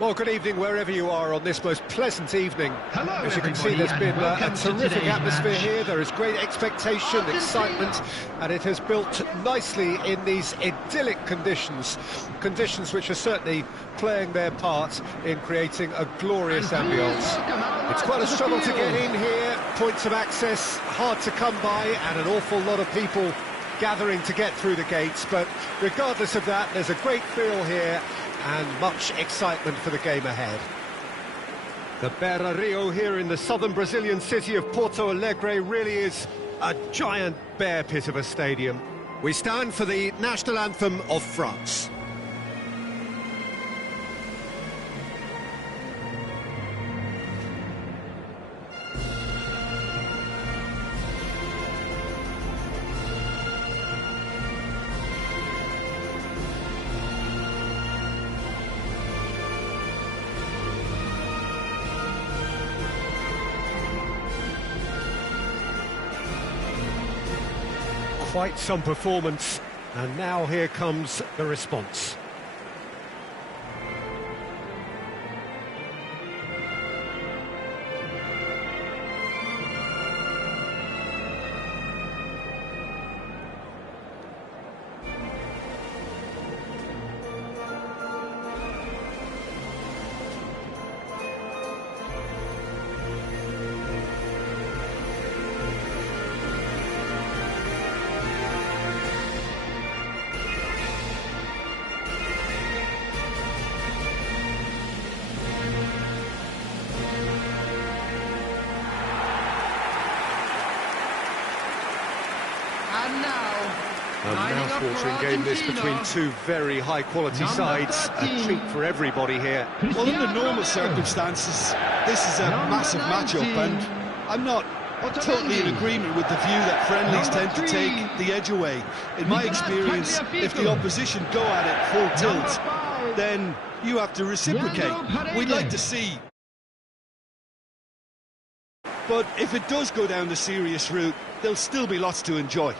Well, good evening wherever you are on this most pleasant evening. Hello, as you can see, there's been a terrific atmosphere here. There is great expectation, excitement, and it has built nicely in these idyllic conditions. Conditions which are certainly playing their part in creating a glorious ambience. It's quite a struggle to get in here. Points of access hard to come by, and an awful lot of people gathering to get through the gates. But regardless of that, there's a great feel here and much excitement for the game ahead. The Beira Rio here in the southern Brazilian city of Porto Alegre really is a giant bear pit of a stadium. We stand for the national anthem of France. Quite some performance, and now here comes the response. A mouth-watering game this between two very high-quality sides. A treat for everybody here. Well, under normal circumstances, this is a massive match-up, and I'm not totally in agreement with the view that friendlies tend to take the edge away. In my experience, if the opposition go at it full tilt, then you have to reciprocate. We'd like to see. But if it does go down the serious route, there'll still be lots to enjoy.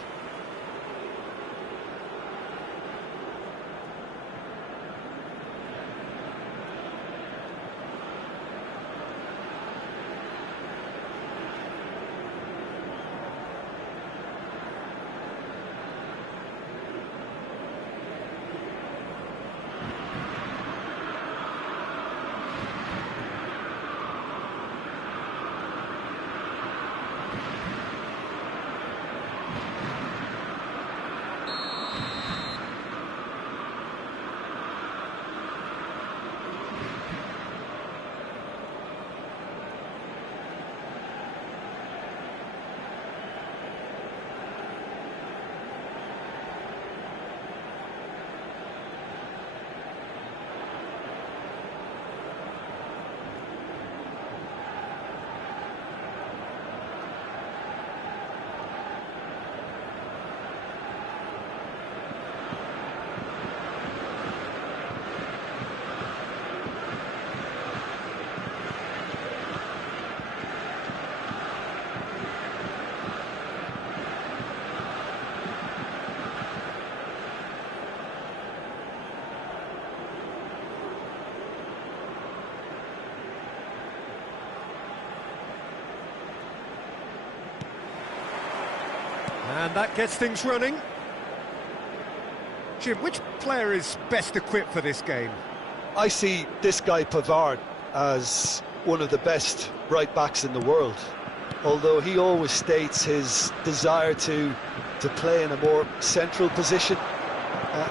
And that gets things running. Jim, which player is best equipped for this game? I see this guy Pavard as one of the best right-backs in the world. Although he always states his desire to play in a more central position,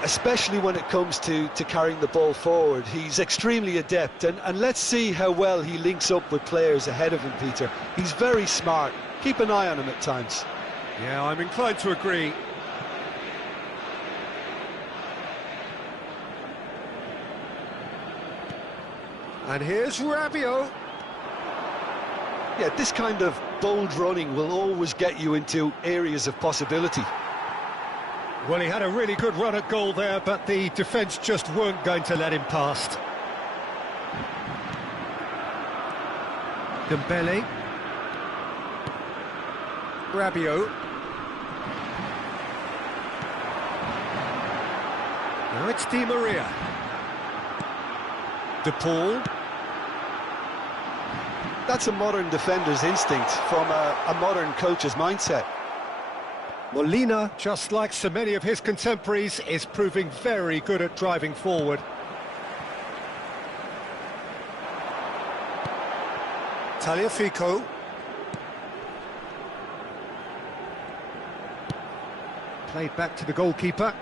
especially when it comes to carrying the ball forward. He's extremely adept, and let's see how well he links up with players ahead of him, Peter. He's very smart. Keep an eye on him at times. Yeah, I'm inclined to agree. And here's Rabiot. Yeah, this kind of bold running will always get you into areas of possibility. Well, he had a really good run at goal there, but the defence just weren't going to let him past. Dembele. Rabiot. Now it's Di Maria. De Paul. That's a modern defender's instinct from a modern coach's mindset. Molina, just like so many of his contemporaries, is proving very good at driving forward. Tagliafico. Played back to the goalkeeper.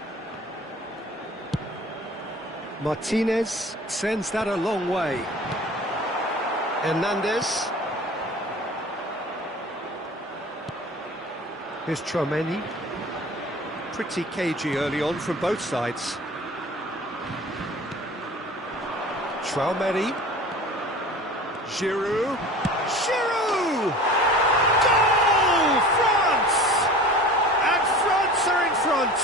Martinez sends that a long way. Hernandez. Here's Tromeni. Pretty cagey early on from both sides. Traumeri. Giroud. Giroud! Goal! France! And France are in front.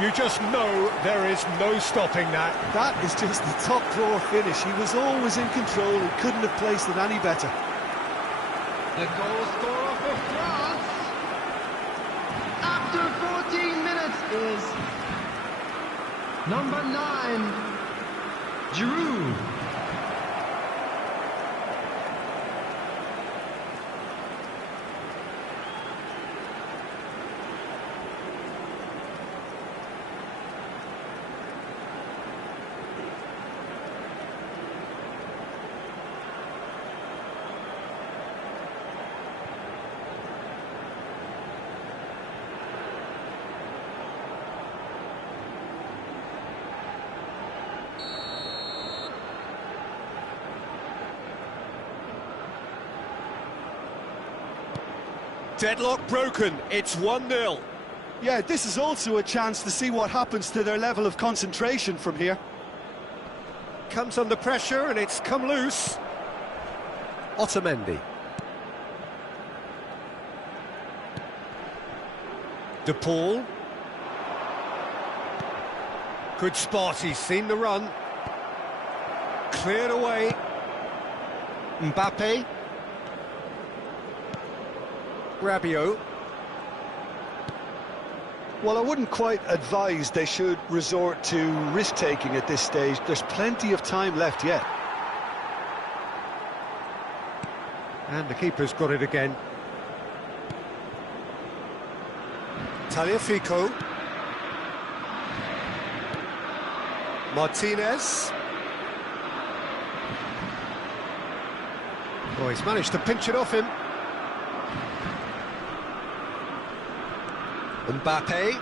You just know there is no stopping that. That is just the top drawer finish. He was always in control and couldn't have placed it any better. The goal scorer for France after 14 minutes is number 9, Giroud. Deadlock broken, it's 1-0. Yeah, this is also a chance to see what happens to their level of concentration from here. Comes under pressure and it's come loose. Otamendi. De Paul. Good spot, he's seen the run. Cleared away. Mbappe. Rabiot. Well, I wouldn't quite advise they should resort to risk-taking at this stage. There's plenty of time left yet. And the keeper's got it again. Tagliafico. Martinez. Oh, he's managed to pinch it off him. Mbappe.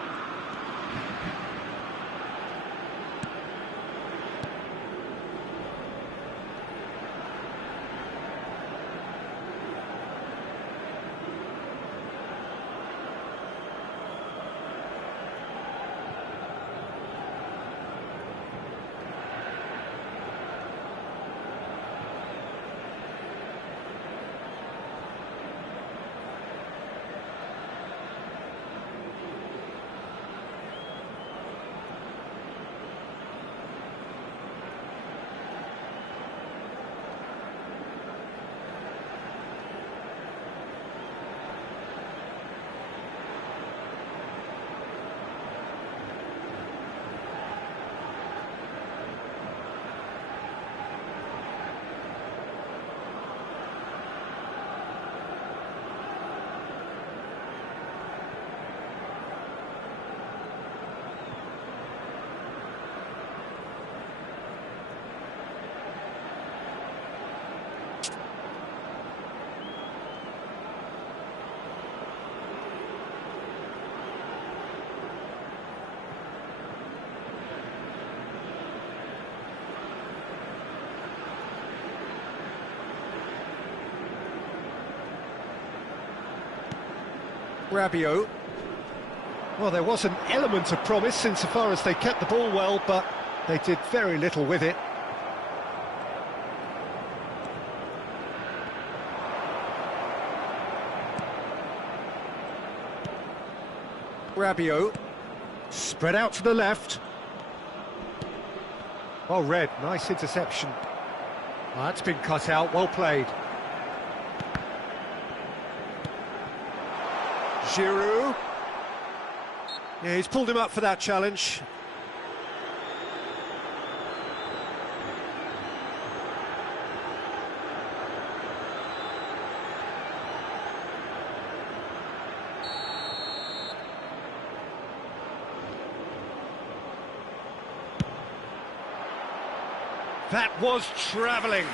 Rabiot. Well, there was an element of promise insofar as they kept the ball well, but they did very little with it. Rabiot. Spread out to the left. Oh, Red, nice interception. Well, that's been cut out, well played. Giroud. Yeah, he's pulled him up for that challenge. That was travelling.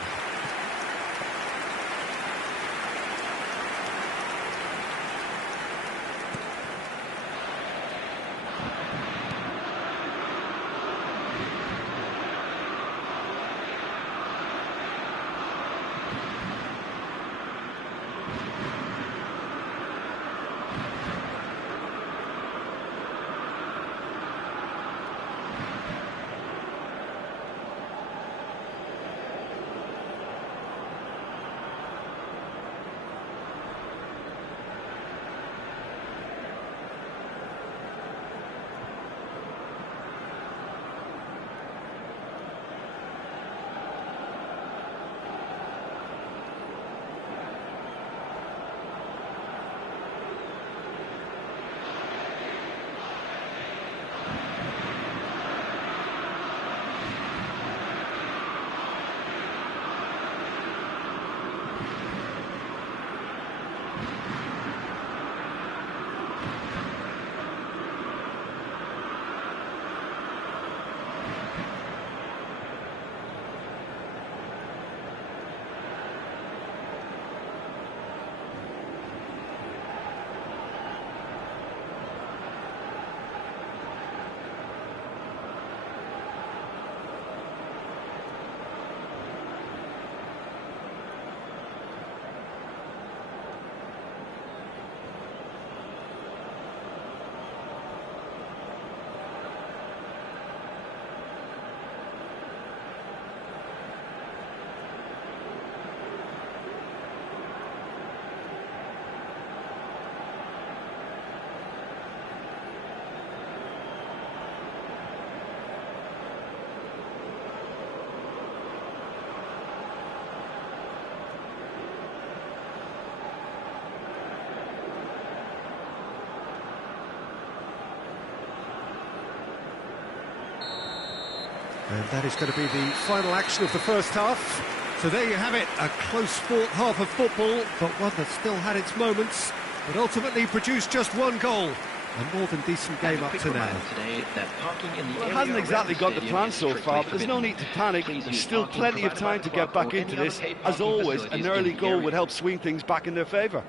And that is going to be the final action of the first half. So there you have it, a close-fought half of football, but one that still had its moments, but ultimately produced just one goal. A more than decent game up to now. Well, it hasn't exactly got the plan so far, but there's no need to panic. There's still plenty of time to get back into this. As always, an early goal would help swing things back in their favour.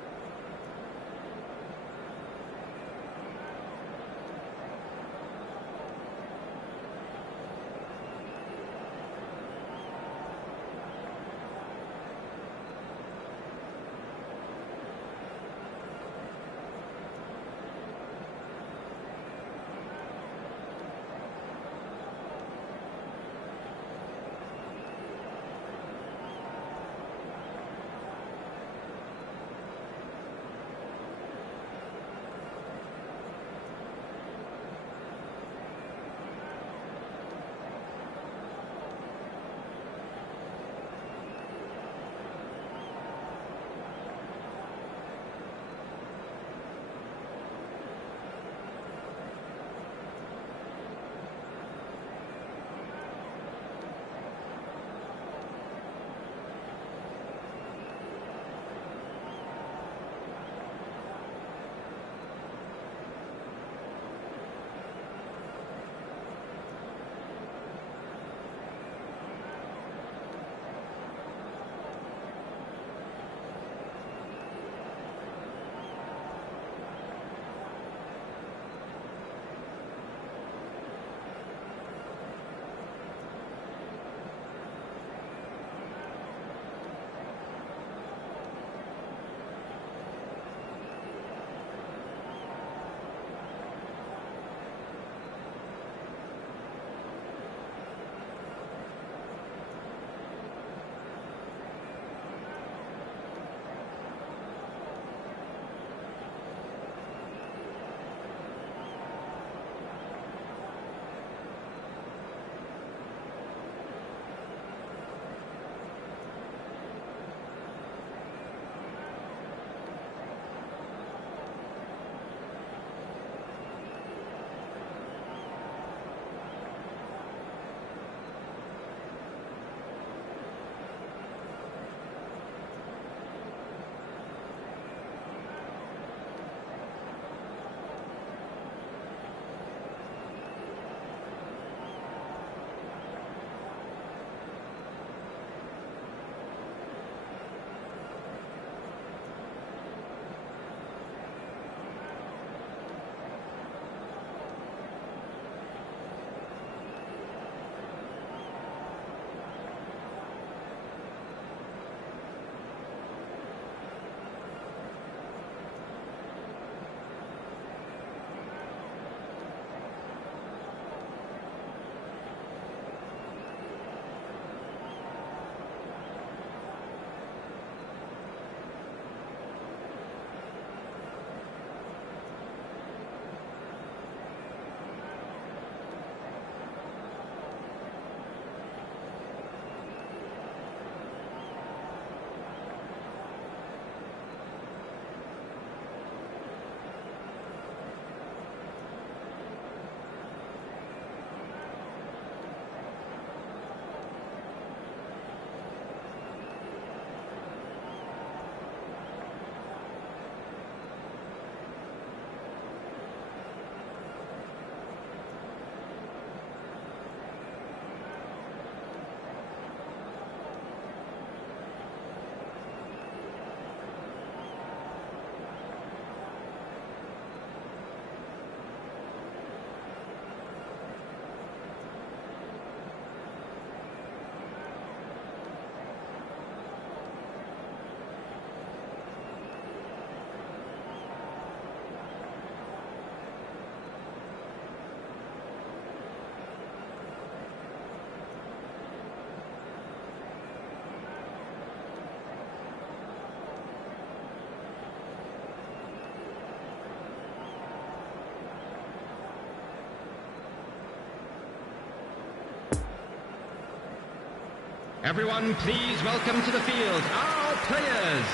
Everyone, please welcome to the field our players.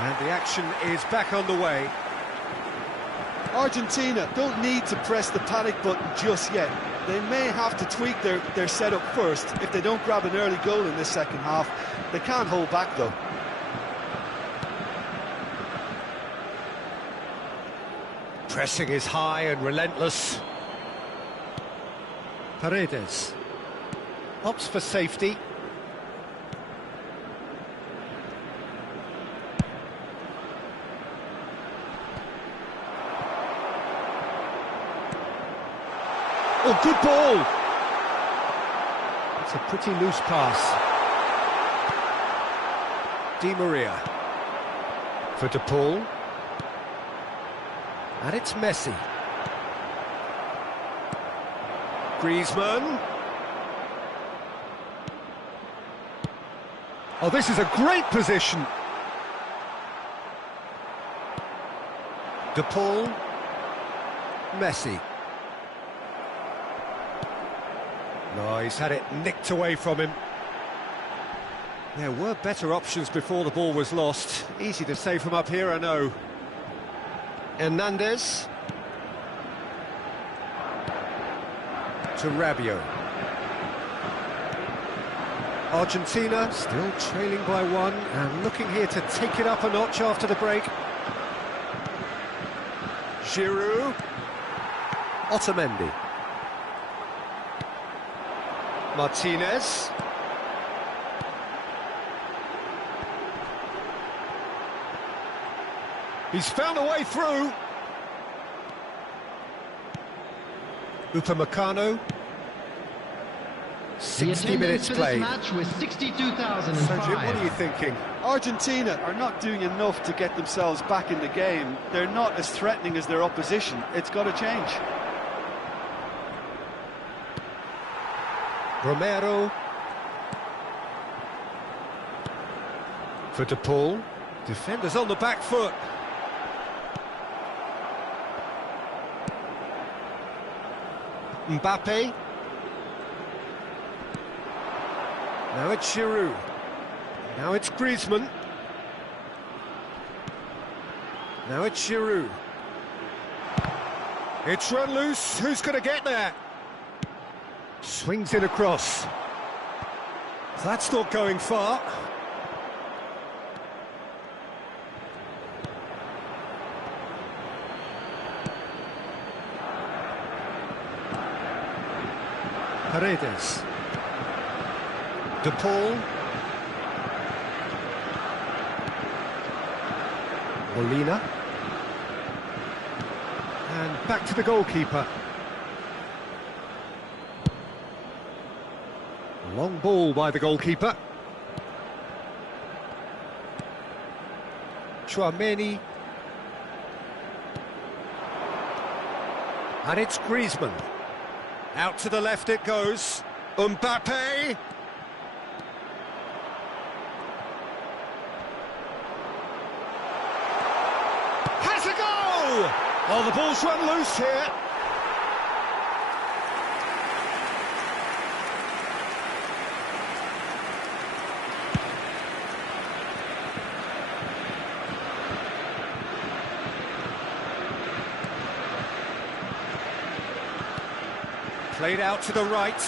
And the action is back on the way. Argentina don't need to press the panic button just yet. They may have to tweak their setup first if they don't grab an early goal in this second half. They can't hold back though. Pressing is high and relentless. Paredes opts for safety. Oh, good ball! It's a pretty loose pass. Di Maria for De Paul. And it's Messi. Griezmann. Oh, this is a great position. De Paul. Messi. No, he's had it nicked away from him. There were better options before the ball was lost. Easy to say from up here, I know. Hernandez. To Rabiot. Argentina still trailing by one and looking here to take it up a notch after the break. Giroud. Otamendi. Martinez. He's found a way through. Upamecano. 60 minutes played. Match was 62,005. So Jim, what are you thinking? Argentina are not doing enough to get themselves back in the game. They're not as threatening as their opposition. It's got to change. Romero. For De Paul. Defenders on the back foot. Mbappe. Now it's Giroud. Now it's Griezmann. Now it's Giroud. It's run loose. Who's going to get there? Swings it across. That's not going far. Paredes. De Paul. Molina. And back to the goalkeeper. Long ball by the goalkeeper. Chouameni. And it's Griezmann. Out to the left it goes. Mbappe. Has a goal! Oh, the ball's run loose here. Played out to the right.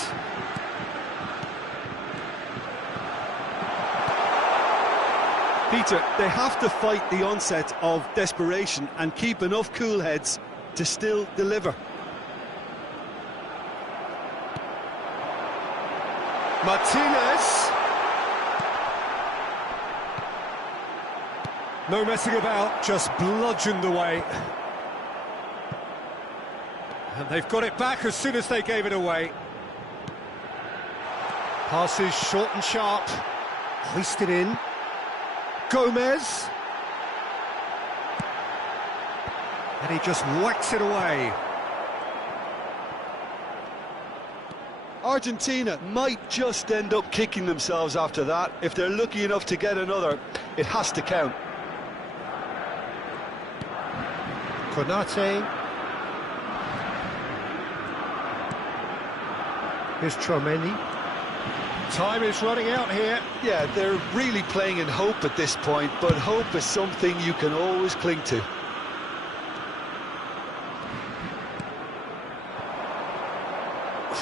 Peter, they have to fight the onset of desperation and keep enough cool heads to still deliver. Martinez. No messing about, just bludgeoned away. And they've got it back as soon as they gave it away. Passes short and sharp. Hoisted in. Gomez. And he just whacks it away. Argentina might just end up kicking themselves after that. If they're lucky enough to get another, it has to count. Konate. Here's Tromeni. Time is running out here. Yeah, they're really playing in hope at this point, but hope is something you can always cling to.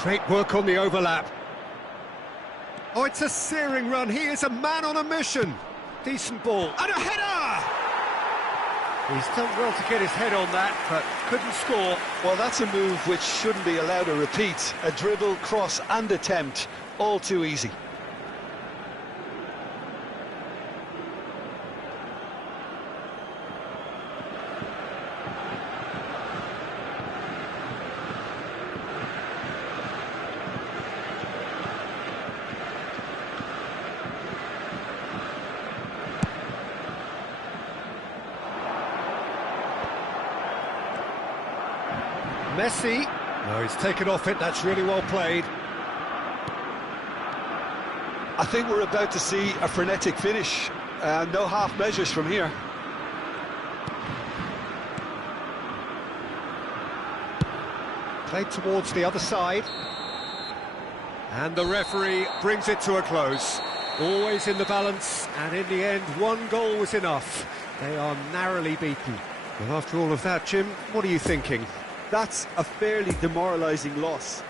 Great work on the overlap. Oh, it's a searing run. He is a man on a mission. Decent ball. And a header! He's done well to get his head on that, but couldn't score. Well, that's a move which shouldn't be allowed to repeat. A dribble, cross and attempt, all too easy. Messi. No, he's taken off it. That's really well played. I think we're about to see a frenetic finish. No half measures from here. Played towards the other side. And the referee brings it to a close. Always in the balance, and in the end, one goal was enough. They are narrowly beaten. Well, after all of that, Jim, what are you thinking? That's a fairly demoralising loss.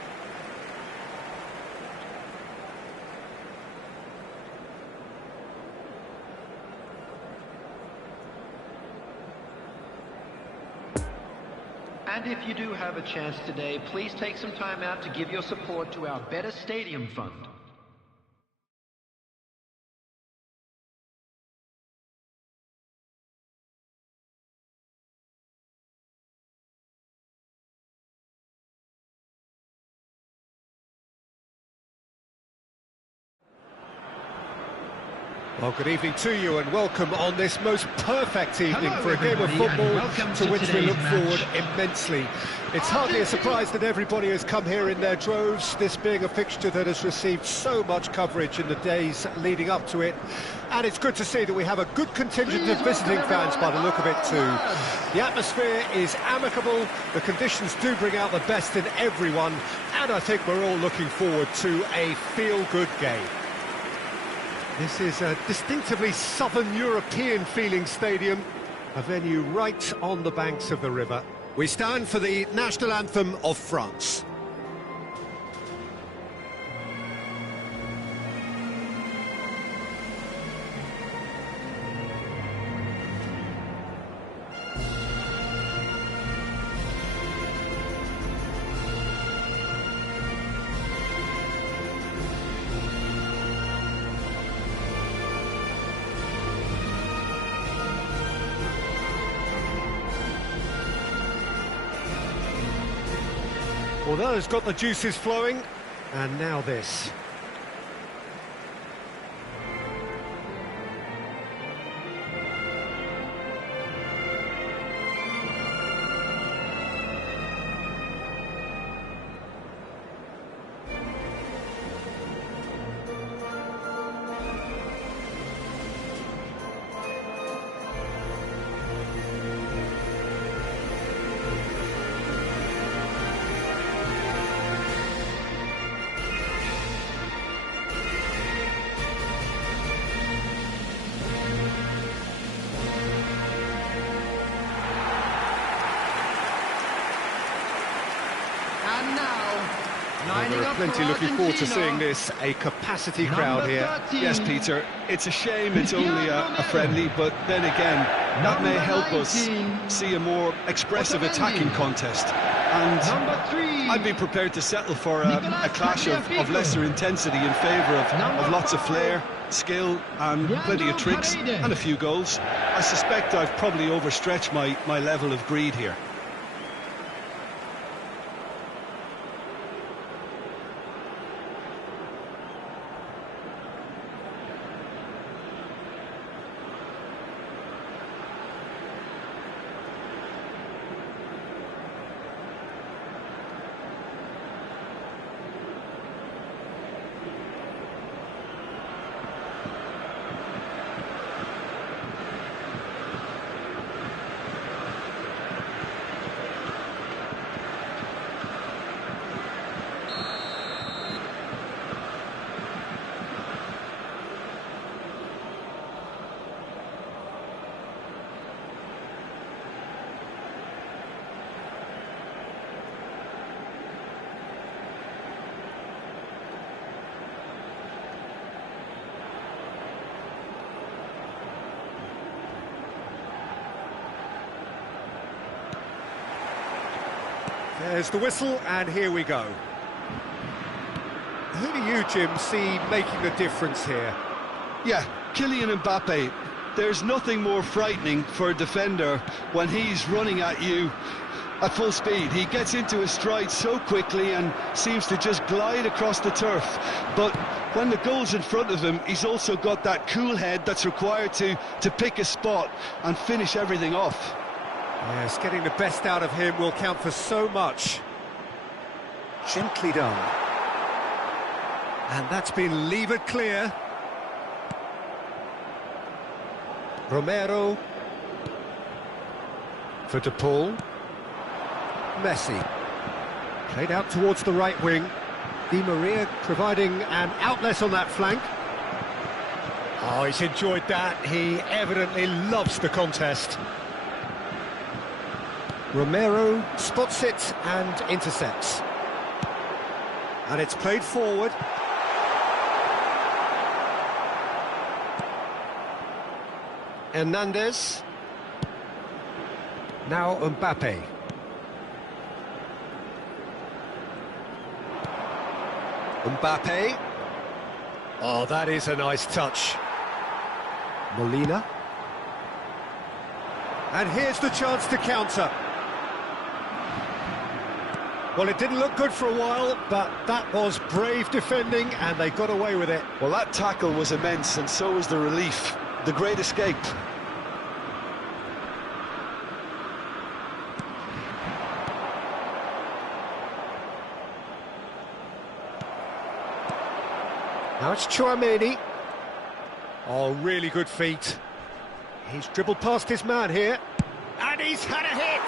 And if you do have a chance today, please take some time out to give your support to our Better Stadium Fund. Well, good evening to you and welcome on this most perfect evening for a game of football to which we look forward immensely. It's hardly a surprise that everybody has come here in their droves, this being a fixture that has received so much coverage in the days leading up to it. And it's good to see that we have a good contingent of visiting fans by the look of it too. The atmosphere is amicable, the conditions do bring out the best in everyone, and I think we're all looking forward to a feel-good game. This is a distinctively southern European feeling stadium, a venue right on the banks of the river. We stand for the national anthem of France. Well, that has got the juices flowing, and now this. There are plenty looking forward to seeing this, a capacity crowd here. Yes, Peter, it's a shame it's only a friendly, but then again, that may help us see a more expressive attacking contest. And I'd be prepared to settle for a clash of lesser intensity in favour of lots of flair, skill and plenty of tricks and a few goals. I suspect I've probably overstretched my level of greed here. There's the whistle, and here we go. Who do you, Jim, see making the difference here? Yeah, Kylian Mbappe. There's nothing more frightening for a defender when he's running at you at full speed. He gets into his stride so quickly and seems to just glide across the turf. But when the goal's in front of him, he's also got that cool head that's required to pick a spot and finish everything off. Yes, getting the best out of him will count for so much. Gently done. And that's been levered clear. Romero. For De Paul. Messi. Played out towards the right wing. Di Maria providing an outlet on that flank. Oh, he's enjoyed that. He evidently loves the contest. Romero spots it and intercepts. And it's played forward. Hernandez. Now Mbappe. Mbappe. Oh, that is a nice touch. Molina. And here's the chance to counter. Well, it didn't look good for a while, but that was brave defending, and they got away with it. Well, that tackle was immense, and so was the relief. The great escape. Now it's Chouameni. Oh, really good feet. He's dribbled past his man here. And he's had a hit!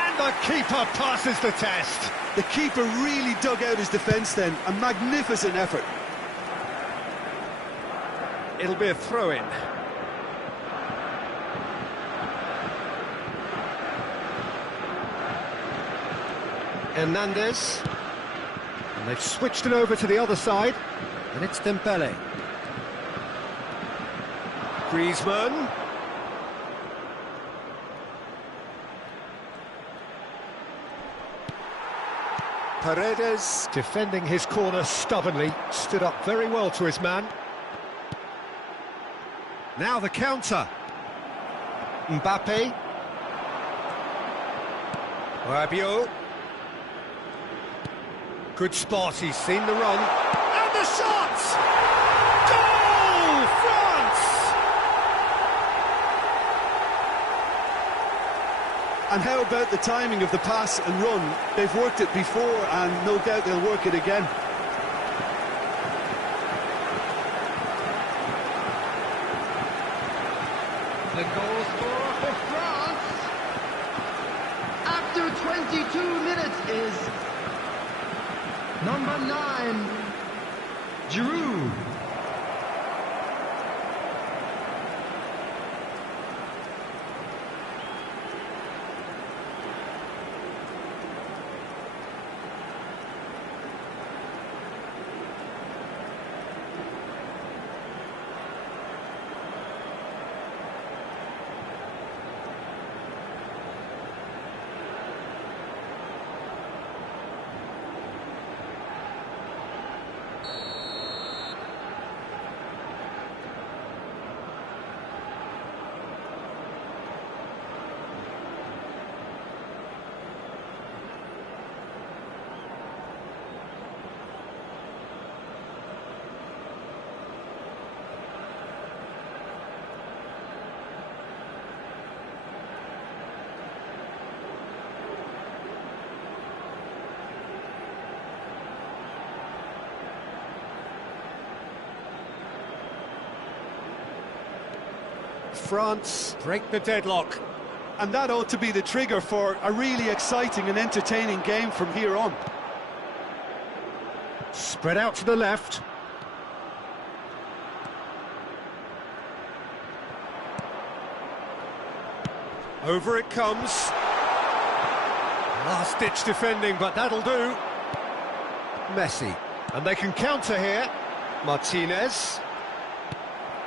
And the keeper passes the test. The keeper really dug out his defence then. A magnificent effort. It'll be a throw-in. Hernandez. And they've switched it over to the other side. And it's Dembele. Griezmann. Paredes, defending his corner stubbornly, stood up very well to his man. Now the counter. Mbappe. Rabiot. Good spot, he's seen the run. And the shot! Goal! France! And how about the timing of the pass and run? They've worked it before, and no doubt they'll work it again. The goal scorer for France after 22 minutes is number 9, Giroud. France break the deadlock. And that ought to be the trigger for a really exciting and entertaining game from here on. Spread out to the left. Over it comes. Last-ditch defending, but that'll do. Messi. And they can counter here. Martinez.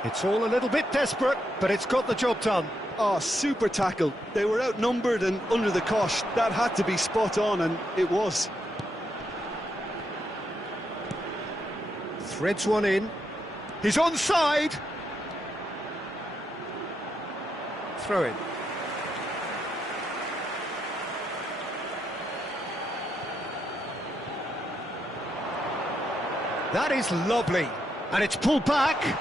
It's all a little bit desperate, but it's got the job done. Oh, super tackle. They were outnumbered and under the cosh. That had to be spot on, and it was. Threads one in. He's onside. Throw in. That is lovely. And it's pulled back.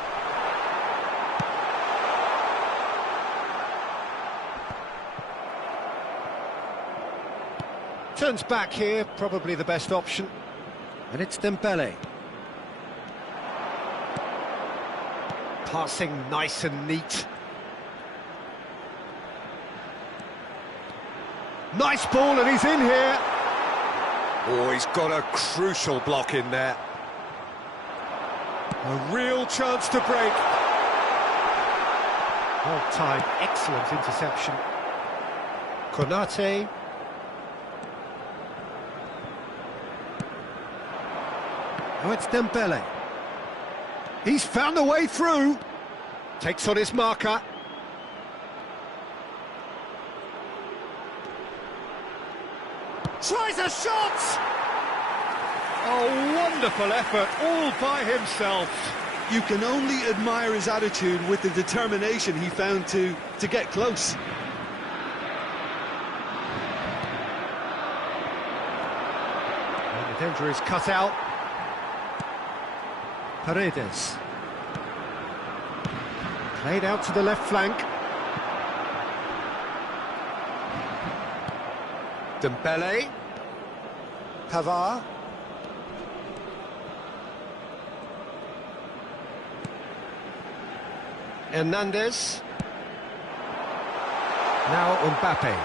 Turns back here, probably the best option. And it's Dembele. Passing nice and neat. Nice ball, and he's in here. Oh, he's got a crucial block in there. A real chance to break. Well timed, excellent interception. Konate. Oh, it's Dembele. He's found a way through. Takes on his marker. Tries a shot! Oh, wonderful effort, all by himself. You can only admire his attitude with the determination he found to get close. And the danger is cut out. Paredes. Played out to the left flank. Dembele. Pavard. Hernandez. Now Mbappe.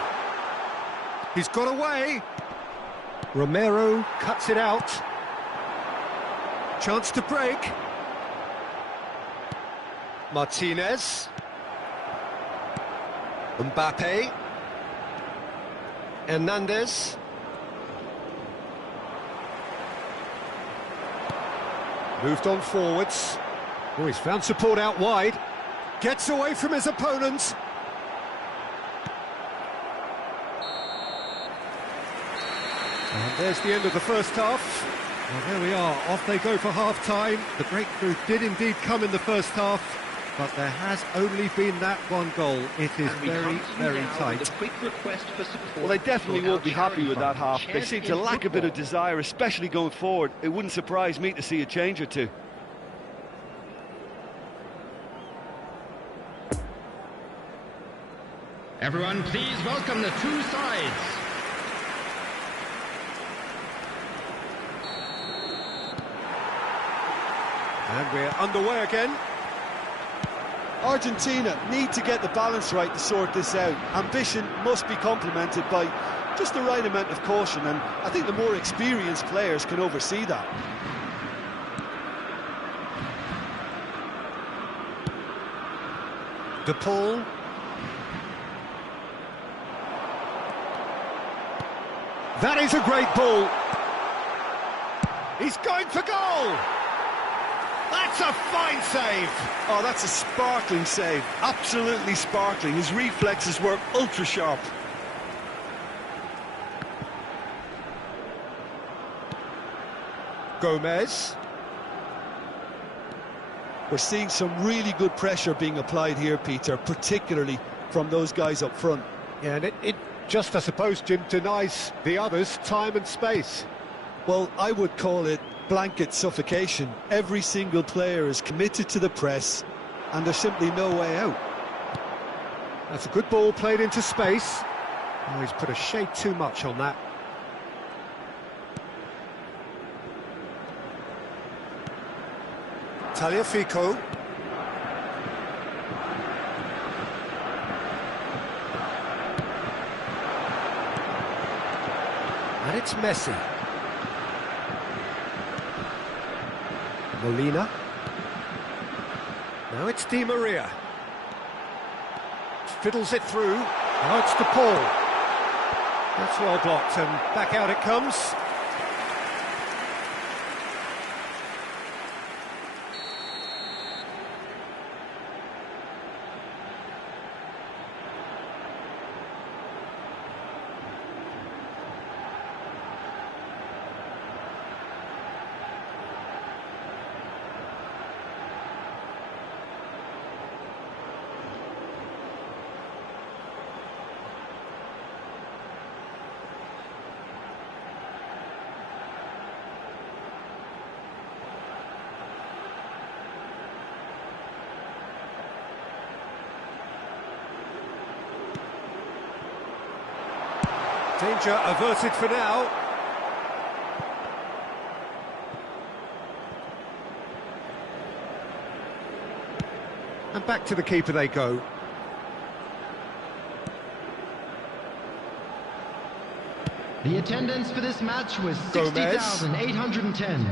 He's got away. Romero cuts it out. Chance to break. Martinez. Mbappe. Hernandez. Moved on forwards. Oh, he's found support out wide. Gets away from his opponents. And there's the end of the first half. Well, there we are, off they go for half-time. The breakthrough did indeed come in the first half, but there has only been that one goal. It is very, very tight. Well, they definitely won't be happy with that half. They seem to lack a bit of desire, especially going forward. It wouldn't surprise me to see a change or two. Everyone, please welcome the two sides. And we're underway again. Argentina need to get the balance right to sort this out. Ambition must be complemented by just the right amount of caution, and I think the more experienced players can oversee that. De Paul. That is a great ball. He's going for goal. That's a fine save. Oh, that's a sparkling save. Absolutely sparkling. His reflexes were ultra sharp. Gomez. We're seeing some really good pressure being applied here, Peter, particularly from those guys up front. Yeah, and it just, I suppose, Jim, denies the others time and space. Well, I would call it blanket suffocation. Every single player is committed to the press, and there's simply no way out. That's a good ball played into space. Oh, he's put a shade too much on that. Tagliafico. And it's Messi. Molina. Now it's Di Maria. Fiddles it through. Now it's De Paul. That's well blocked, and back out it comes. Danger averted for now. And back to the keeper they go. The attendance for this match was Gomez. 60,810.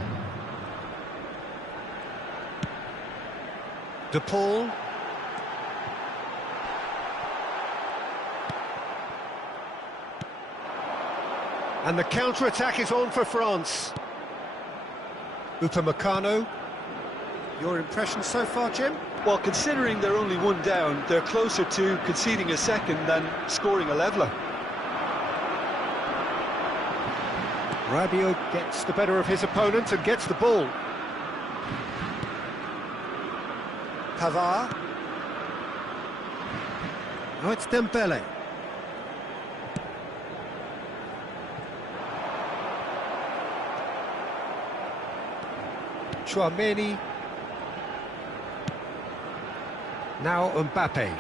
De Paul. And the counter-attack is on for France. Upamecano. Your impression so far, Jim? Well, considering they're only one down, they're closer to conceding a second than scoring a leveller. Rabiot gets the better of his opponent and gets the ball. Pavard. Oh, it's Dembele. Chouameni. Now Mbappe.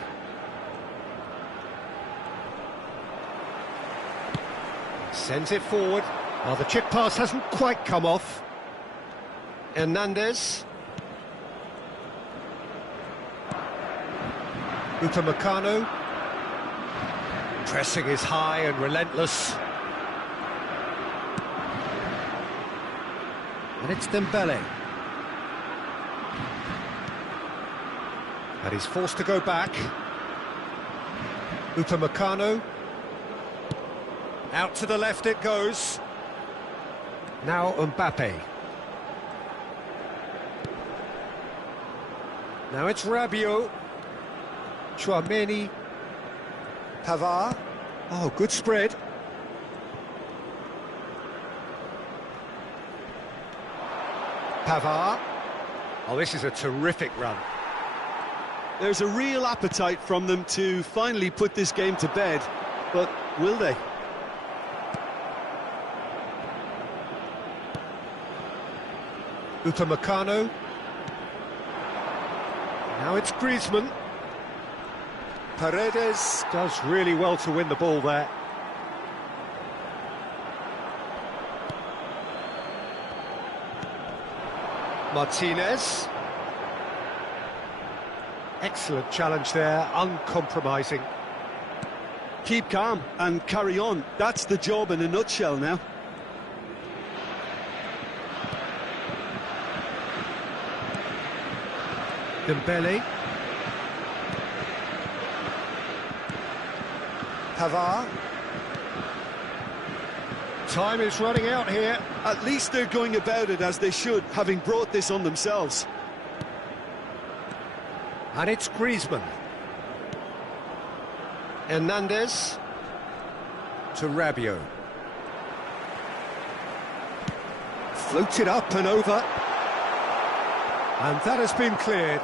Sends it forward. Well, the chip pass hasn't quite come off. Hernandez. Upamecano. Pressing is high and relentless. And it's Dembele. And he's forced to go back. Upamecano. Out to the left it goes. Now Mbappe. Now it's Rabiot. Chouameni. Pavard. Oh, good spread. Pavard. Oh, this is a terrific run. There's a real appetite from them to finally put this game to bed, but will they? Upamecano. Now it's Griezmann. Paredes does really well to win the ball there. Martinez. Excellent challenge there, uncompromising. Keep calm and carry on. That's the job in a nutshell now. Dembele. Pavard. Time is running out here. At least they're going about it as they should, having brought this on themselves. And it's Griezmann. Hernandez to Rabiot. Floated up and over. And that has been cleared.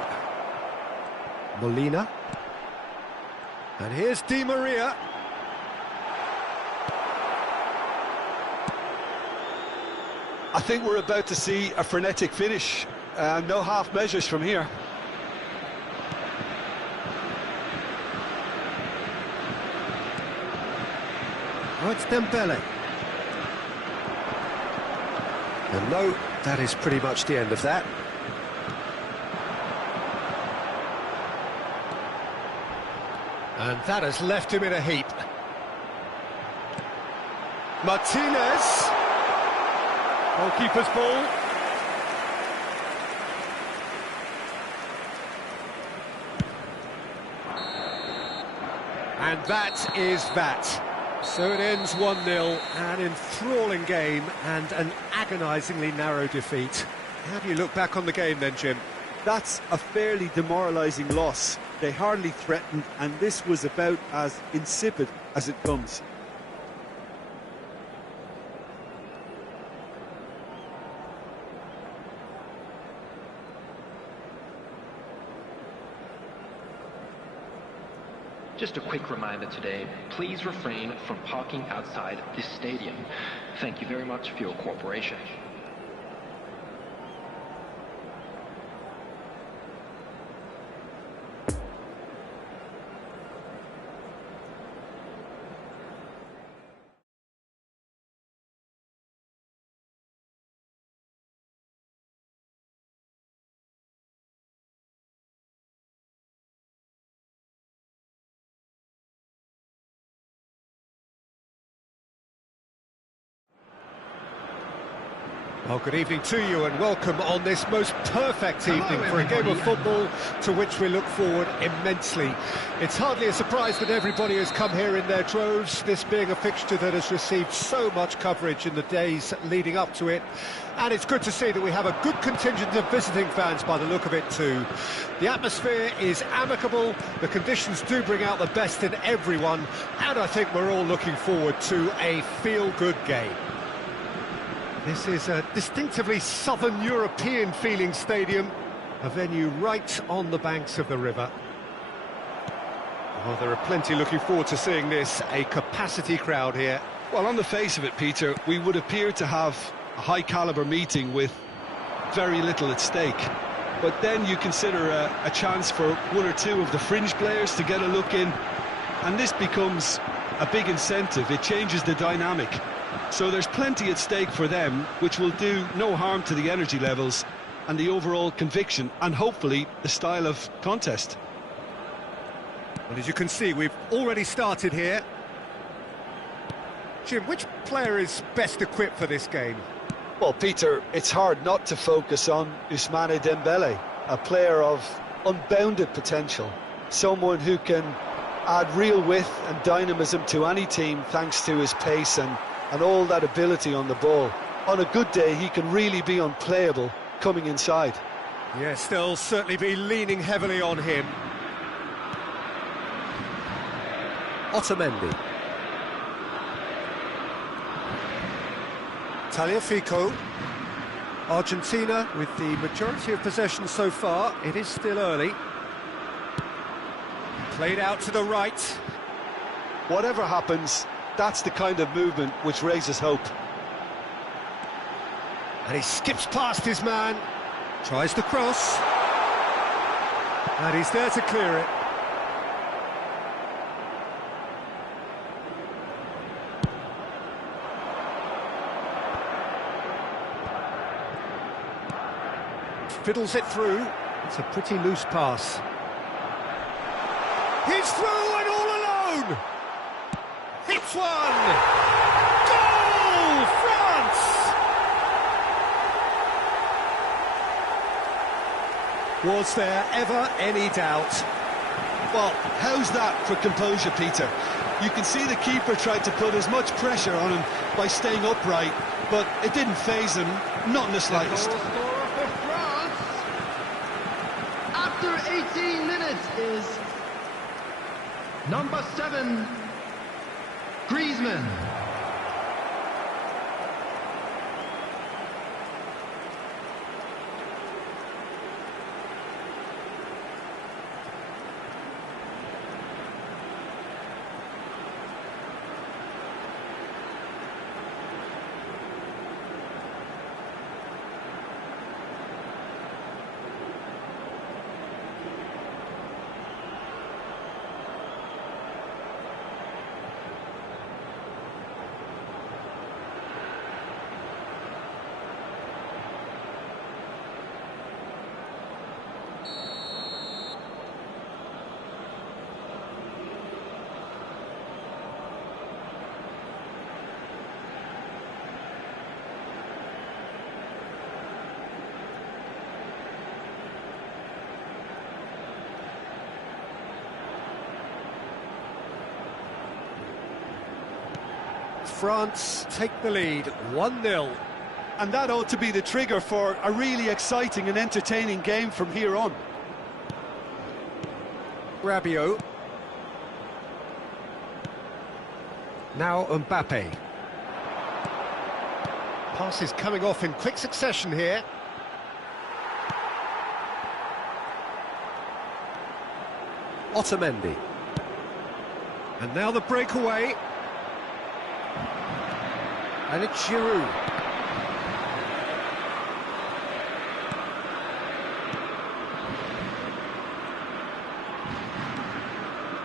Molina. And here's Di Maria. I think we're about to see a frenetic finish. No half measures from here. Oh, it's Dembele. And no, that is pretty much the end of that. And that has left him in a heap. Martinez. Goalkeeper's ball. And that is that. So it ends 1-0, an enthralling game and an agonisingly narrow defeat. How do you look back on the game then, Jim? That's a fairly demoralising loss. They hardly threatened, and this was about as insipid as it comes. Just a quick reminder today, please refrain from parking outside this stadium. Thank you very much for your cooperation. Well, good evening to you and welcome on this most perfect evening for a game of football to which we look forward immensely. It's hardly a surprise that everybody has come here in their droves, this being a fixture that has received so much coverage in the days leading up to it. And it's good to see that we have a good contingent of visiting fans by the look of it too. The atmosphere is amicable, the conditions do bring out the best in everyone, and I think we're all looking forward to a feel-good game. This is a distinctively southern European feeling stadium, a venue right on the banks of the river. Well, there are plenty looking forward to seeing this, a capacity crowd here. Well, on the face of it, Peter, we would appear to have a high-caliber meeting with very little at stake. But then you consider a chance for one or two of the fringe players to get a look in, and this becomes a big incentive. It changes the dynamic. So there's plenty at stake for them, which will do no harm to the energy levels and the overall conviction and hopefully the style of contest. Well, as you can see, we've already started here. Jim, which player is best equipped for this game? Well, Peter, it's hard not to focus on Ousmane Dembele, a player of unbounded potential, someone who can add real width and dynamism to any team thanks to his pace and all that ability on the ball. On a good day, he can really be unplayable coming inside. Yes, they'll certainly be leaning heavily on him. Otamendi. Tagliafico. Argentina with the majority of possession so far. It is still early. Played out to the right. Whatever happens, that's the kind of movement which raises hope. And he skips past his man, tries the cross, and he's there to clear it. Fiddles it through. It's a pretty loose pass. He's through and all alone! Hits one! Goal! France! Was there ever any doubt? Well, how's that for composure, Peter? You can see the keeper tried to put as much pressure on him by staying upright, but it didn't faze him, not in the slightest. The goal scorer for France after 18 minutes is number 7, Griezmann. France take the lead, 1-0. And that ought to be the trigger for a really exciting and entertaining game from here on. Rabiot. Now Mbappe. Passes coming off in quick succession here. Otamendi. And now the breakaway. And it's Giroud.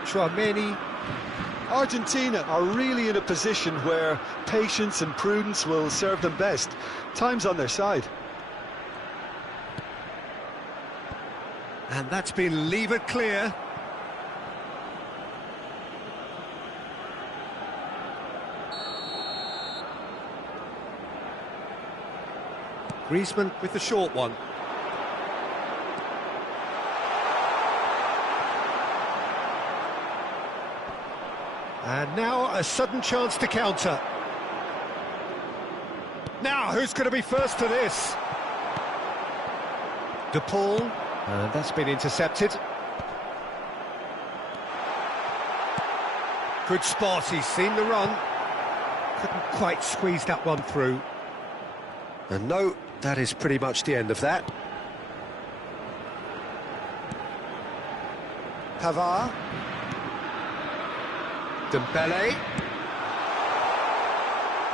Chouameni. Argentina are really in a position where patience and prudence will serve them best. Time's on their side. And that's been levered clear. Griezmann with the short one. And now a sudden chance to counter. Now, who's going to be first to this? De Paul, and that's been intercepted. Good spot, he's seen the run. Couldn't quite squeeze that one through. And no, that is pretty much the end of that. Pavard. Dembele.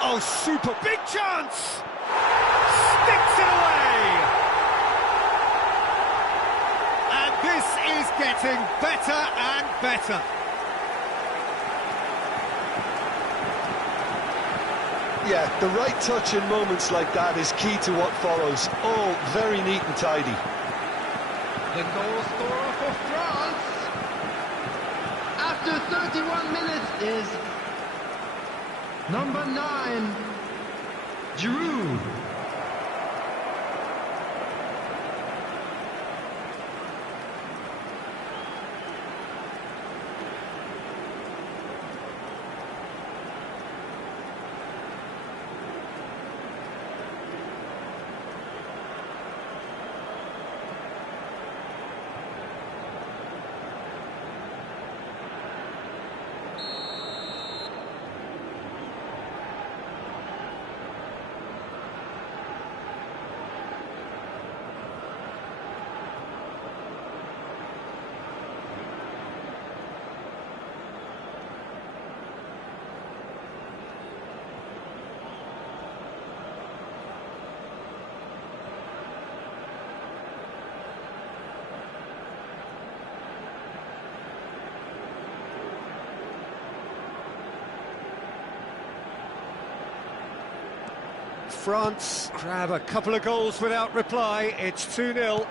Oh, super big chance! Sticks it away! And this is getting better and better. Yeah, the right touch in moments like that is key to what follows. All very neat and tidy. The goal scorer for France after 31 minutes is number 9, Giroud. France grab a couple of goals without reply. It's 2-0.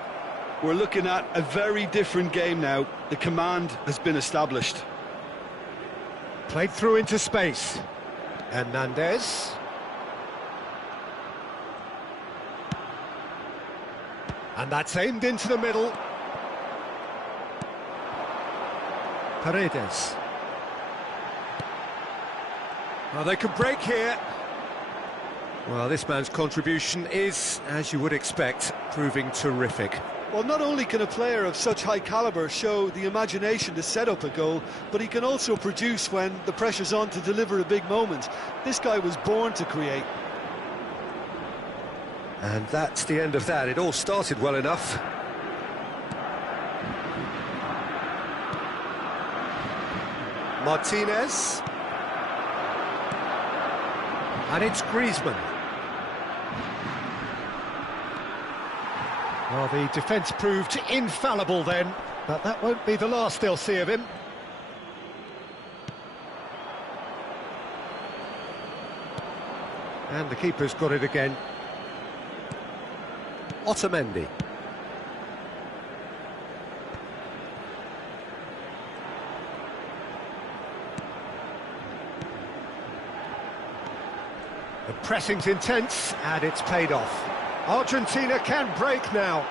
We're looking at a very different game now. The command has been established. Played through into space. Hernandez. And that's aimed into the middle. Paredes. Well, they can break here. Well, this man's contribution is, as you would expect, proving terrific. Well, not only can a player of such high calibre show the imagination to set up a goal, but he can also produce when the pressure's on to deliver a big moment. This guy was born to create. And that's the end of that. It all started well enough. Martinez. And it's Griezmann. Well, the defence proved infallible then, but that won't be the last they'll see of him. And the keeper's got it again. Otamendi. The pressing's intense, and it's paid off. Argentina can break now.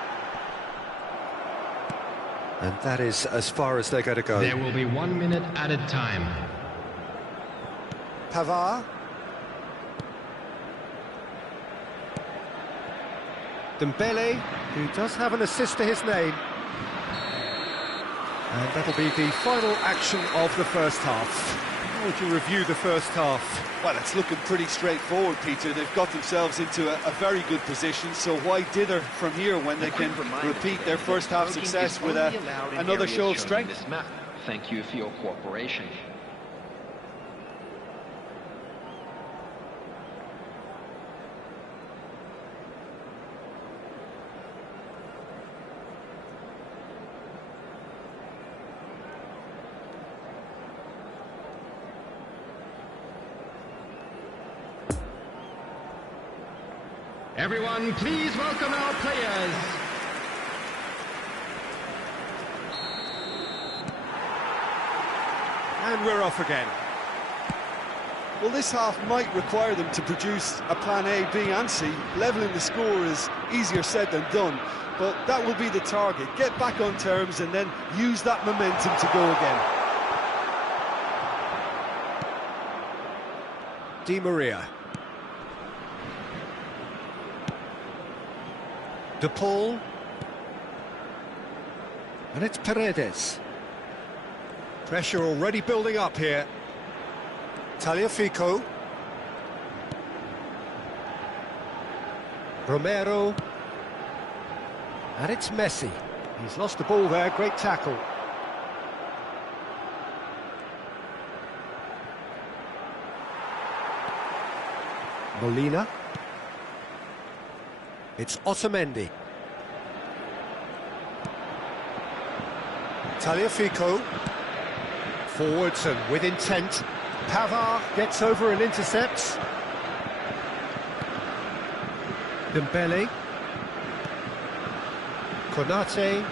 And that is as far as they're going to go. There will be 1 minute added time. Pavard. Dembele, who does have an assist to his name. And that'll be the final action of the first half. How would you review the first half? Well, it's looking pretty straightforward, Peter. They've got themselves into a very good position, so why dither from here when they can repeat their first half success with another show of strength? Thank you for your cooperation. Everyone, please welcome our players. And we're off again. Well, this half might require them to produce a plan A, B and C. Levelling the score is easier said than done, but that will be the target. Get back on terms and then use that momentum to go again. Di Maria. De Paul. And it's Paredes. Pressure already building up here. Tagliafico. Romero. And it's Messi. He's lost the ball there, great tackle. Molina. It's Otamendi. Tagliafico. Forwards and with intent. Pavard gets over and intercepts. Dembele. Konate.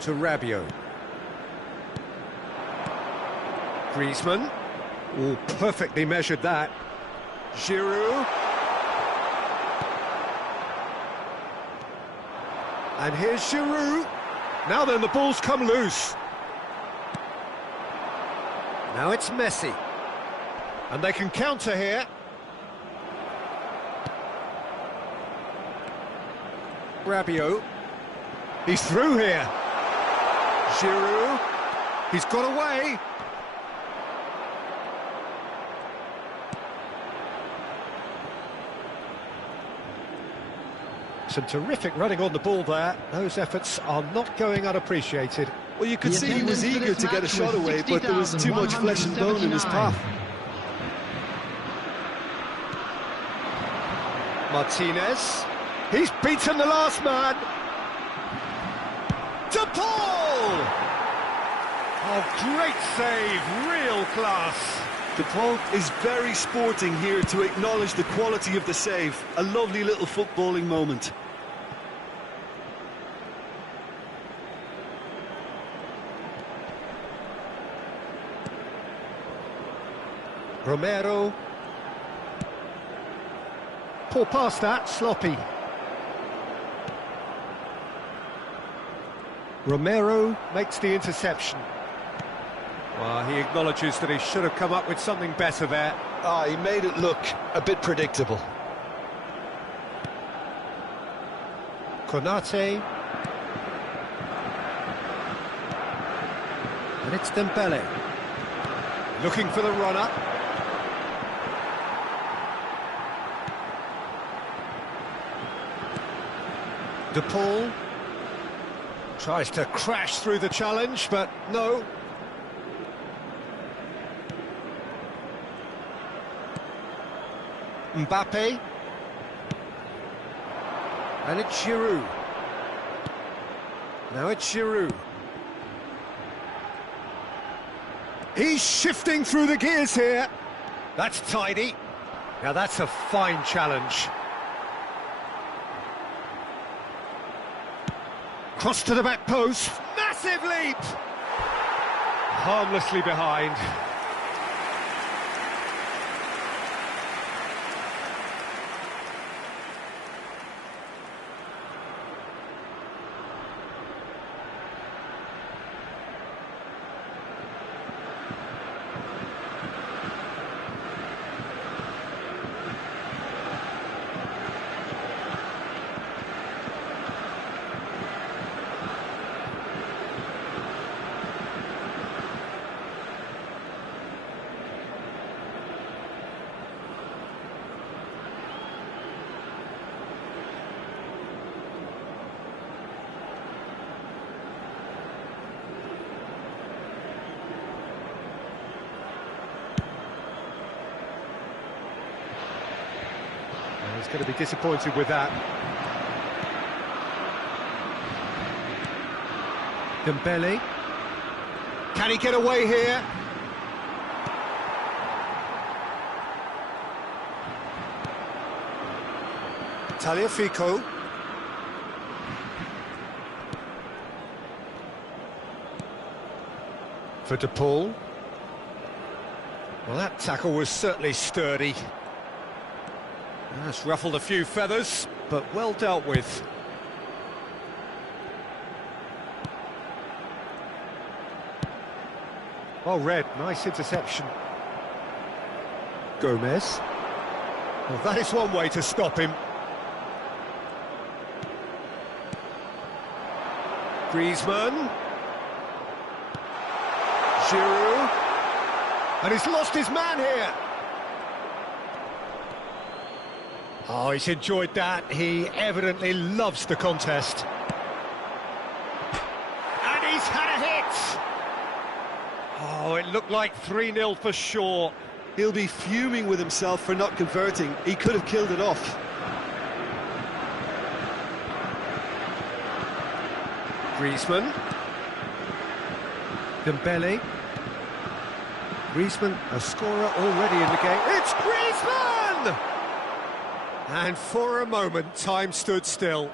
To Rabiot. Griezmann. Oh, perfectly measured that. Giroud. And here's Giroud. Now then, the ball's come loose. Now it's Messi. And they can counter here. Rabiot. He's through here. Giroud. He's got away. Some terrific running on the ball there. Those efforts are not going unappreciated. Well, you could see he was eager to get a shot away, but there was too much flesh and bone in his path. Martinez. He's beaten the last man. De Paul! Oh, great save, real class. De Paul is very sporting here to acknowledge the quality of the save. A lovely little footballing moment. Romero. Poor pass that, sloppy. Romero makes the interception. Well, he acknowledges that he should have come up with something better there. He made it look a bit predictable. Konate. And it's Dembele. Looking for the runner. De Paul. Tries to crash through the challenge, but no. Mbappe. And it's Giroud. Now it's Giroud. He's shifting through the gears here. That's tidy. Now that's a fine challenge. Cross to the back post. Massive leap! Harmlessly behind. He's going to be disappointed with that. Dembele. Can he get away here? Tagliafico. For De Paul. Well, that tackle was certainly sturdy. That's ruffled a few feathers, but well dealt with. Well read, nice interception. Gomez. Well, that is one way to stop him. Griezmann. Giroud. And he's lost his man here. Oh, he's enjoyed that. He evidently loves the contest. And he's had a hit. Oh, it looked like 3-0 for sure. He'll be fuming with himself for not converting. He could have killed it off. Griezmann. Dembele. Griezmann, a scorer already in the game. It's Griezmann! And for a moment, time stood still.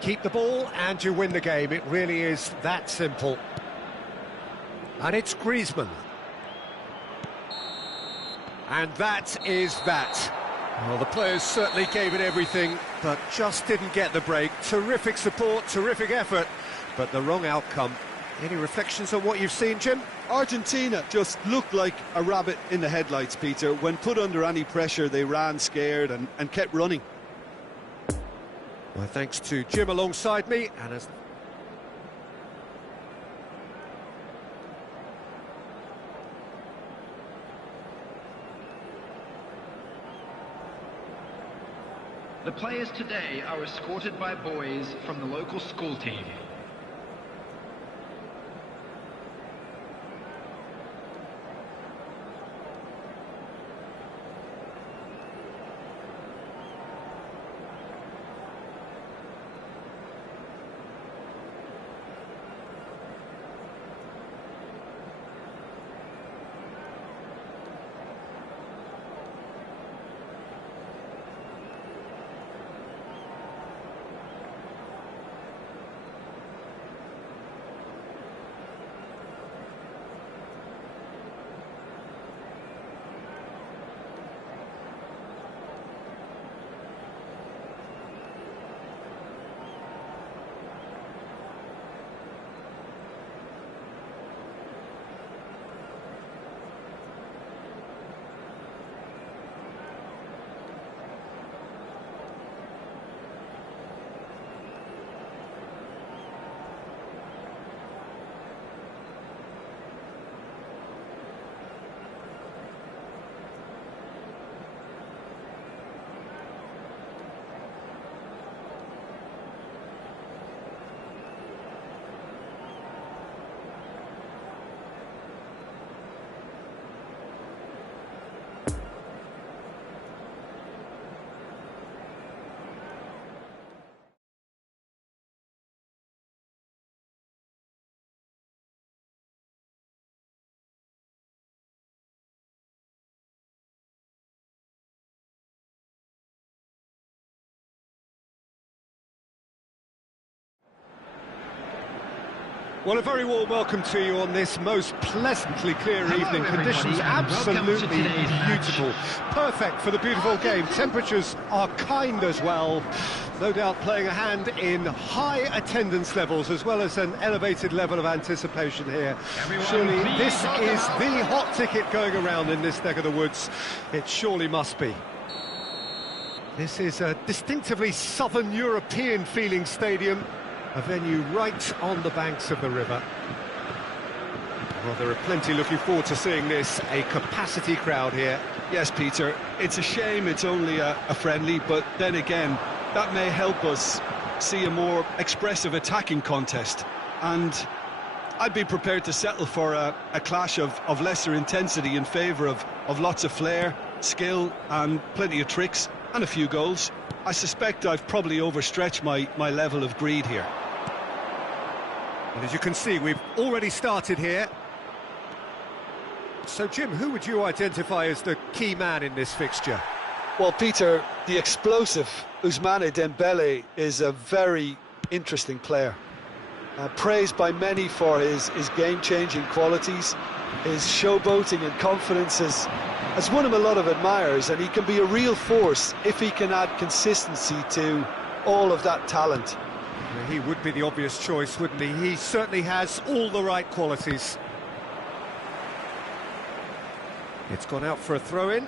Keep the ball and you win the game. It really is that simple. And it's Griezmann. And that is that. Well, the players certainly gave it everything, but just didn't get the break. Terrific support, terrific effort, but the wrong outcome. Any reflections on what you've seen, Jim? Argentina just looked like a rabbit in the headlights, Peter. When put under any pressure, they ran scared and kept running. Well, thanks to Jim alongside me, and as The players today are escorted by boys from the local school team. Well, a very warm welcome to you on this most pleasantly clear evening. Conditions absolutely beautiful. Perfect for the beautiful game. Temperatures are kind as well. No doubt playing a hand in high attendance levels as well as an elevated level of anticipation here. Surely this is the hot ticket going around in this neck of the woods. It surely must be. This is a distinctively southern European feeling stadium. A venue right on the banks of the river. Well, there are plenty looking forward to seeing this. A capacity crowd here. Yes, Peter, it's a shame it's only a friendly, but then again, that may help us see a more expressive attacking contest. And I'd be prepared to settle for a clash of lesser intensity in favour of lots of flair, skill and plenty of tricks and a few goals. I suspect I've probably overstretched my level of greed here. And as you can see, we've already started here. So, Jim, who would you identify as the key man in this fixture? Well, Peter, the explosive Ousmane Dembele is a very interesting player. Praised by many for his game-changing qualities. His showboating and confidence has won him a lot of admirers, and he can be a real force if he can add consistency to all of that talent. He would be the obvious choice, wouldn't he? He certainly has all the right qualities. It's gone out for a throw-in.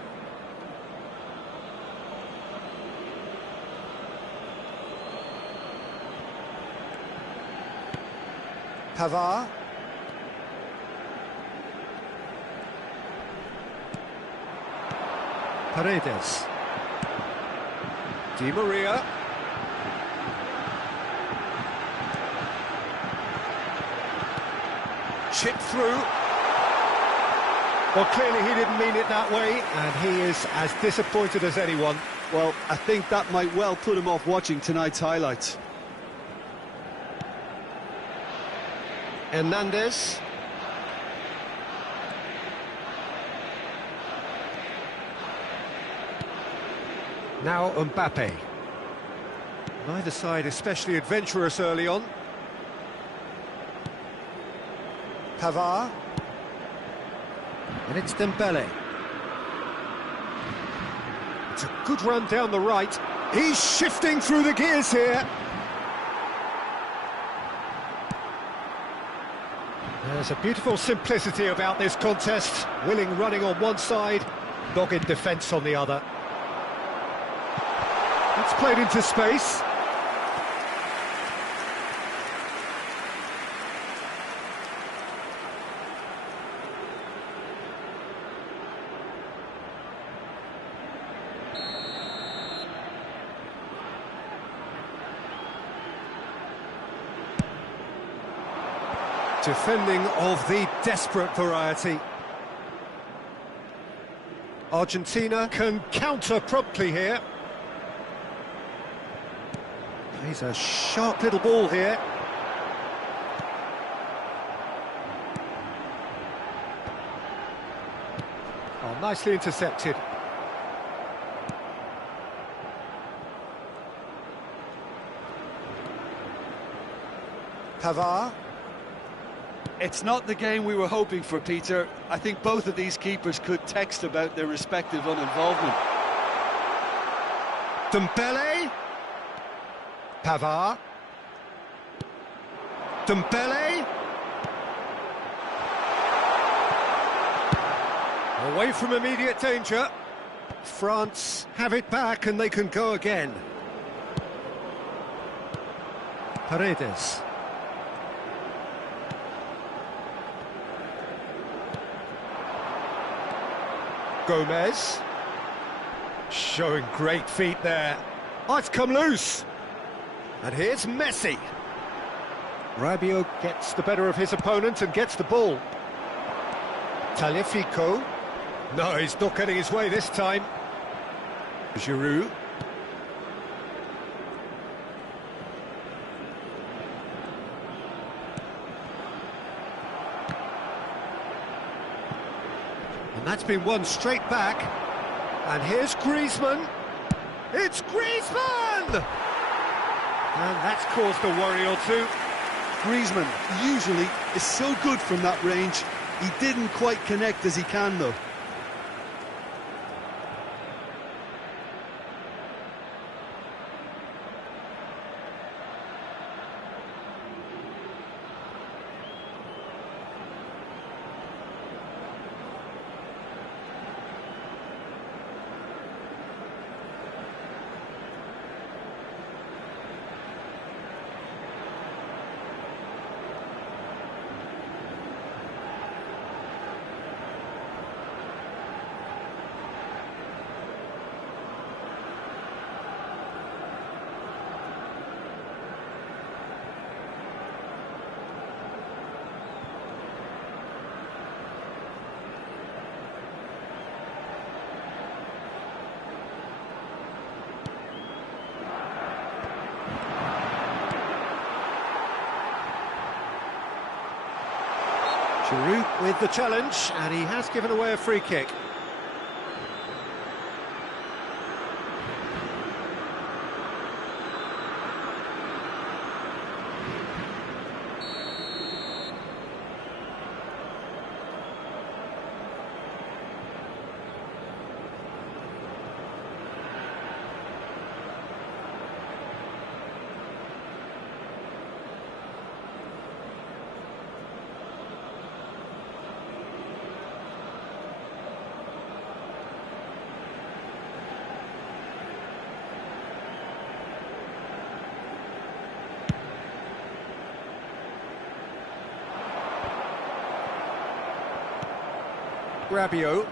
Pavard. Paredes. Di Maria. Chip through. Well, clearly he didn't mean it that way, and he is as disappointed as anyone. Well, I think that might well put him off watching tonight's highlights. Hernandez. Now Mbappe. Neither side especially adventurous early on. Pavard. And it's Dembele. It's a good run down the right. He's shifting through the gears here. There's a beautiful simplicity about this contest. Willing running on one side, dogged defence on the other. It's played into space. Defending of the desperate variety. Argentina can counter promptly here. He's a sharp little ball here. Oh, nicely intercepted. Pavard. It's not the game we were hoping for, Peter. I think both of these keepers could text about their respective uninvolvement. Dembele. Pavard. Dembele. Away from immediate danger. France have it back and they can go again. Paredes. Gomez. Showing great feet there. Oh, it's come loose. And here's Messi. Rabiot gets the better of his opponent and gets the ball. Tagliafico. No, he's not getting his way this time. Giroud. And that's been won straight back. And here's Griezmann. It's Griezmann! And that's caused a worry or two. Griezmann usually is so good from that range. He didn't quite connect as he can, though. Giroud with the challenge, and he has given away a free kick. Rabiot.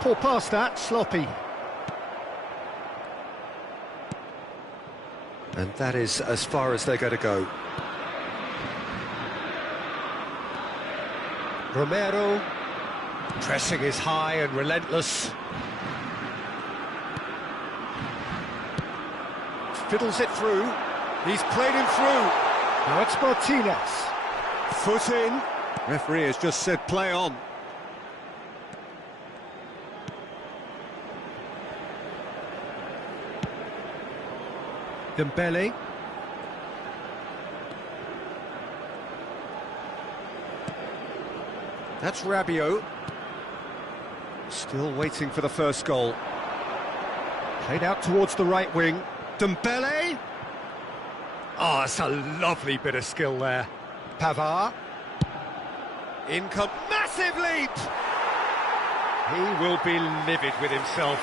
Poor pass that, sloppy. And that is as far as they're going to go. Romero. Pressing is high and relentless. Fiddles it through. He's played him through. Now it's Martinez. Foot in. Referee has just said play on. Dembele. That's Rabiot. Still waiting for the first goal. Played out towards the right wing. Dembele. Oh, it's a lovely bit of skill there. Pavard. In comes massive leap. He will be livid with himself.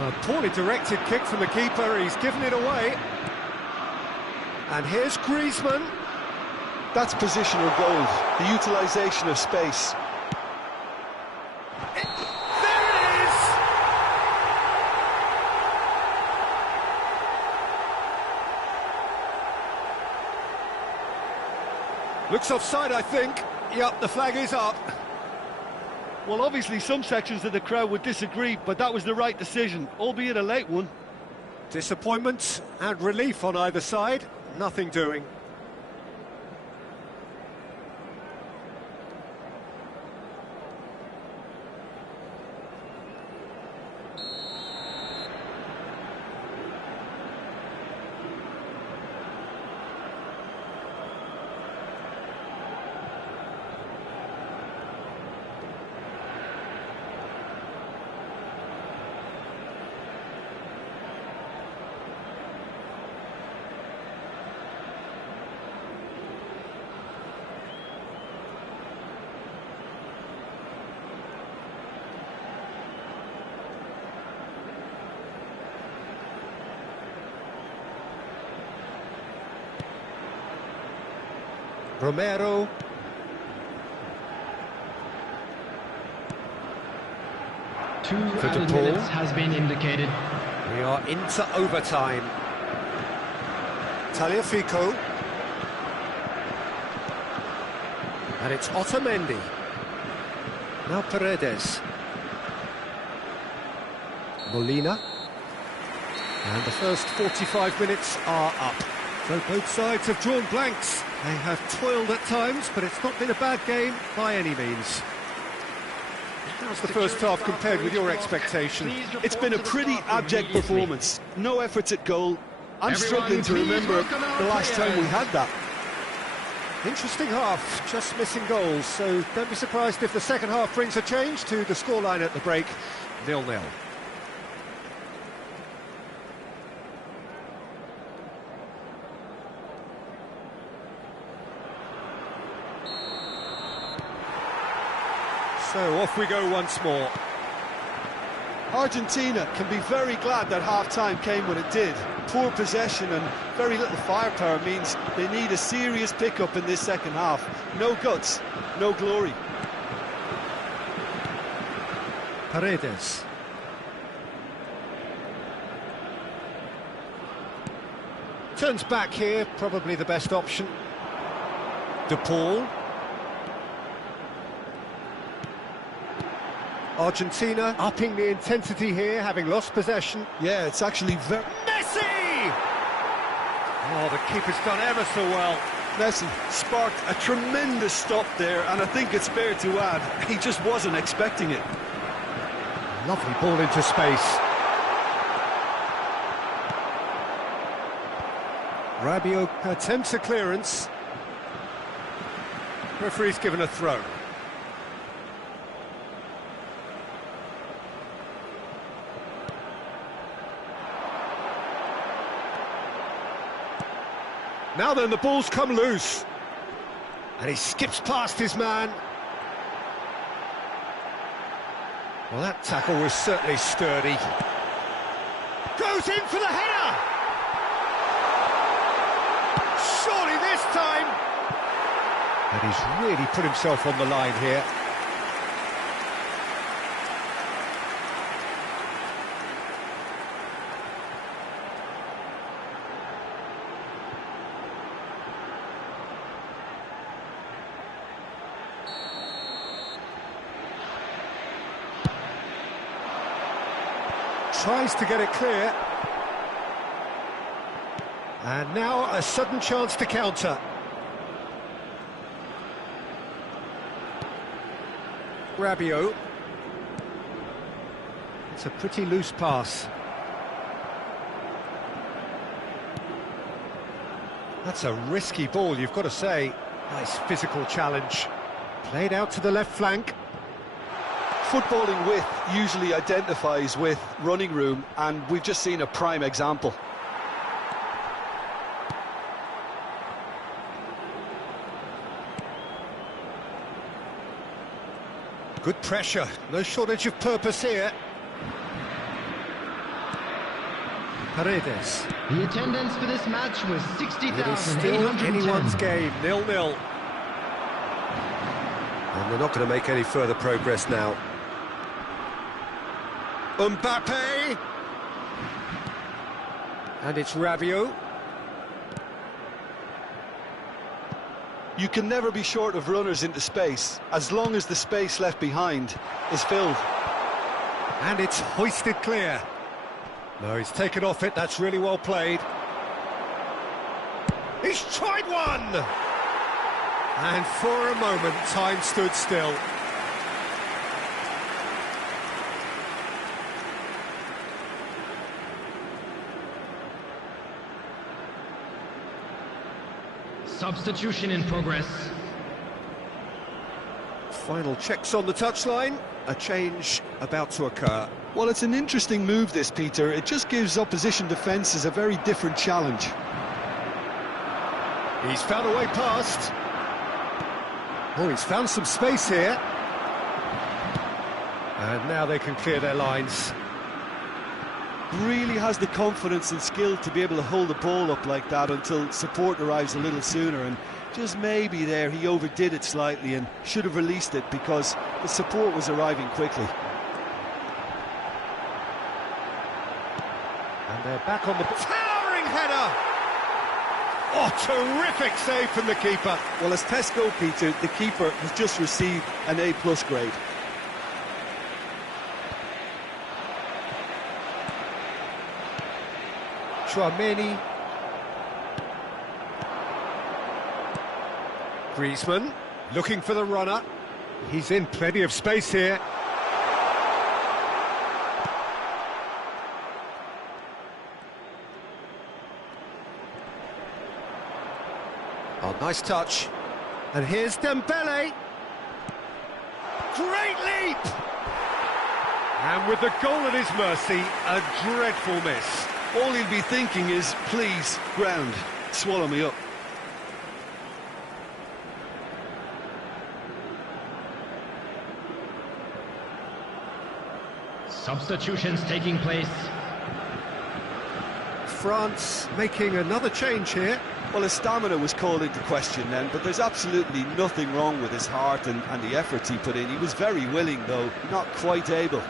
A poorly directed kick from the keeper, he's given it away. And here's Griezmann. That's positional goal, the utilisation of space. There it is! Looks offside, I think. Yep, the flag is up. Well, obviously some sections of the crowd would disagree, but that was the right decision, albeit a late one. Disappointment and relief on either side, nothing doing. Romero. Two added minutes has been indicated. We are into overtime. Tagliafico. And it's Otamendi. Now Paredes. Molina. And the first 45 minutes are up. So both sides have drawn blanks. They have toiled at times, but it's not been a bad game by any means. How's the first half compared with your expectation? It's been a pretty abject performance. No efforts at goal. I'm struggling to remember the last time we had that. Interesting half, just missing goals, so don't be surprised if the second half brings a change to the scoreline at the break, 0-0. So off we go once more. Argentina can be very glad that half-time came when it did. Poor possession and very little firepower means they need a serious pickup in this second half. No guts, no glory. Paredes. Turns back here, probably the best option. De Paul. Argentina upping the intensity here, having lost possession. Yeah, it's actually very... Messi! Oh, the keeper's done ever so well. Messi sparked a tremendous stop there, and I think it's fair to add, he just wasn't expecting it. Lovely ball into space. Rabiot attempts a clearance. Referee's given a throw. Now then, the ball's come loose. And he skips past his man. Well, that tackle was certainly sturdy. Goes in for the header! Surely this time! And he's really put himself on the line here. Tries to get it clear. And now a sudden chance to counter. Rabiot. It's a pretty loose pass. That's a risky ball, you've got to say. Nice physical challenge. Played out to the left flank. Footballing width usually identifies with running room, and we've just seen a prime example. Good pressure, no shortage of purpose here. Paredes. The attendance for this match was It is still 60,810. anyone's game, 0-0. And they're not going to make any further progress now. Mbappe! And it's Rabiot. You can never be short of runners into space, as long as the space left behind is filled. And it's hoisted clear. No, he's taken off it, that's really well played. He's tried one! And for a moment, time stood still. Substitution in progress. Final checks on the touchline. A change about to occur. Well, it's an interesting move, this, Peter. It just gives opposition defences a very different challenge. He's found a way past. Oh, he's found some space here. And now they can clear their lines. Really has the confidence and skill to be able to hold the ball up like that until support arrives a little sooner, and just maybe there he overdid it slightly and should have released it because the support was arriving quickly. And they're back on the... Towering header! Oh, terrific save from the keeper. Well, as tests go, Peter, the keeper has just received an A+ grade. Chouameni. Griezmann looking for the runner. He's in plenty of space here. Oh, nice touch. And here's Dembele. Great leap! And with the goal at his mercy, a dreadful miss. All he'll be thinking is, please, ground, swallow me up. Substitutions taking place. France making another change here. Well, his stamina was called into question then, but there's absolutely nothing wrong with his heart and the efforts he put in. He was very willing, though, not quite able.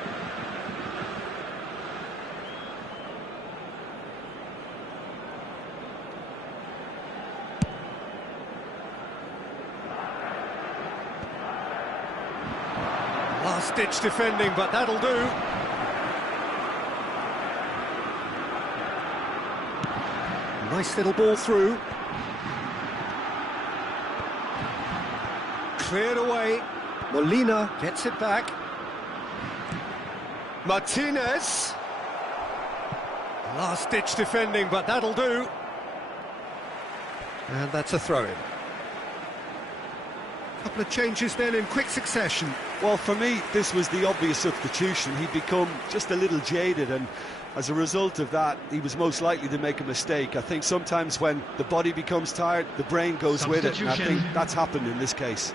Last-ditch defending, but that'll do. Nice little ball through. Cleared away. Molina gets it back. Martinez. Last-ditch defending, but that'll do. And that's a throw-in. Couple of changes then in quick succession. Well, for me, this was the obvious substitution. He'd become just a little jaded, and as a result of that, he was most likely to make a mistake. I think sometimes when the body becomes tired, the brain goes with it, and I think that's happened in this case.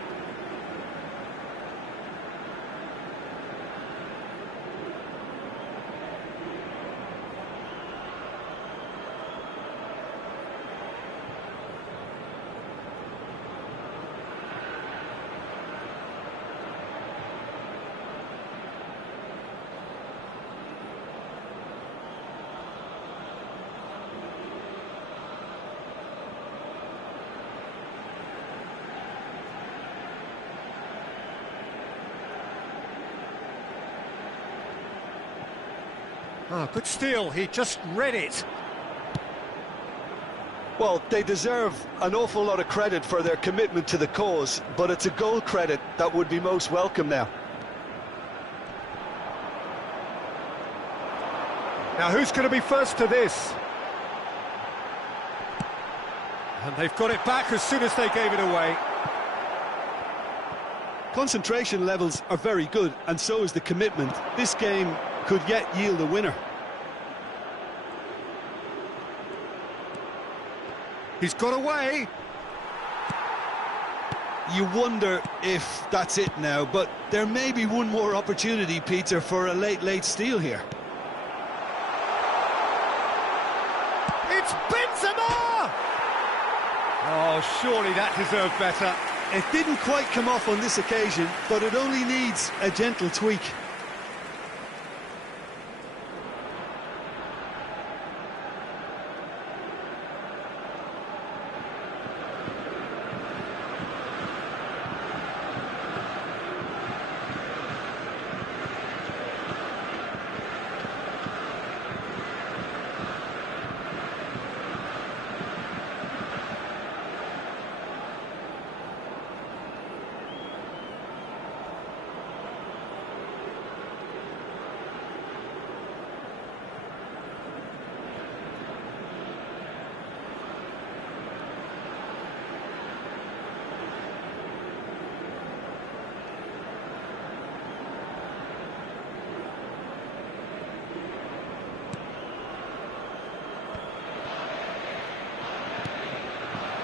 Ah, good steal, he just read it. Well, they deserve an awful lot of credit for their commitment to the cause, but it's a goal credit that would be most welcome now. Now who's going to be first to this? And they've got it back as soon as they gave it away. Concentration levels are very good, and so is the commitment. This game could yet yield a winner. He's got away. You wonder if that's it now, but there may be one more opportunity, Peter, for a late steal here. It's Benzema! Oh, surely that deserved better. It didn't quite come off on this occasion, but it only needs a gentle tweak.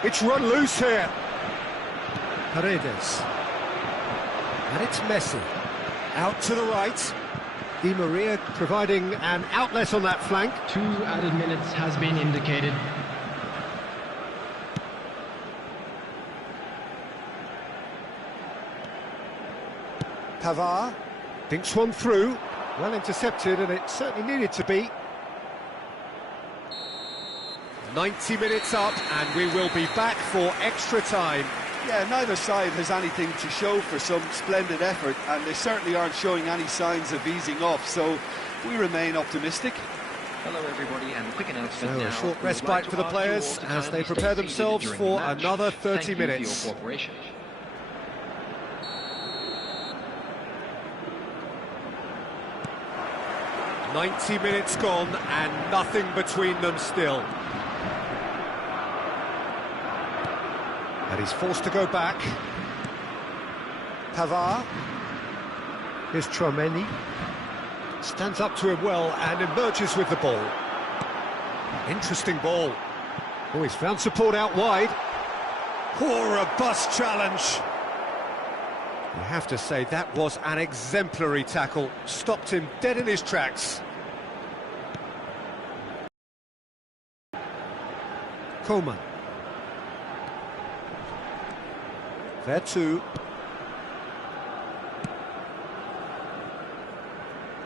It's run loose here. Paredes. And it's Messi. Out to the right. Di Maria providing an outlet on that flank. 2 added minutes has been indicated. Pavard thinks one through. Well intercepted, and it certainly needed to be. 90 minutes up, and we will be back for extra time. Yeah, neither side has anything to show for some splendid effort, and they certainly aren't showing any signs of easing off, so we remain optimistic. Hello everybody, and a quick announcement So now. a short respite for the players as they prepare themselves for another 30 minutes. Thank you for your cooperation. "90 minutes gone and nothing between them still." And he's forced to go back. Pavard. Here's Tchouaméni. Stands up to him well and emerges with the ball. Interesting ball. Oh, he's found support out wide. Oh, a robust challenge. You have to say that was an exemplary tackle. Stopped him dead in his tracks. Coman. Vertu.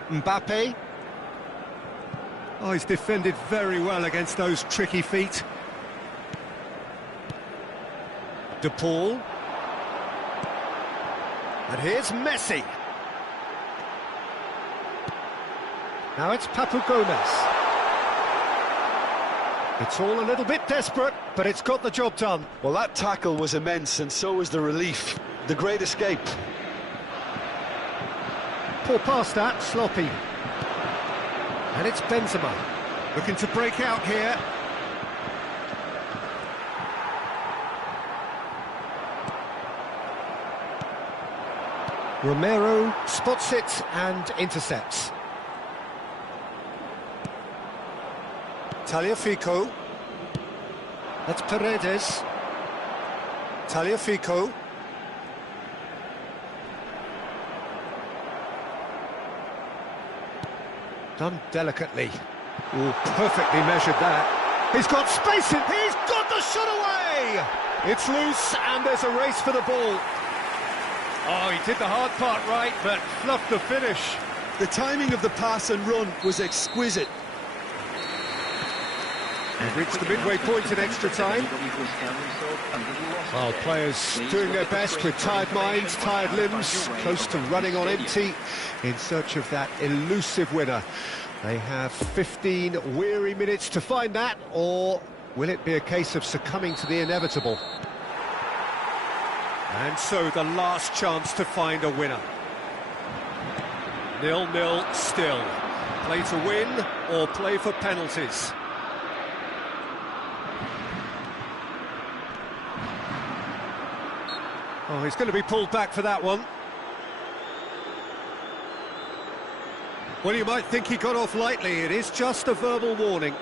Mbappe. Oh, he's defended very well against those tricky feet. De Paul. And here's Messi. Now it's Papu Gomez. It's all a little bit desperate, but it's got the job done. Well, that tackle was immense, and so was the relief. The Great Escape. Poor pass that, sloppy. And it's Benzema, looking to break out here. Romero spots it and intercepts. Tagliafico. That's Paredes. Tagliafico. Done delicately. Oh, perfectly measured that. He's got space in. He's got the shot away! It's loose and there's a race for the ball. Oh, he did the hard part right, but fluffed the finish. The timing of the pass and run was exquisite. They've reached the midway point in extra time. Well, players doing their best with tired minds, tired limbs, close to running on empty, in search of that elusive winner. They have 15 weary minutes to find that, or will it be a case of succumbing to the inevitable? And so the last chance to find a winner. 0-0 still. Play to win or play for penalties. Oh, he's going to be pulled back for that one. Well, you might think he got off lightly. It is just a verbal warning.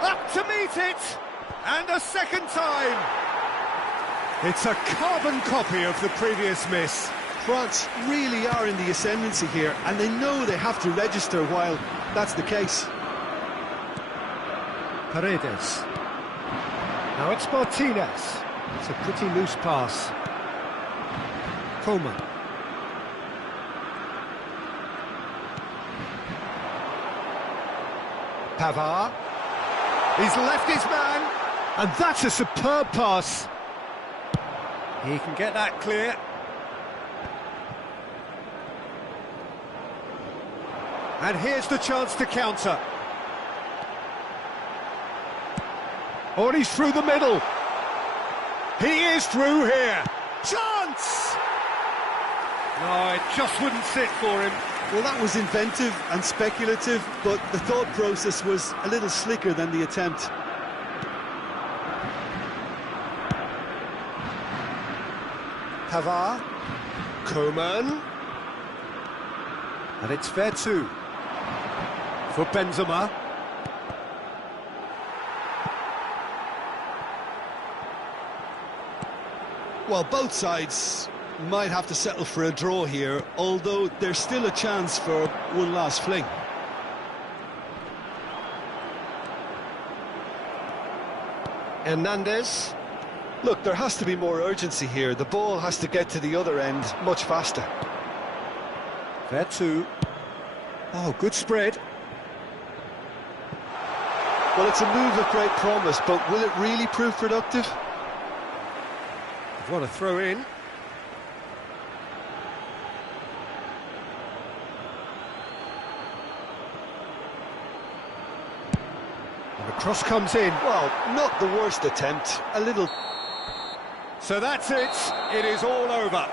Up to meet it! And a second time! It's a carbon copy of the previous miss. France really are in the ascendancy here, and they know they have to register while that's the case. Paredes. Now it's Martinez. It's a pretty loose pass. Coman. Pavard. He's left his man, and that's a superb pass. He can get that clear. And here's the chance to counter. Oh, and he's through the middle. He is through here. Chance! No, it just wouldn't sit for him. Well, that was inventive and speculative, but the thought process was a little slicker than the attempt. Pavard. Coman. And it's fair too. For Benzema. Well, both sides might have to settle for a draw here, although there's still a chance for one last fling. Hernandez. Look, there has to be more urgency here. The ball has to get to the other end much faster. There too. Oh, good spread. Well, it's a move of great promise, but will it really prove productive? What a throw in. And the cross comes in. Well, not the worst attempt. A little... So that's it. It is all over.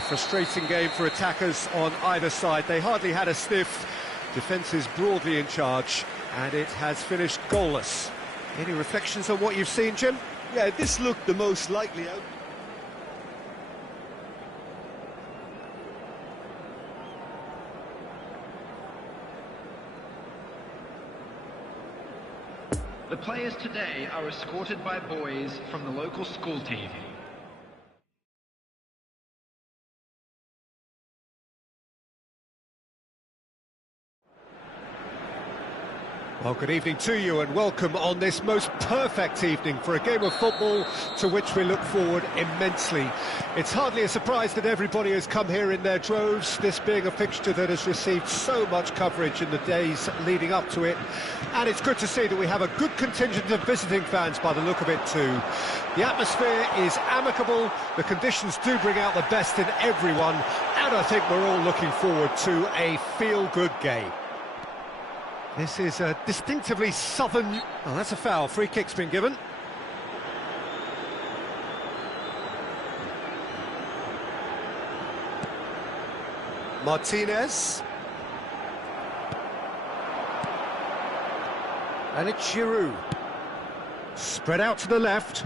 Frustrating game for attackers on either side. They hardly had a sniff. Defence is broadly in charge, and it has finished goalless. Any reflections on what you've seen, Jim? Yeah, this looked the most likely out. The players today are escorted by boys from the local school team. Well, good evening to you and welcome on this most perfect evening for a game of football to which we look forward immensely. It's hardly a surprise that everybody has come here in their droves, this being a fixture that has received so much coverage in the days leading up to it. And it's good to see that we have a good contingent of visiting fans by the look of it too. The atmosphere is amicable, the conditions do bring out the best in everyone, and I think we're all looking forward to a feel-good game. This is a distinctively southern... Oh, that's a foul. Free kick's been given. Martinez. And it's Giroud. Spread out to the left.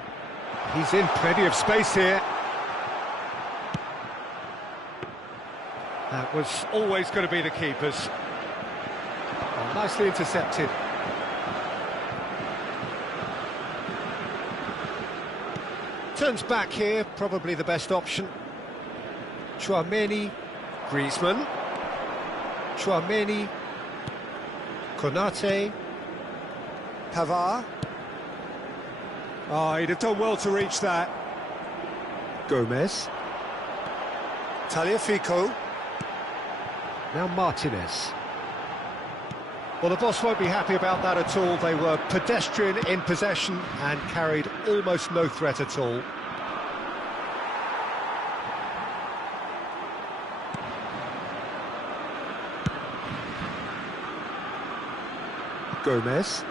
He's in plenty of space here. That was always going to be the keeper's. Oh, nicely intercepted. Turns back here, probably the best option. Tchouameni, Griezmann. Tchouameni, Konate, Pavard. Oh, he'd have done well to reach that. Gomez. Tagliafico. Now Martinez. Well, the boss won't be happy about that at all. They were pedestrian in possession and carried almost no threat at all. Gomez.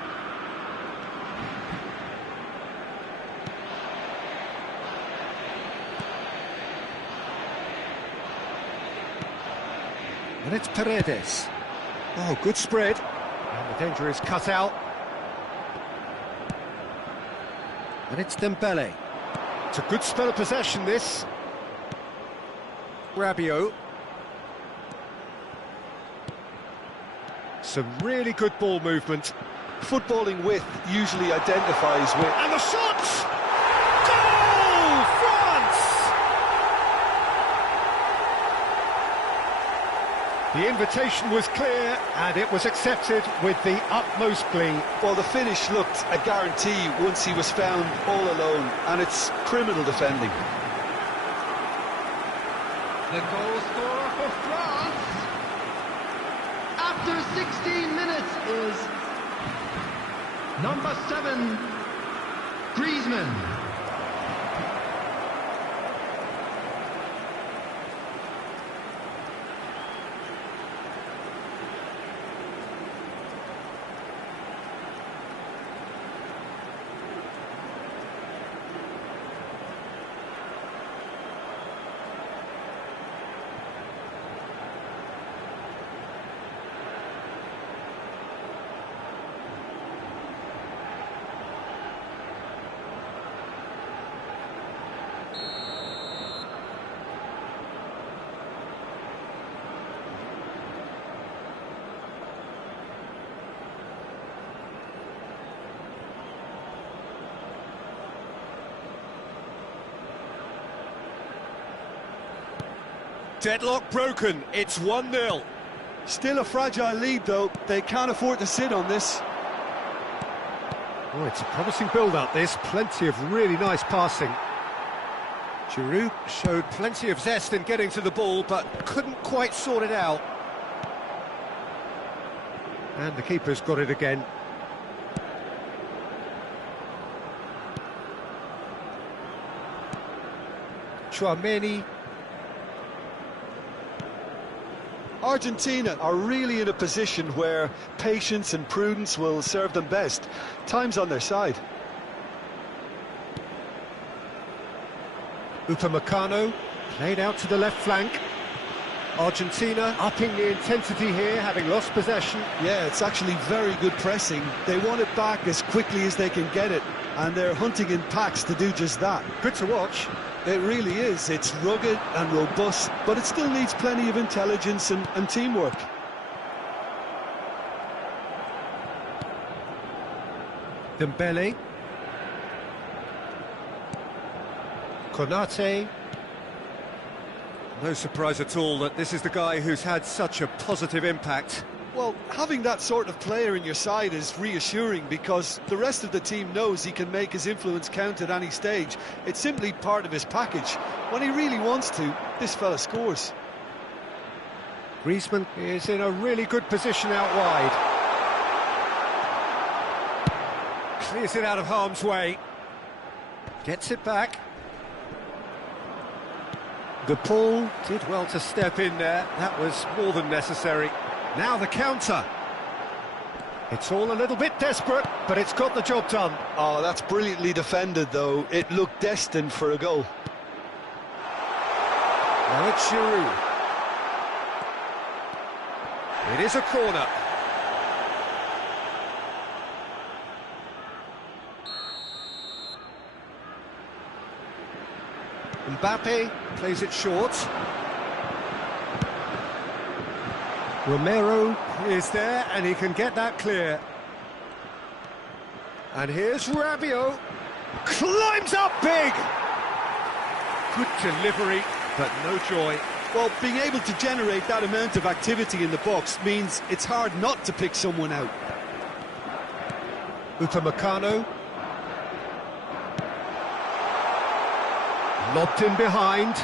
And it's Paredes. Oh, good spread. And the danger is cut out. And it's Dembele. It's a good spell of possession, this. Rabiot. Some really good ball movement. Footballing width usually identifies with... And the shot! Goal! France! The invitation was clear, and it was accepted with the utmost glee. Well, the finish looked a guarantee once he was found all alone, and it's criminal defending. The goal scorer for France after 16 minutes is number 7, Griezmann. Deadlock broken, it's 1-0. Still a fragile lead, though. They can't afford to sit on this. Oh, it's a promising build-up, this. Plenty of really nice passing. Giroud showed plenty of zest in getting to the ball, but couldn't quite sort it out. And the keeper's got it again. Tchouameni. Argentina are really in a position where patience and prudence will serve them best. Time's on their side. Upamecano played out to the left flank. Argentina upping the intensity here, having lost possession. Yeah, it's actually very good pressing. They want it back as quickly as they can get it, and they're hunting in packs to do just that. Good to watch. It really is. It's rugged and robust, but it still needs plenty of intelligence and teamwork. Dembele. Konate. No surprise at all that this is the guy who's had such a positive impact. Well, having that sort of player in your side is reassuring because the rest of the team knows he can make his influence count at any stage. It's simply part of his package. When he really wants to, this fella scores. Griezmann is in a really good position out wide. Clears it out of harm's way. Gets it back. The Paul did well to step in there. That was more than necessary. Now the counter. It's all a little bit desperate, but it's got the job done. Oh, that's brilliantly defended, though. It looked destined for a goal. Now it's Giroud. It is a corner. Mbappe plays it short. Romero is there, and he can get that clear. And here's Rabiot. Climbs up big! Good delivery, but no joy. Well, being able to generate that amount of activity in the box means it's hard not to pick someone out. Upamecano. Lobbed in behind.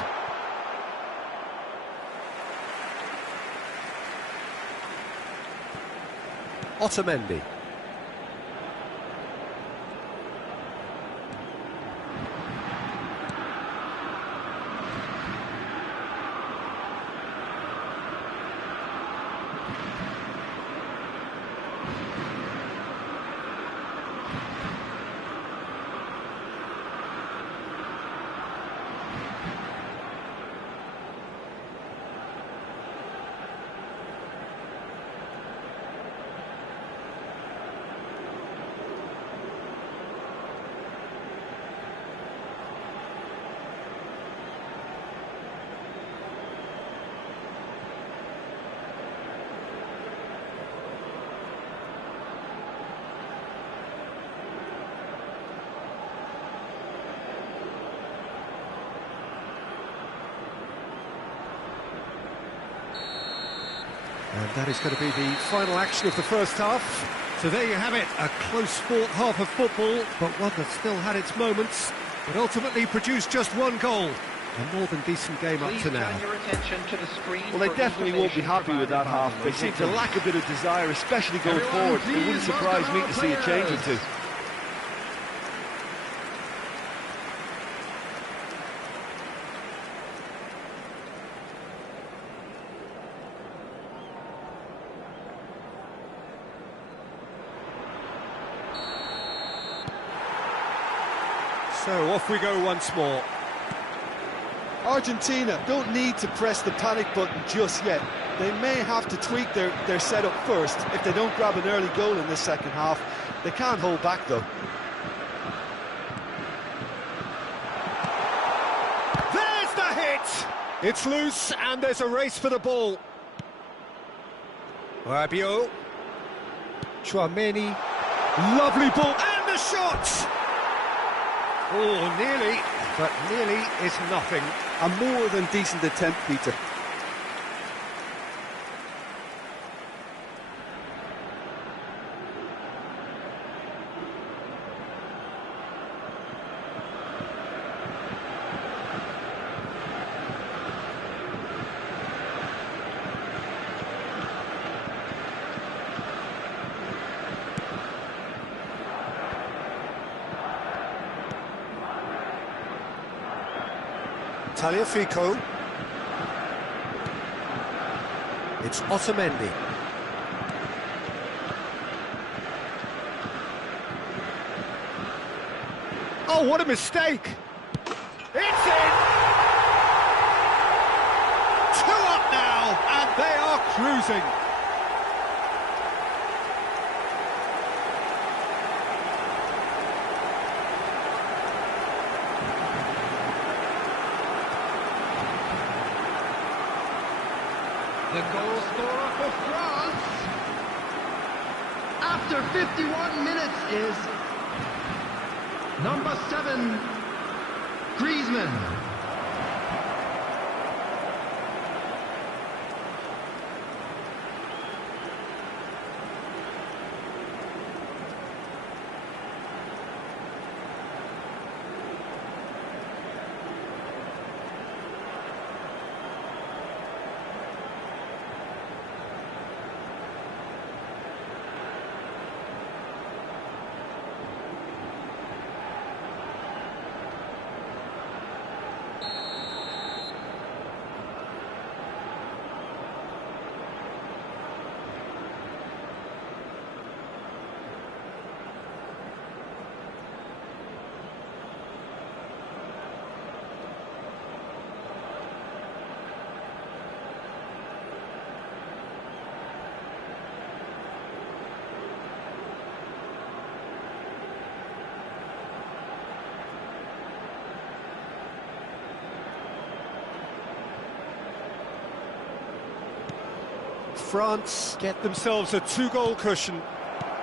Otamendi. And that is going to be the final action of the first half. So there you have it, a close-fought half of football, but one that still had its moments. It ultimately produced just one goal. A more than decent game up to now. Well, they definitely won't be happy with that half. They seem to lack a bit of desire, especially going forward. It wouldn't surprise me to see a change or two. So off we go once more. Argentina don't need to press the panic button just yet. They may have to tweak their setup first if they don't grab an early goal in this second half. They can't hold back though. There's the hit! It's loose and there's a race for the ball. Rabiot. Chouameni. Lovely ball and the shot! Oh, nearly, but nearly is nothing. A more than decent attempt, Peter. Tagliafico. It's Otamendi. Oh, what a mistake! It's in! 2 up now, and they are cruising. The goal scorer for France after 51 minutes is number 7, Griezmann. France get themselves a 2-goal cushion.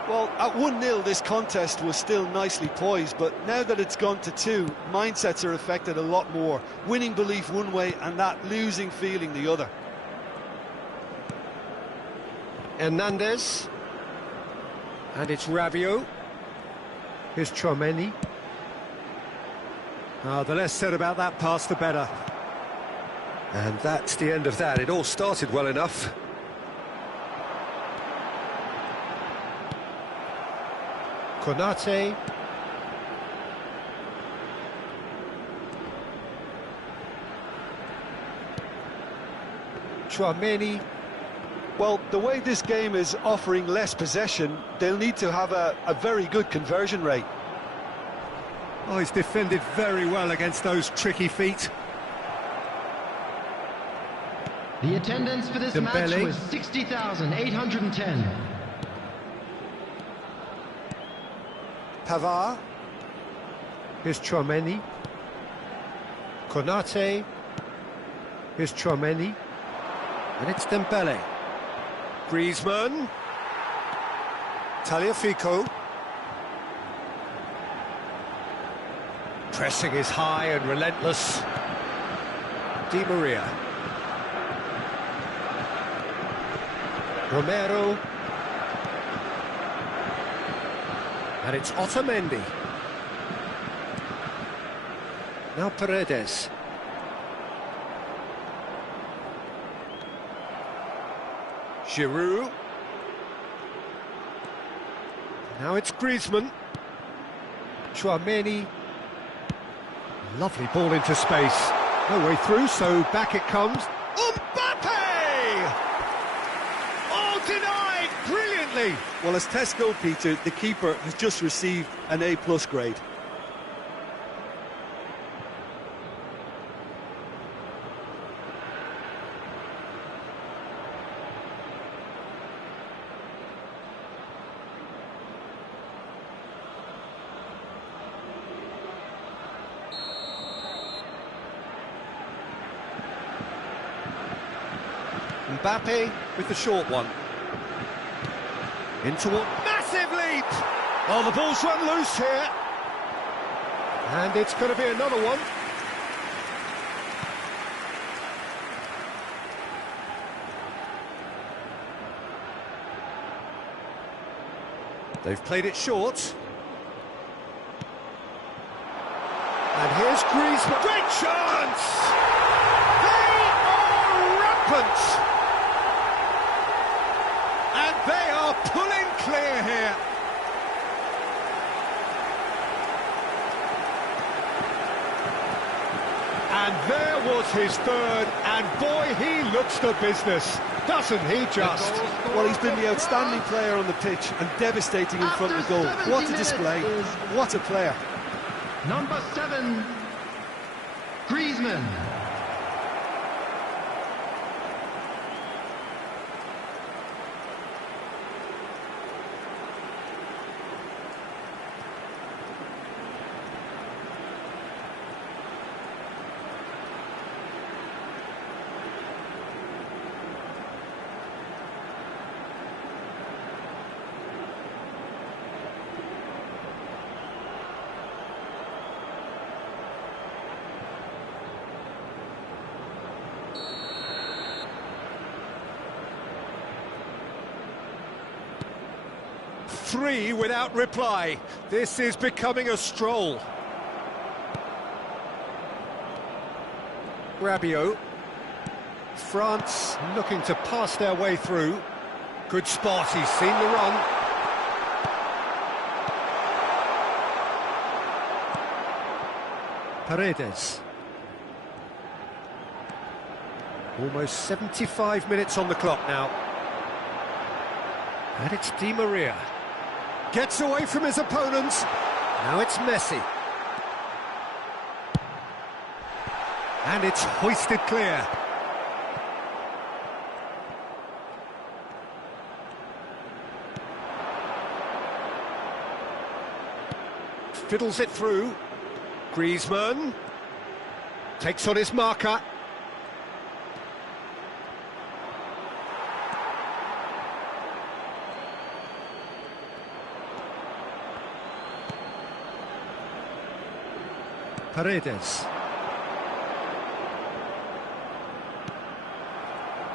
Well, at 1-0 this contest was still nicely poised, but now that it's gone to 2, mindsets are affected a lot more. Winning belief one way and that losing feeling the other. Hernandez. And it's Rabiot. Here's Chouameni. The less said about that pass, the better. And that's the end of that. It all started well enough. Konate. Chouameni. Well, the way this game is offering less possession, they'll need to have a very good conversion rate. Oh, he's defended very well against those tricky feet. The attendance for this match was 60,810. Pavard. Here's Chouameni. Konate. Here's Chouameni. And it's Dembele. Griezmann. Tagliafico. Pressing is high and relentless. Di Maria. Romero. And it's Otamendi. Now Paredes. Giroud. Now it's Griezmann. Chouameni. Lovely ball into space. No way through, so back it comes. Mbappe! Oh, denied brilliantly. Well, as test goalkeeper, the keeper has just received an A+ grade. Mbappe with the short one. Into a massive leap! Oh, the ball's run loose here. And it's going to be another one. They've played it short. And here's Griezmann. Great chance! They are rampant! And they are pulling clear here. And there was his third, and boy, he looks the business, doesn't he just? Well, he's been the outstanding player on the pitch and devastating in front of the goal. What a display, what a player. Number 7, Griezmann. Three without reply. This is becoming a stroll. Rabiot. France looking to pass their way through. Good spot, he's seen the run. Paredes. Almost 75 minutes on the clock now. And it's Di Maria. Gets away from his opponents. Now it's Messi. And it's hoisted clear. Fiddles it through. Griezmann. Takes on his marker. Paredes.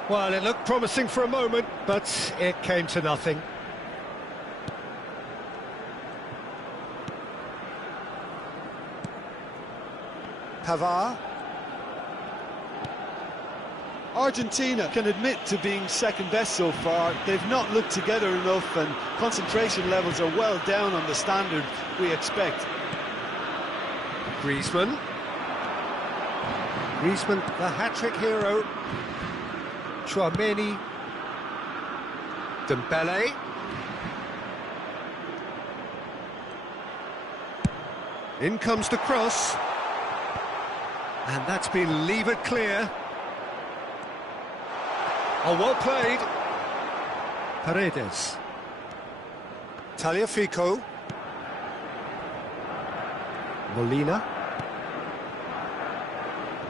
Well, it looked promising for a moment, but it came to nothing. Pavard. Argentina can admit to being second best so far. They've not looked together enough, and concentration levels are well down on the standard we expect. Griezmann. Griezmann, the hat-trick hero. Chouameni. Dembele. In comes the cross. And that's been levered clear. Oh, well played. Paredes. Tagliafico. Molina.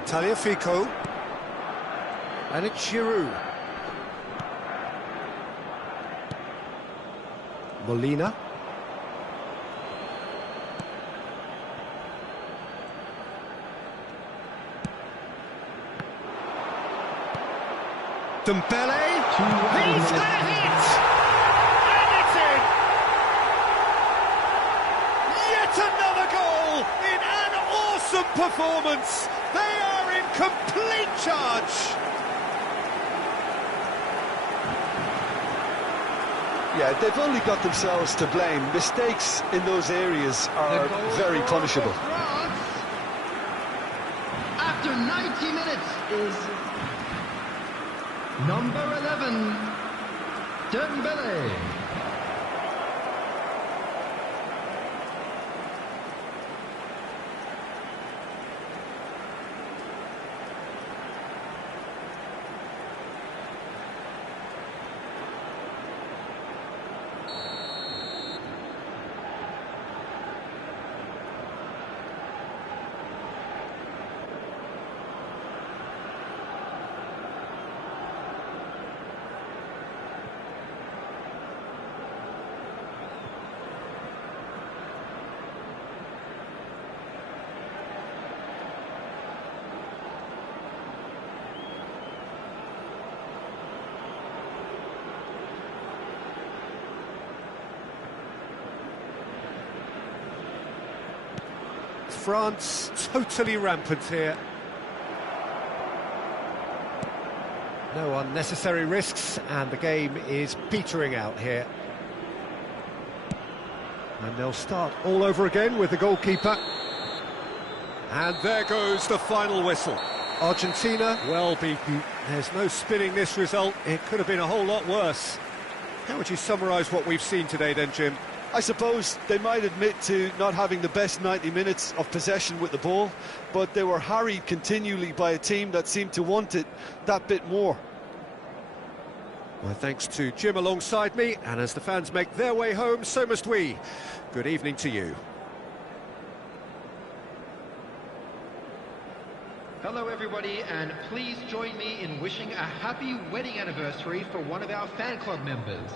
Tagliafico. And it's Giroud. Molina. Dembele. He's got a hit! And it's in! Yet another goal in an awesome performance. They are in complete charge. Yeah, they've only got themselves to blame. Mistakes in those areas are very punishable. After 90 minutes is number 11, Dembele. France totally rampant here. No unnecessary risks, and the game is petering out here. And they'll start all over again with the goalkeeper. And there goes the final whistle. Argentina, well beaten. There's no spinning this result. It could have been a whole lot worse. How would you summarise what we've seen today then, Jim? I suppose they might admit to not having the best 90 minutes of possession with the ball, but they were harried continually by a team that seemed to want it that bit more. Well, thanks to Jim alongside me, and as the fans make their way home, so must we. Good evening to you. Hello everybody, and please join me in wishing a happy wedding anniversary for one of our fan club members.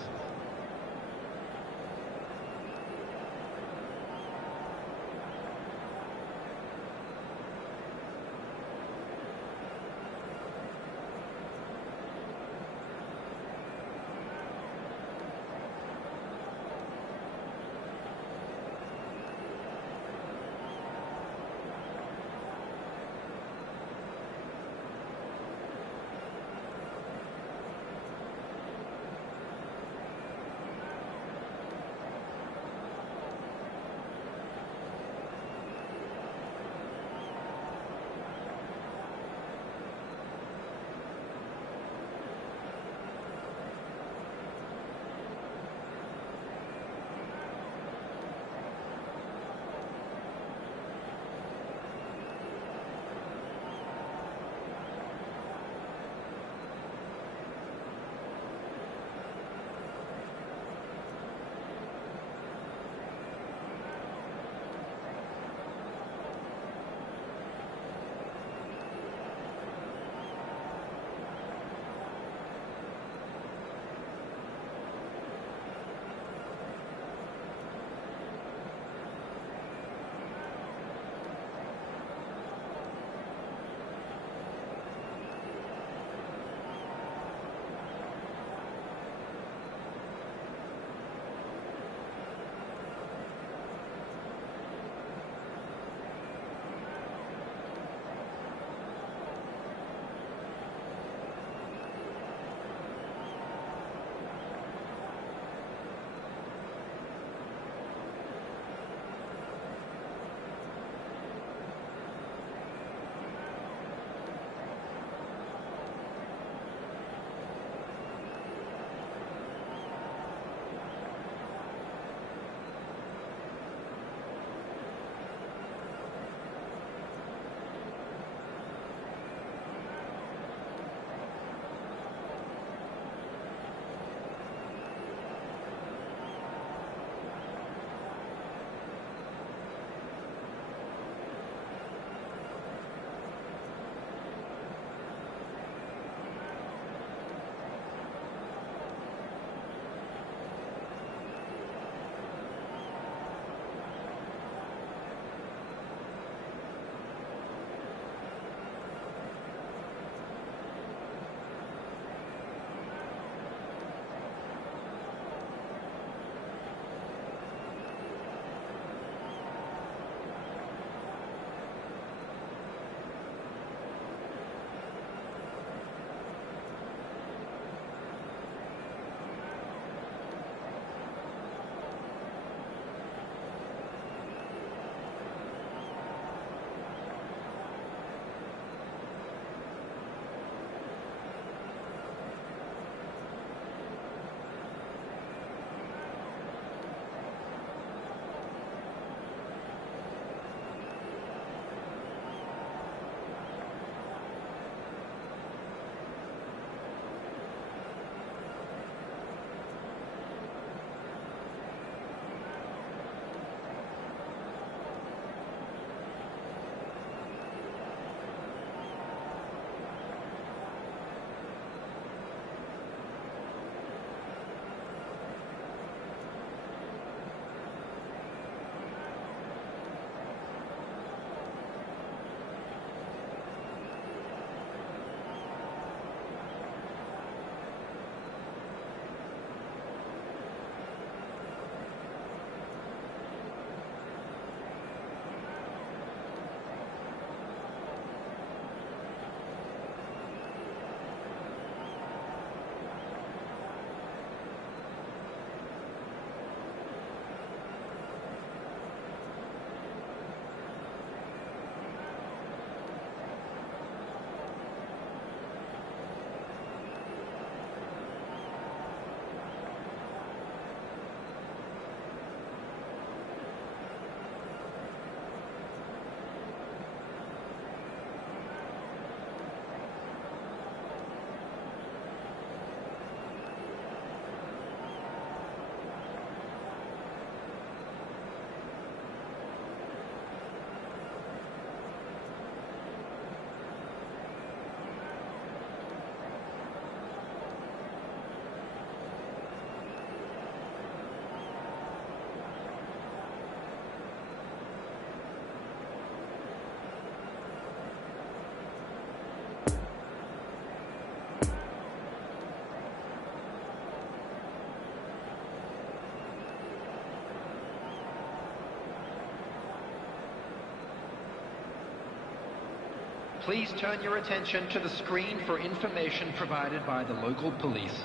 Please turn your attention to the screen for information provided by the local police.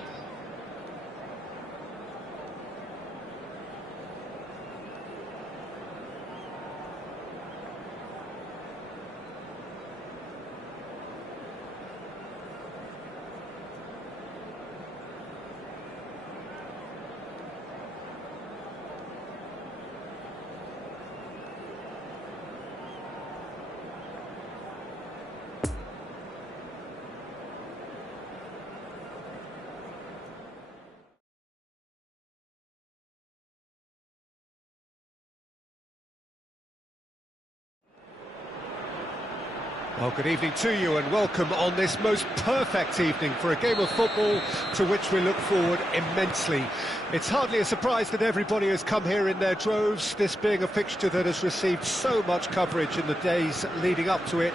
Well, good evening to you and welcome on this most perfect evening for a game of football to which we look forward immensely. It's hardly a surprise that everybody has come here in their droves, this being a fixture that has received so much coverage in the days leading up to it.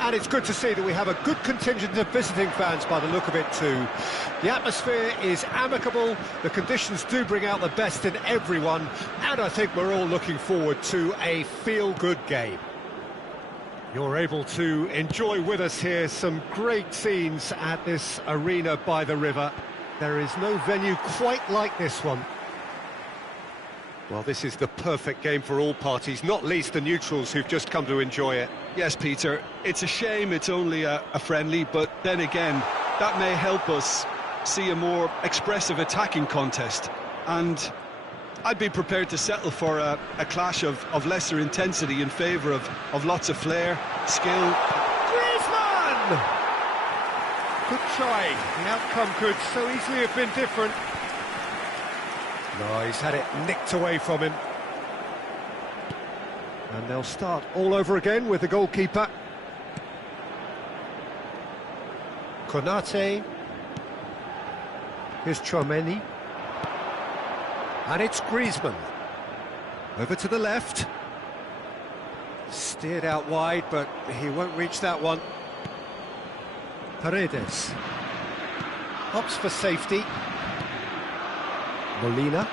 And it's good to see that we have a good contingent of visiting fans by the look of it too. The atmosphere is amicable, the conditions do bring out the best in everyone, and I think we're all looking forward to a feel-good game. You're able to enjoy with us here some great scenes at this arena by the river. There is no venue quite like this one. Well, this is the perfect game for all parties, not least the neutrals who've just come to enjoy it. Yes, Peter, it's a shame it's only a friendly, but then again, that may help us see a more expressive attacking contest. And I'd be prepared to settle for a clash of lesser intensity in favour of lots of flair, skill. Griezmann! Good try. The outcome could so easily have been different. No, he's had it nicked away from him. And they'll start all over again with the goalkeeper. Konate. Here's Chouameni. And it's Griezmann. Over to the left. Steered out wide, but he won't reach that one. Paredes. Opts for safety. Molina.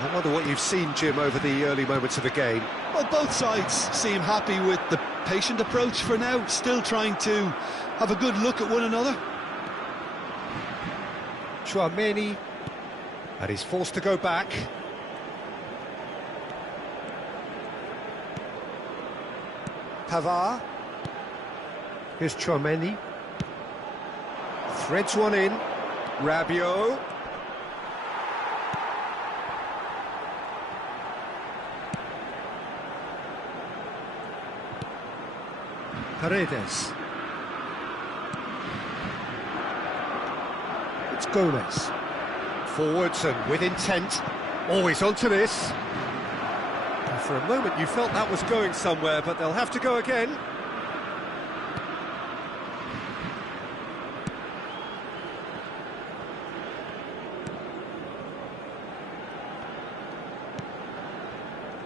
I wonder what you've seen, Jim, over the early moments of the game. Well, both sides seem happy with the patient approach for now, still trying to have a good look at one another. Chouameni. And he's forced to go back. Pavard. Here's Chouameni. Threads one in. Rabiot. Paredes. It's Gomez. Forwards and with intent. Always onto this. And for a moment you felt that was going somewhere, but they'll have to go again.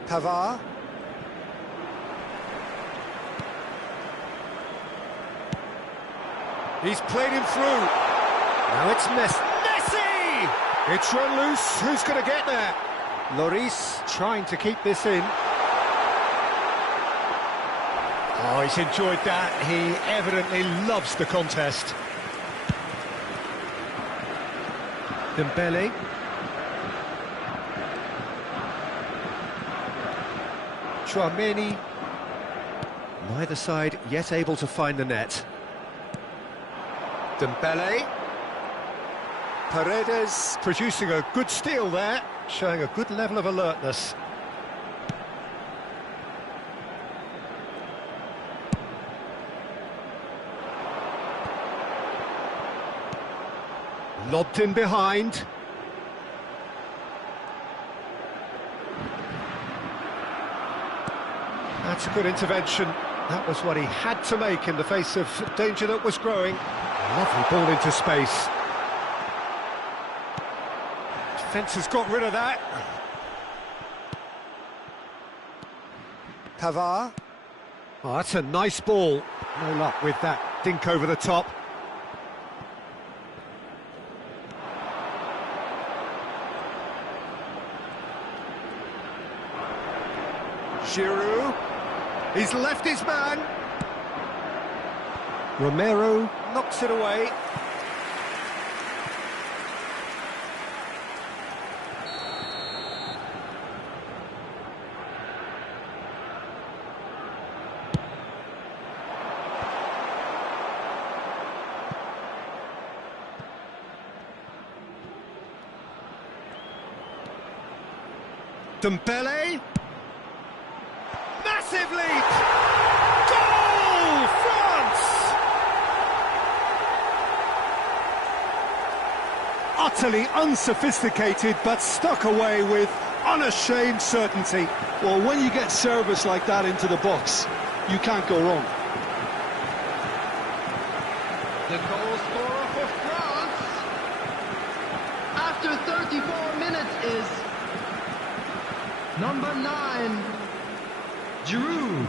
Pavard. He's played him through. Now it's Messi. It's run loose. Who's going to get there? Lloris trying to keep this in. Oh, he's enjoyed that. He evidently loves the contest. Dembele. Chouameni. Neither side yet able to find the net. Dembele. Paredes producing a good steal there, showing a good level of alertness. Lobbed in behind. That's a good intervention. That was what he had to make in the face of danger that was growing. Lovely ball into space. Defence has got rid of that. Pavard. Oh, that's a nice ball. No luck with that dink over the top. Giroud. He's left his man. Romero knocks it away. Dembele. Massive leap! Goal! France! Utterly unsophisticated, but stuck away with unashamed certainty. Well, when you get service like that into the box, you can't go wrong. The goal scorer for France After 34 minutes is number 9, Giroud.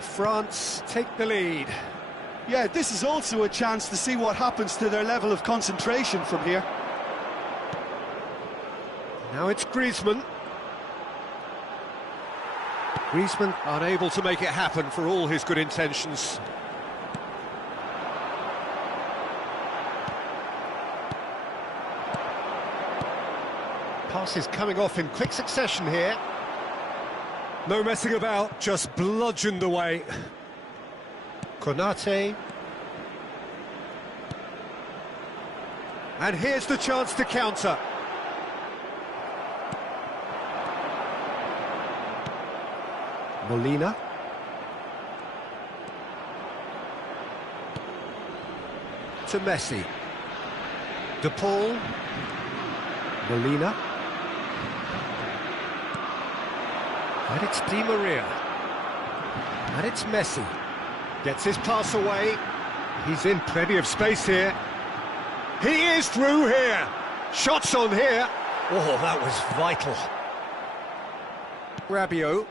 France take the lead. Yeah, this is also a chance to see what happens to their level of concentration from here. Now it's Griezmann. Griezmann unable to make it happen for all his good intentions. Passes coming off in quick succession here. No messing about, just bludgeoned away. Konate. And here's the chance to counter. Molina. To Messi. De Paul. Molina. And it's Di Maria. And it's Messi. Gets his pass away. He's in plenty of space here. He is through here. Shots on here. Oh, that was vital. Rabiot.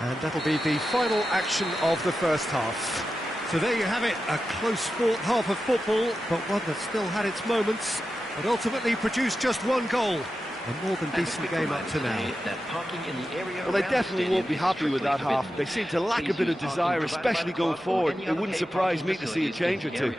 And that'll be the final action of the first half. So there you have it, a close-fought half of football, but one that still had its moments, but ultimately produced just one goal. A more than decent game up to now. Well, they definitely won't be happy with that half. They seem to lack a bit of desire, especially going forward. It wouldn't surprise me to see a change or two.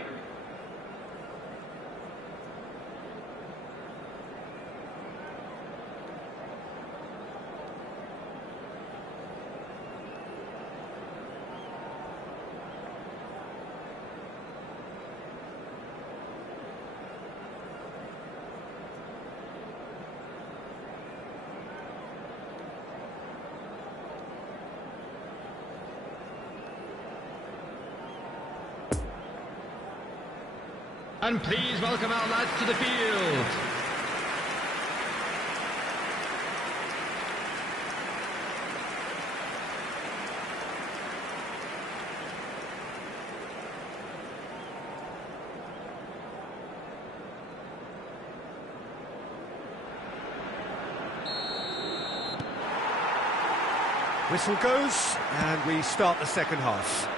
And please welcome our lads to the field. Whistle goes, and we start the second half.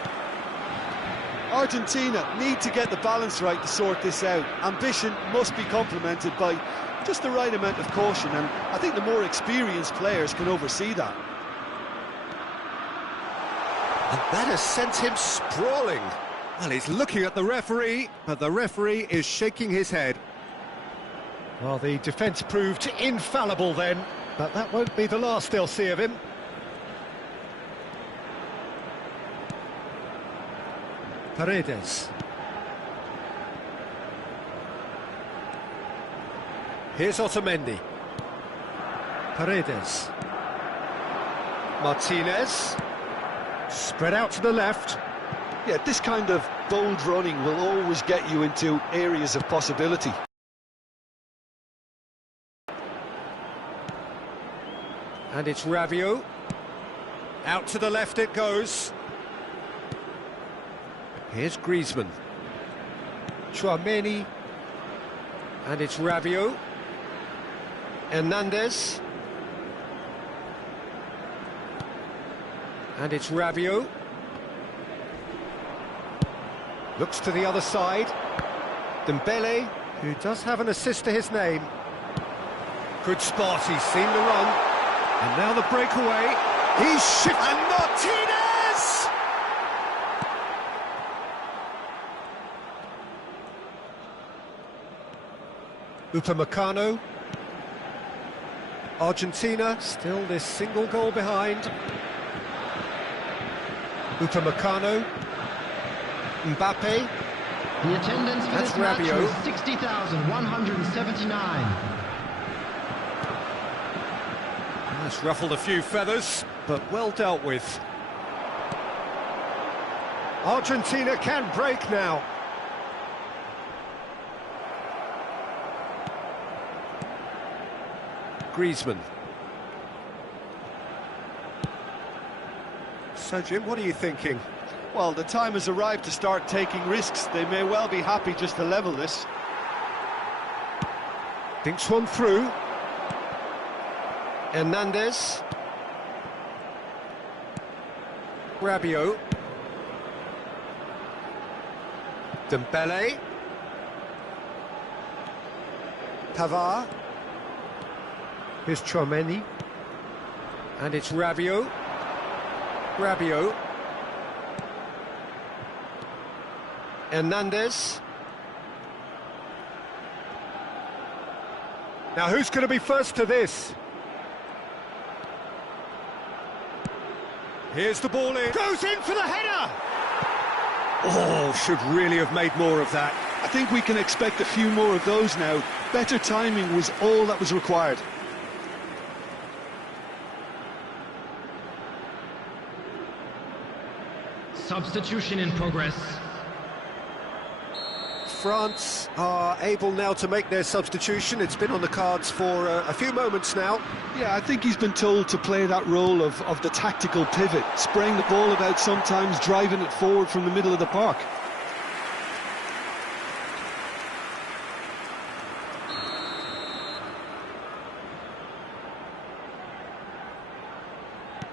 Argentina need to get the balance right to sort this out. Ambition must be complemented by just the right amount of caution, and I think the more experienced players can oversee that. And that has sent him sprawling. Well, he's looking at the referee, but the referee is shaking his head. Well, the defence proved infallible then, but that won't be the last they'll see of him. Paredes. Here's Otamendi. Paredes. Martinez. Spread out to the left. Yeah, this kind of bold running will always get you into areas of possibility. And it's Rabiot. Out to the left it goes. Here's Griezmann. Chouameni. And it's Rabiot. Hernandez. And it's Rabiot. Looks to the other side. Dembele, who does have an assist to his name. Good spot, he's seen the run. And now the breakaway. He's shifted. And Martinez! Upamecano. Argentina still this single goal behind. Upamecano. Mbappe. The attendance for this match was 60,179. That's ruffled a few feathers, but well dealt with. Argentina can break now. Griezmann. So, Jim, what are you thinking? Well, the time has arrived to start taking risks. They may well be happy just to level this. Thinks one through. Hernandez. Rabiot. Dembele. Pavard. Here's Chouameni. And it's Rabiot. Rabiot. Hernandez. Now who's going to be first to this? Here's the ball in. Goes in for the header! Oh, should really have made more of that. I think we can expect a few more of those now. Better timing was all that was required. Substitution in progress. France are able now to make their substitution. It's been on the cards for a few moments now. Yeah, I think he's been told to play that role of the tactical pivot, spraying the ball about sometimes, driving it forward from the middle of the park.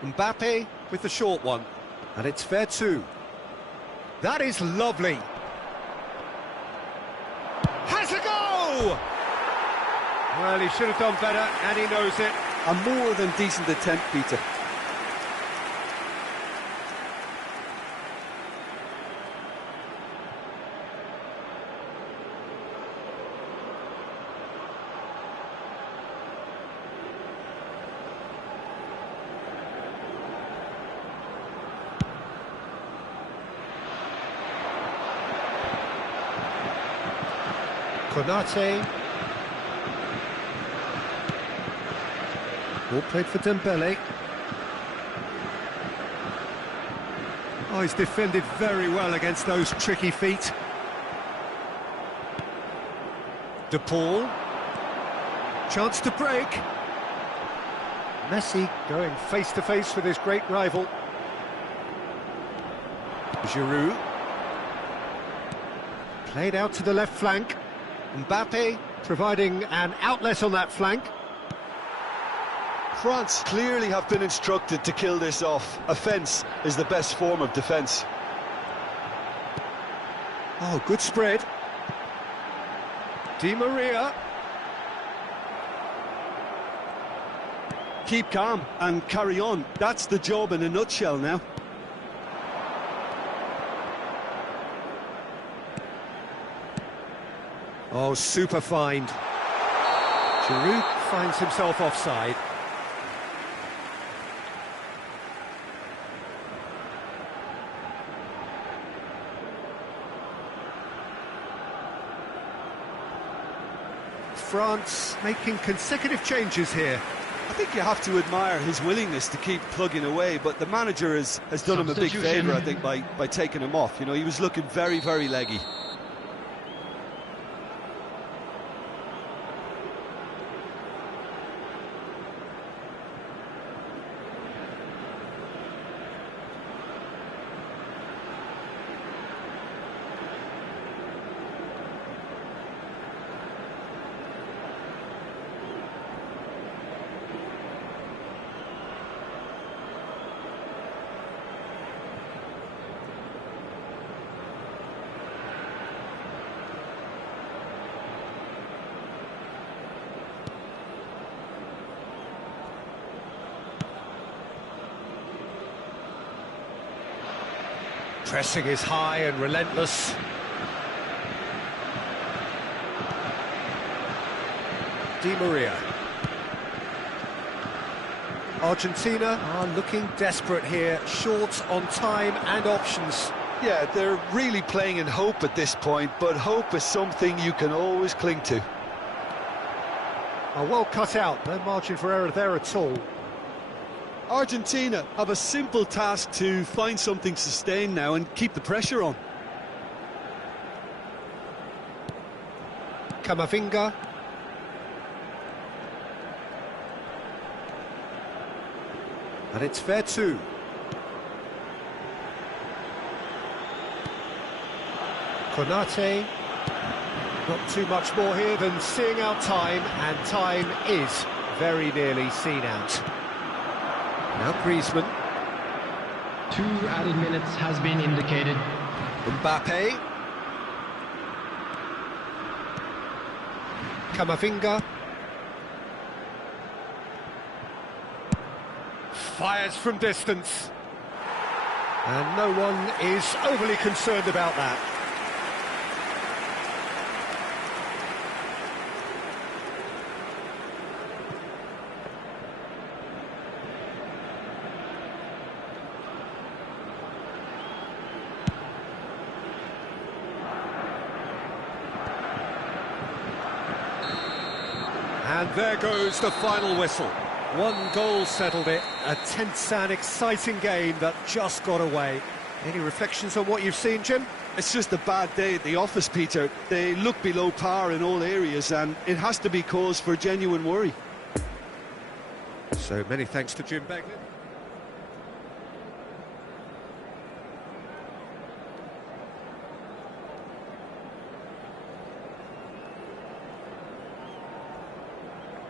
Mbappe with the short one, and it's fair too. That is lovely. Has a go! Well, he should have done better, and he knows it. A more than decent attempt, Peter. Konate. Ball played for Dembele. Oh, he's defended very well against those tricky feet. De Paul. Chance to break. Messi going face-to-face with his great rival. Giroud. Played out to the left flank. Mbappe providing an outlet on that flank. France clearly have been instructed to kill this off. Offence is the best form of defence. Oh, good spread. Di Maria. Keep calm and carry on. That's the job in a nutshell now. Oh, super find. Giroud finds himself offside. France making consecutive changes here. I think you have to admire his willingness to keep plugging away, but the manager has done him a big favour, I think, by taking him off. You know, he was looking very, very leggy. Pressing is high and relentless. Di Maria. Argentina are looking desperate here, short on time and options. Yeah, they're really playing in hope at this point, but hope is something you can always cling to. Oh, well cut out, no margin for error there at all. Argentina have a simple task to find something sustained now and keep the pressure on. Camavinga. And it's fair too. Konate. Not too much more here than seeing out time, and time is very nearly seen out. Now Griezmann. 2 added minutes has been indicated. Mbappe. Camavinga. Fires from distance. And no one is overly concerned about that. And there goes the final whistle. 1 goal settled it, a tense and exciting game that just got away. Any reflections on what you've seen, Jim? It's just a bad day at the office, Peter. They look below par in all areas, and it has to be cause for genuine worry. So many thanks to Jim Beglin.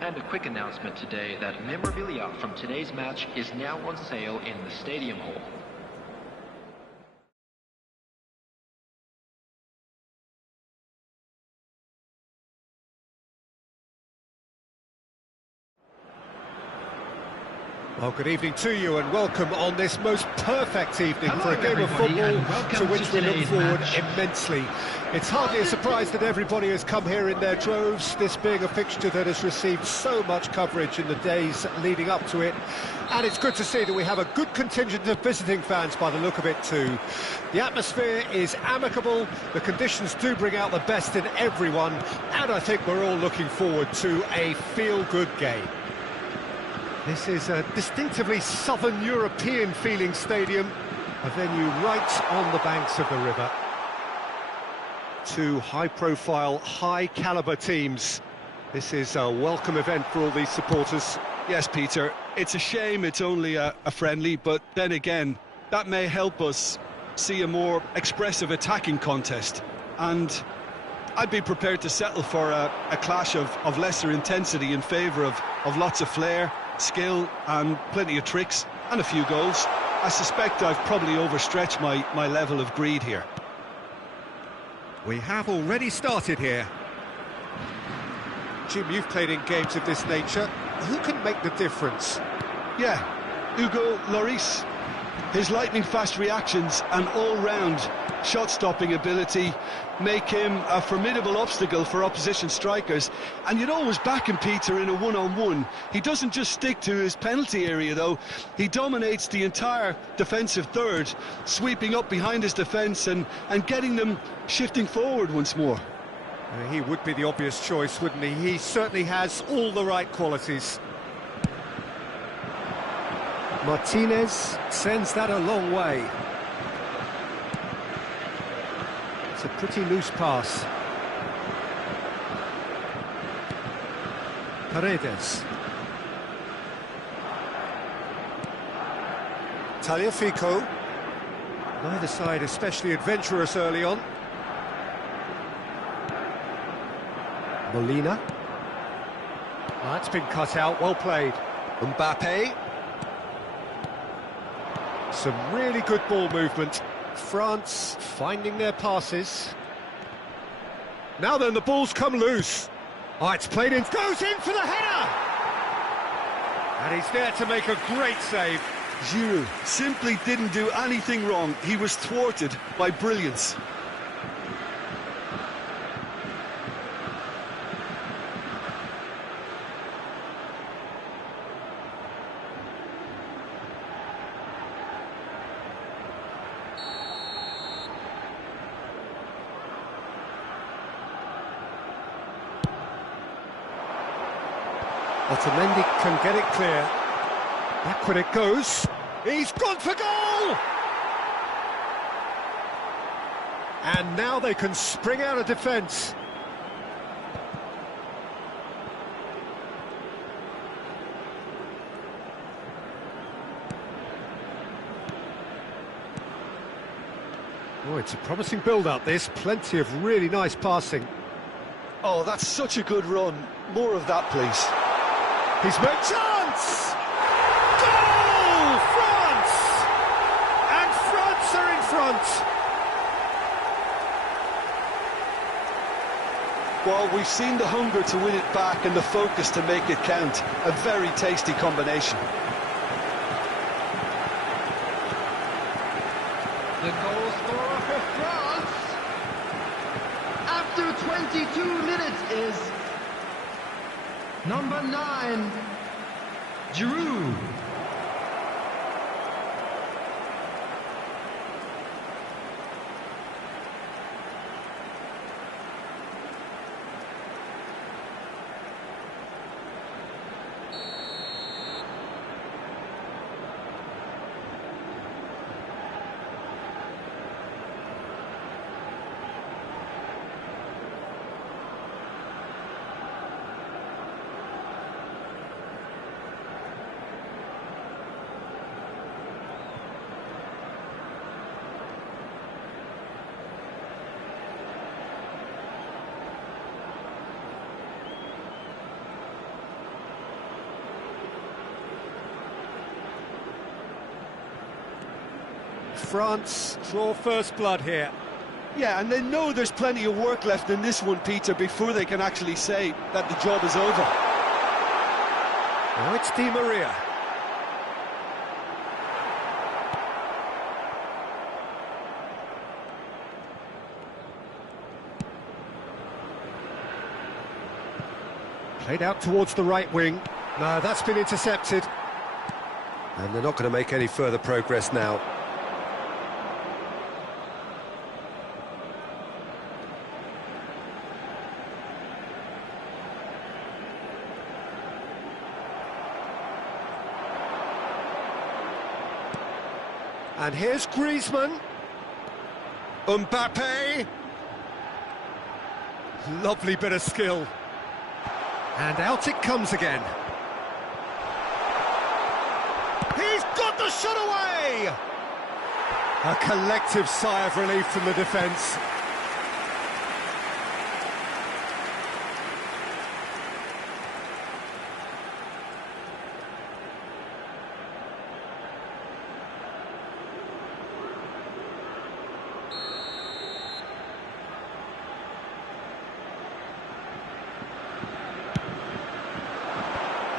And a quick announcement today that memorabilia from today's match is now on sale in the stadium hall. Well, good evening to you and welcome on this most perfect evening for a game of football to which we look forward immensely. It's hardly a surprise that everybody has come here in their droves, this being a fixture that has received so much coverage in the days leading up to it. And it's good to see that we have a good contingent of visiting fans by the look of it too. The atmosphere is amicable, the conditions do bring out the best in everyone, and I think we're all looking forward to a feel-good game. This is a distinctively southern European feeling stadium, a venue right on the banks of the river. 2 high-profile, high-caliber teams. This is a welcome event for all these supporters. Yes, Peter, it's a shame it's only a friendly, but then again, that may help us see a more expressive attacking contest. And I'd be prepared to settle for a clash of lesser intensity in favour of lots of flair, skill and plenty of tricks and a few goals. I suspect I've probably overstretched my level of greed here. We have already started here. Jim, you've played in games of this nature. Who can make the difference? Yeah, Hugo Lloris. His lightning-fast reactions and all-round shot-stopping ability make him a formidable obstacle for opposition strikers. And you'd always back him, Peter, in a one-on-one. He doesn't just stick to his penalty area, though. He dominates the entire defensive third, sweeping up behind his defence and getting them shifting forward once more. He would be the obvious choice, wouldn't he? He certainly has all the right qualities. Martinez sends that a long way. It's a pretty loose pass. Paredes. Tagliafico. Neither side especially adventurous early on. Molina. That's been cut out, well played. Mbappe. Some really good ball movement. France finding their passes. Now then, the ball's come loose. Oh, it's played in, goes in for the header! And he's there to make a great save. Giroud simply didn't do anything wrong. He was thwarted by brilliance. Otamendi can get it clear. Backward it goes. He's gone for goal! And now they can spring out of defence. Oh, it's a promising build-up, this. Plenty of really nice passing. Oh, that's such a good run. More of that, please. He's made chance! Goal! France! And France are in front! Well, we've seen the hunger to win it back and the focus to make it count. A very tasty combination. The goal scorer for France After 22 minutes is number 9, Giroud. France draw first blood here. Yeah, and they know there's plenty of work left in this one, Peter, before they can actually say that the job is over. Now it's Di Maria. Played out towards the right wing. No, that's been intercepted. And they're not going to make any further progress now. And here's Griezmann. Mbappe. Lovely bit of skill. And out it comes again. He's got the shot away! A collective sigh of relief from the defence.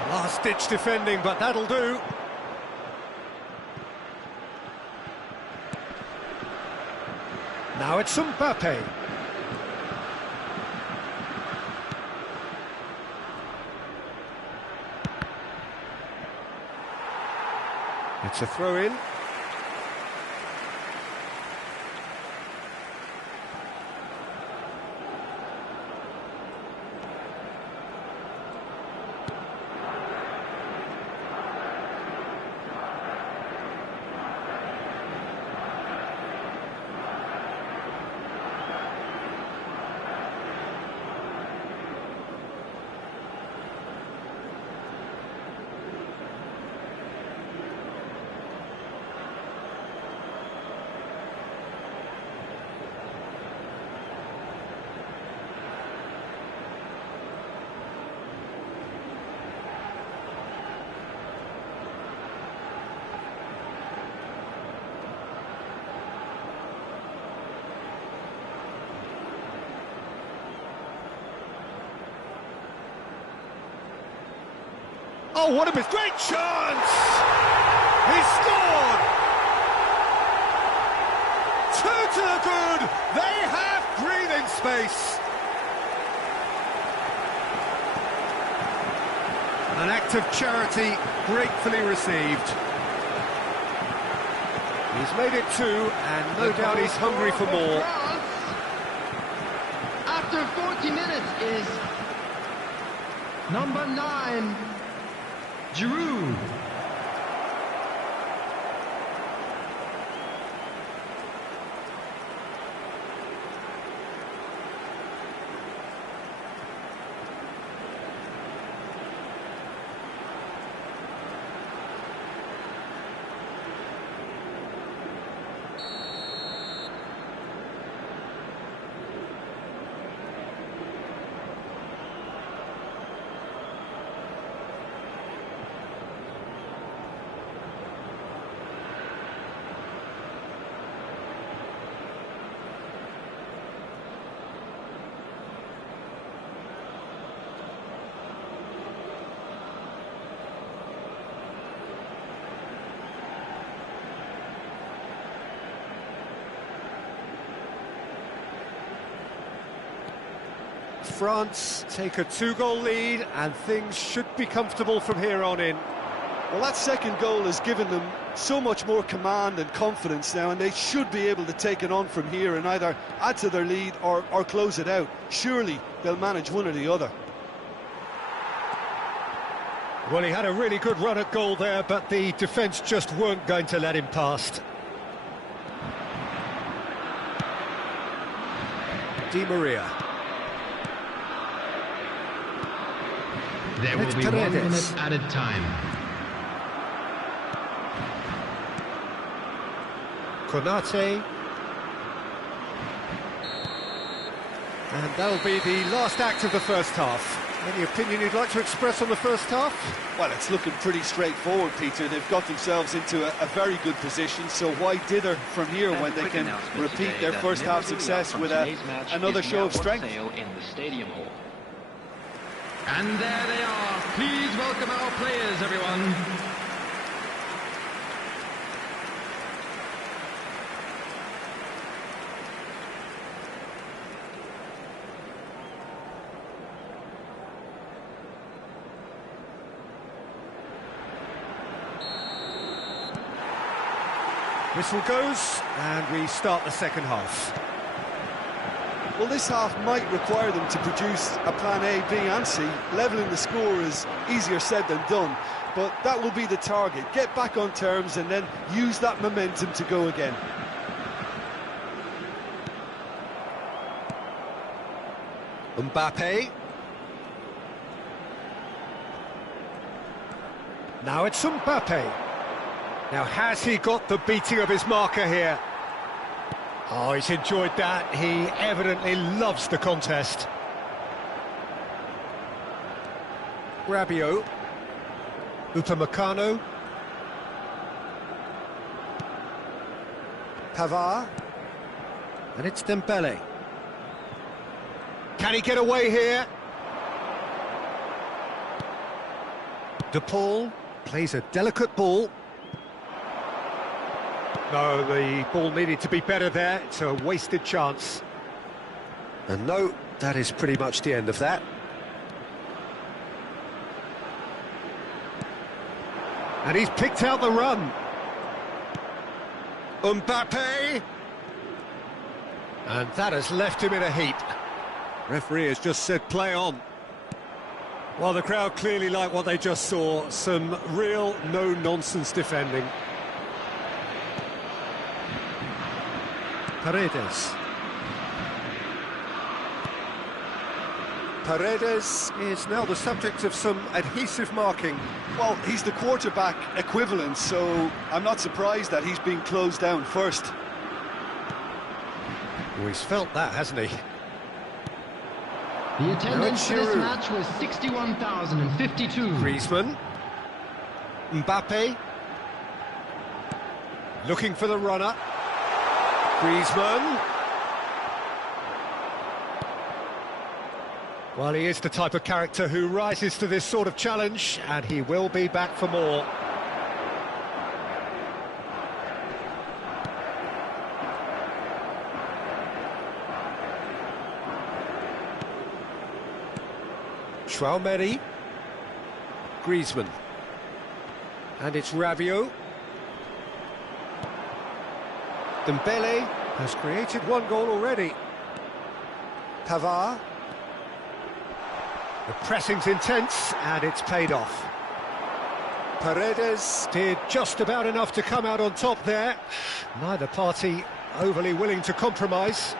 Last-ditch defending, but that'll do. Now it's Mbappe. It's a throw-in. Oh, what a miss! Great chance! He scored! Two to the good! They have breathing space! An act of charity gratefully received. He's made it two, and no doubt he's hungry for more. After 40 minutes is number 9, Giroud. France take a 2-goal lead, and things should be comfortable from here on in. Well, that second goal has given them so much more command and confidence now, and they should be able to take it on from here and either add to their lead or close it out. Surely they'll manage one or the other. Well, he had a really good run at goal there, but the defence just weren't going to let him past. Di Maria. There will be 1 minute added time. Konate. And that'll be the last act of the first half. Any opinion you'd like to express on the first half? Well, it's looking pretty straightforward, Peter. They've got themselves into a very good position, so why dither from here when they can repeat their first half success with another show of strength? In the stadium hall. And there they are. Please welcome our players, everyone. Whistle goes, and we start the second half. Well, this half might require them to produce a plan A, B and C. Levelling the score is easier said than done, but that will be the target. Get back on terms and then use that momentum to go again. Mbappe. Now it's Mbappe. Now, has he got the beating of his marker here? Oh, he's enjoyed that. He evidently loves the contest. Rabiot. Upamecano. Pavard. And it's Dembele. Can he get away here? De Paul plays a delicate ball. No, the ball needed to be better there. It's a wasted chance. And no, that is pretty much the end of that. And he's picked out the run. Mbappe! And that has left him in a heap. Referee has just said play on. Well, the crowd clearly like what they just saw. Some real no-nonsense defending. Paredes. Paredes is now the subject of some adhesive marking. Well, he's the quarterback equivalent, so I'm not surprised that he's been closed down first. Oh, he's felt that, hasn't he? The attendance for this match was 61,052. Griezmann. Mbappe. Looking for the runner. Griezmann. Well, he is the type of character who rises to this sort of challenge, and he will be back for more. Schwalmeri, Griezmann, and it's Rabiot. Dembele has created one goal already. Pavard. The pressing's intense, and it's paid off. Paredes did just about enough to come out on top there. Neither party overly willing to compromise.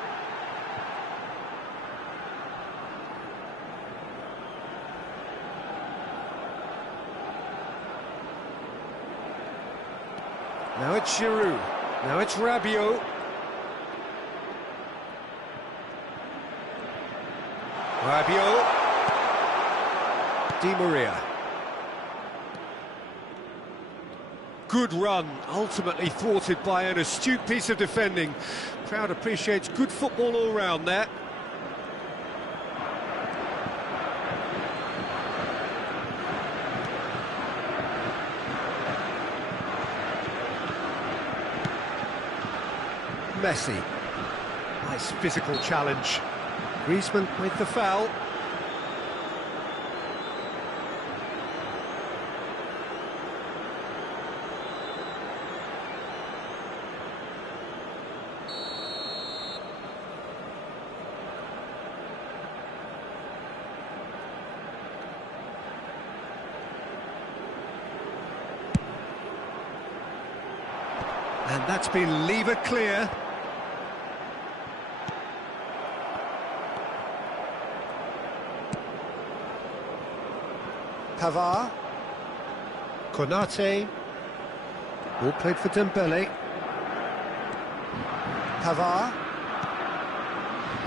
Now it's Giroud. Now it's Rabiot. Rabiot. Di Maria. Good run, ultimately thwarted by an astute piece of defending. Crowd appreciates good football all round there. Messi. Nice physical challenge. Griezmann with the foul. And that's been levered clear. Pavard. Konate. Ball played for Dembele. Pavard.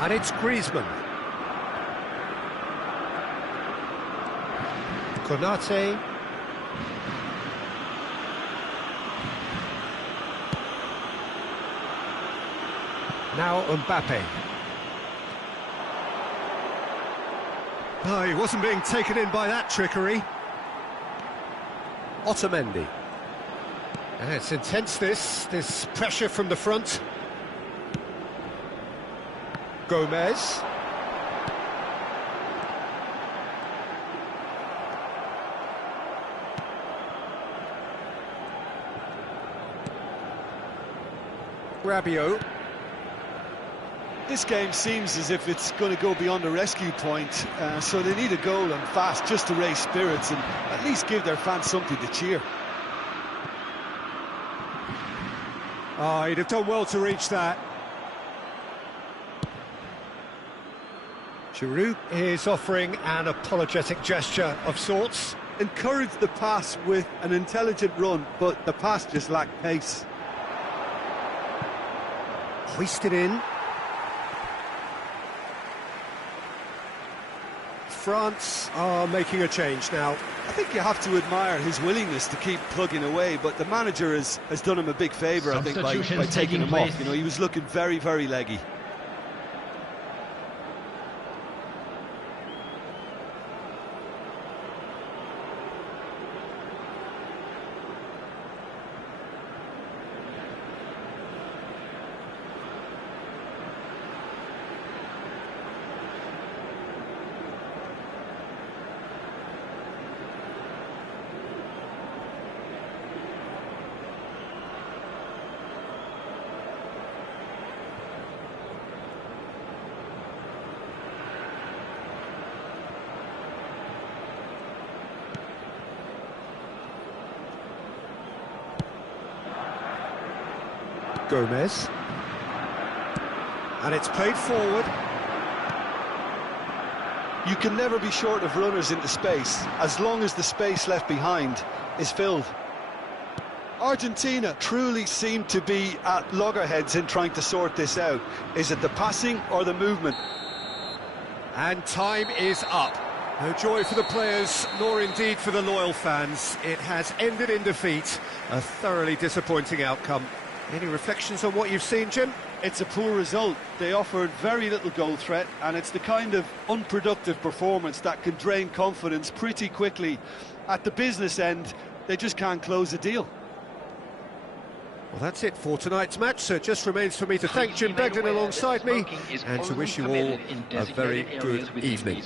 And it's Griezmann. Konate. Now Mbappe. Oh, he wasn't being taken in by that trickery. Otamendi. And it's intense, this pressure from the front. Gomez. Rabiot. This game seems as if it's going to go beyond the rescue point, so they need a goal and fast just to raise spirits and at least give their fans something to cheer. Oh, he'd have done well to reach that. Giroud is offering an apologetic gesture of sorts. Encouraged the pass with an intelligent run, but the pass just lacked pace. Hoisted in. France are making a change now. I think you have to admire his willingness to keep plugging away, but the manager has done him a big favour, I think, by taking him off. You know, he was looking very, very leggy. Gomez. And it's played forward. You can never be short of runners into space, as long as the space left behind is filled. Argentina truly seem to be at loggerheads in trying to sort this out. Is it the passing or the movement? And time is up. No joy for the players, nor indeed for the loyal fans. It has ended in defeat. A thoroughly disappointing outcome. Any reflections on what you've seen, Jim? It's a poor result. They offered very little goal threat, and it's the kind of unproductive performance that can drain confidence pretty quickly. At the business end, they just can't close the deal. Well, that's it for tonight's match, so it just remains for me to thank Jim Begden alongside me and to wish you all a very good evening.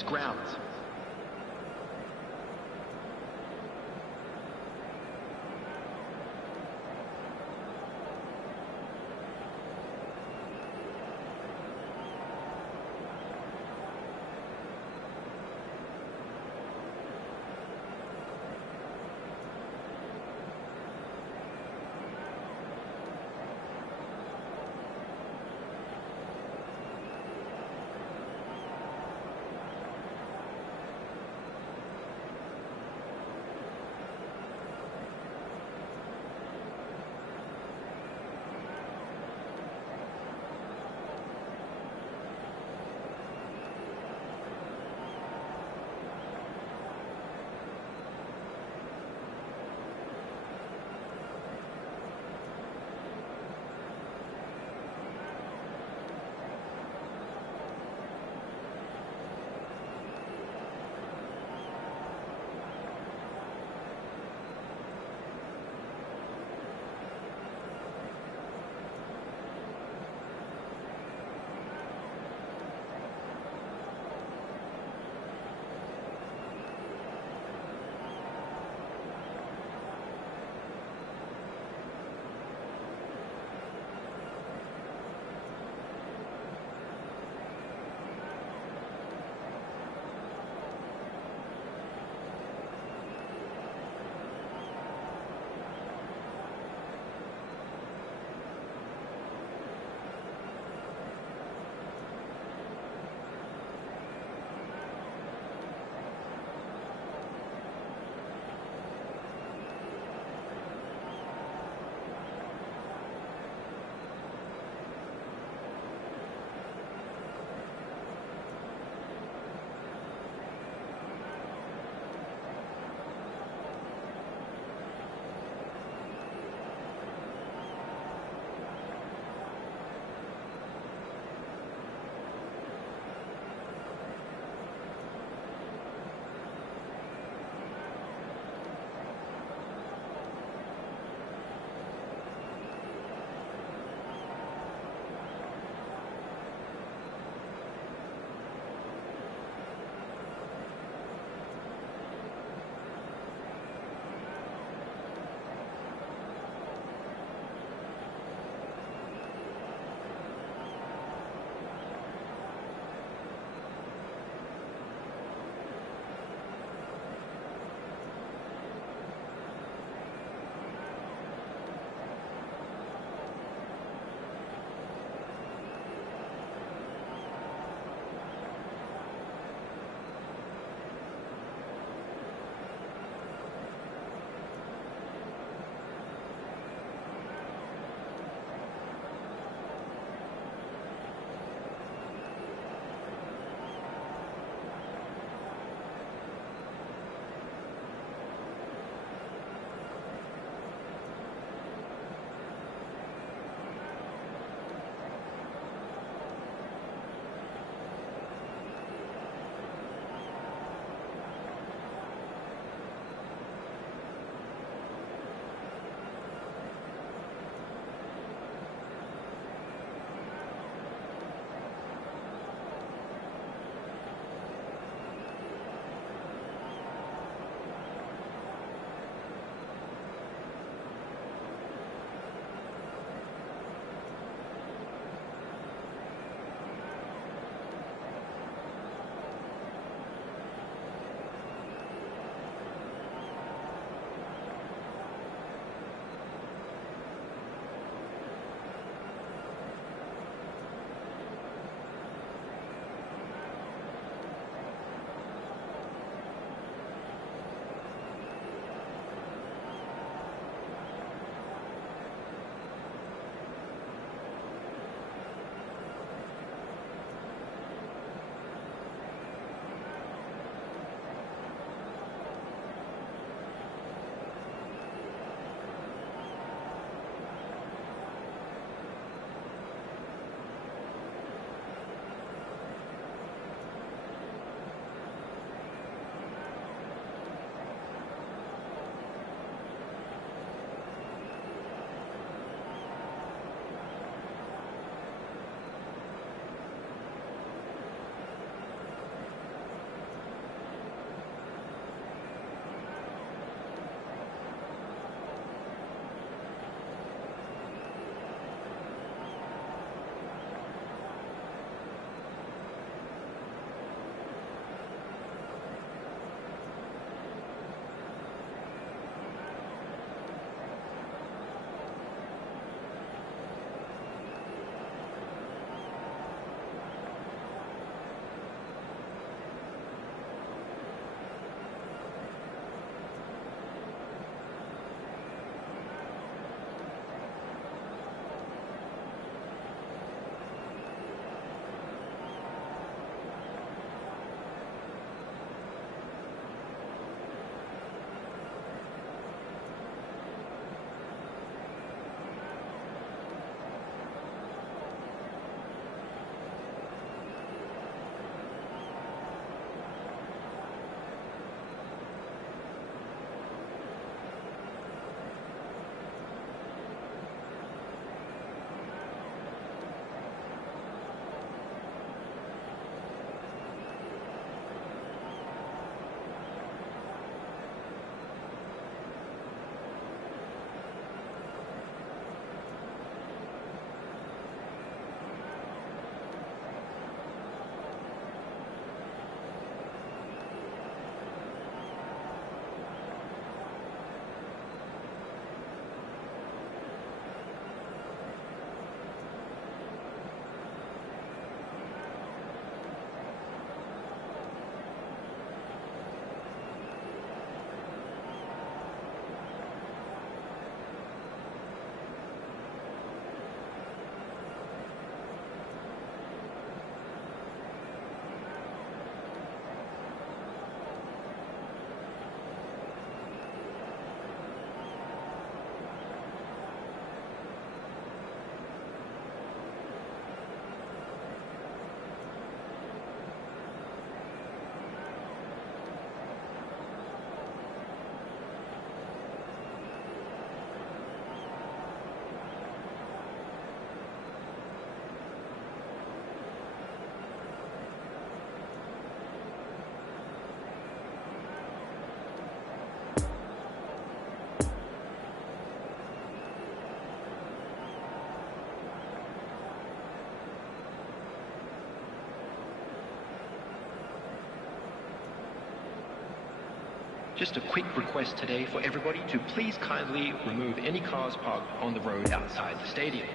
Just a quick request today for everybody to please kindly remove any cars parked on the road outside the stadium.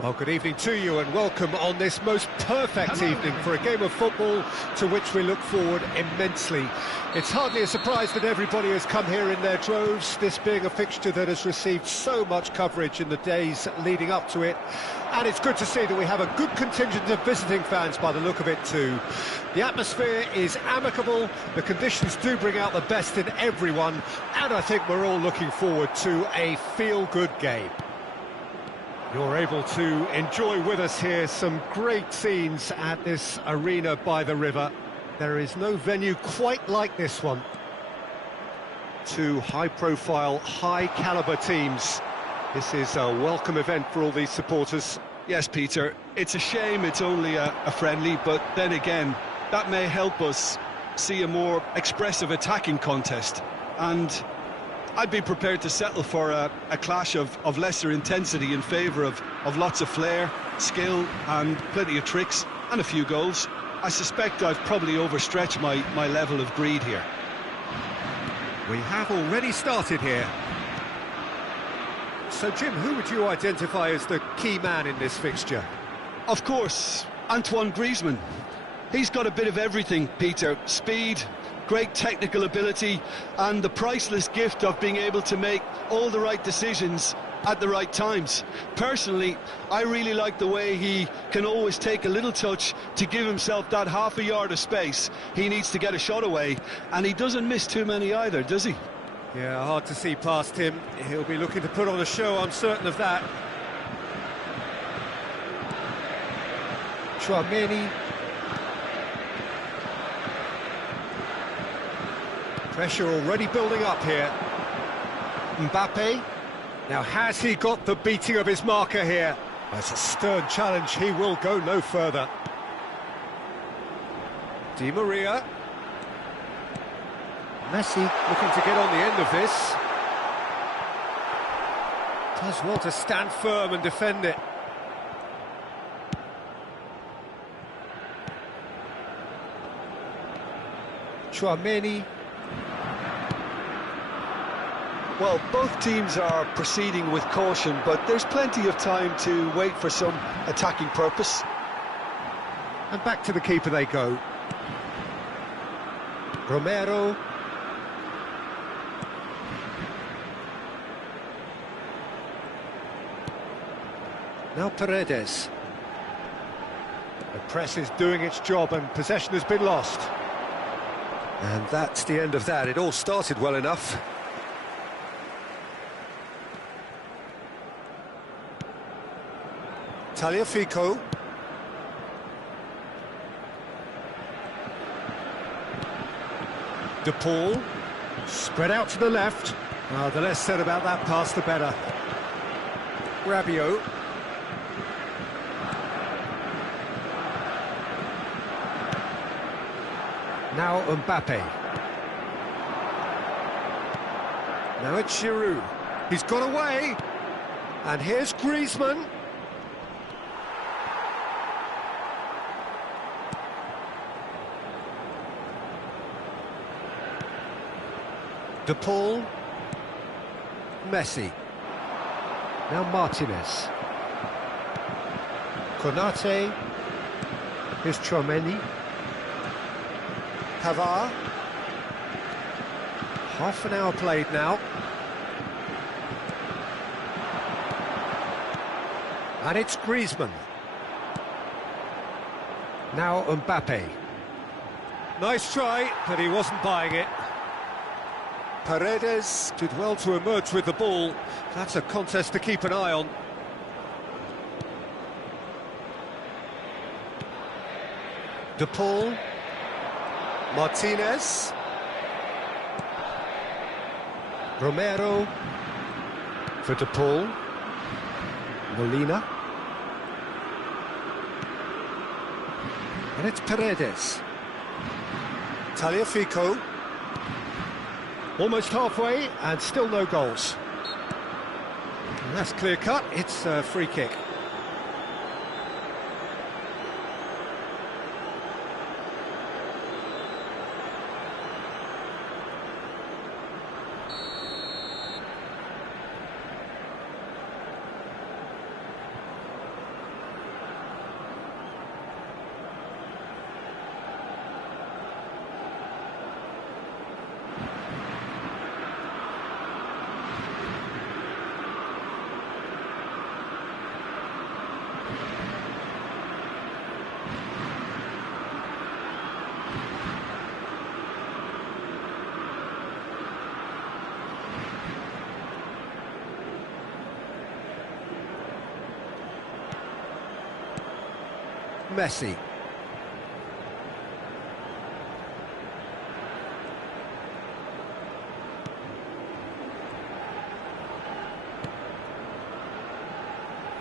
Well, good evening to you and welcome on this most perfect evening for a game of football to which we look forward immensely. It's hardly a surprise that everybody has come here in their droves, this being a fixture that has received so much coverage in the days leading up to it. And it's good to see that we have a good contingent of visiting fans by the look of it too. The atmosphere is amicable, the conditions do bring out the best in everyone, and I think we're all looking forward to a feel-good game. You're able to enjoy with us here some great scenes at this arena by the river. There is no venue quite like this one. Two high-profile, high-caliber teams. This is a welcome event for all these supporters. Yes, Peter, it's a shame it's only a friendly, but then again, that may help us see a more expressive attacking contest. And I'd be prepared to settle for a clash of lesser intensity in favour of lots of flair, skill and plenty of tricks and a few goals. I suspect I've probably overstretched my level of greed here. We have already started here. So, Jim, who would you identify as the key man in this fixture? Of course, Antoine Griezmann. He's got a bit of everything, Peter. Speed, great technical ability and the priceless gift of being able to make all the right decisions at the right times. Personally, I really like the way he can always take a little touch to give himself that half a yard of space he needs to get a shot away, and he doesn't miss too many either, does he? Yeah, hard to see past him. He'll be looking to put on a show, I'm certain of that. Chouameni. Pressure already building up here. Mbappe. Now, has he got the beating of his marker here? That's a stern challenge. He will go no further. Di Maria. Messi looking to get on the end of this. Does well to stand firm and defend it. Chouameni. Well, both teams are proceeding with caution, but there's plenty of time to wait for some attacking purpose. And back to the keeper they go. Romero. Now Paredes. The press is doing its job and possession has been lost. And that's the end of that. It all started well enough. Tagliafico. De Paul. Spread out to the left. The less said about that pass, the better. Rabiot. Now Mbappe. Now it's Giroud. He's got away. And here's Griezmann. De Paul. Messi. Now Martinez. Konate. Here's Chouameni. Pavard. Half an hour played now. And it's Griezmann. Now Mbappe. Nice try, but he wasn't buying it. Paredes did well to emerge with the ball. That's a contest to keep an eye on. De Paul. Martinez. Romero. For De Paul. Molina. And it's Paredes. Tagliafico. Almost halfway, and still no goals. That's clear cut, it's a free kick. Messi.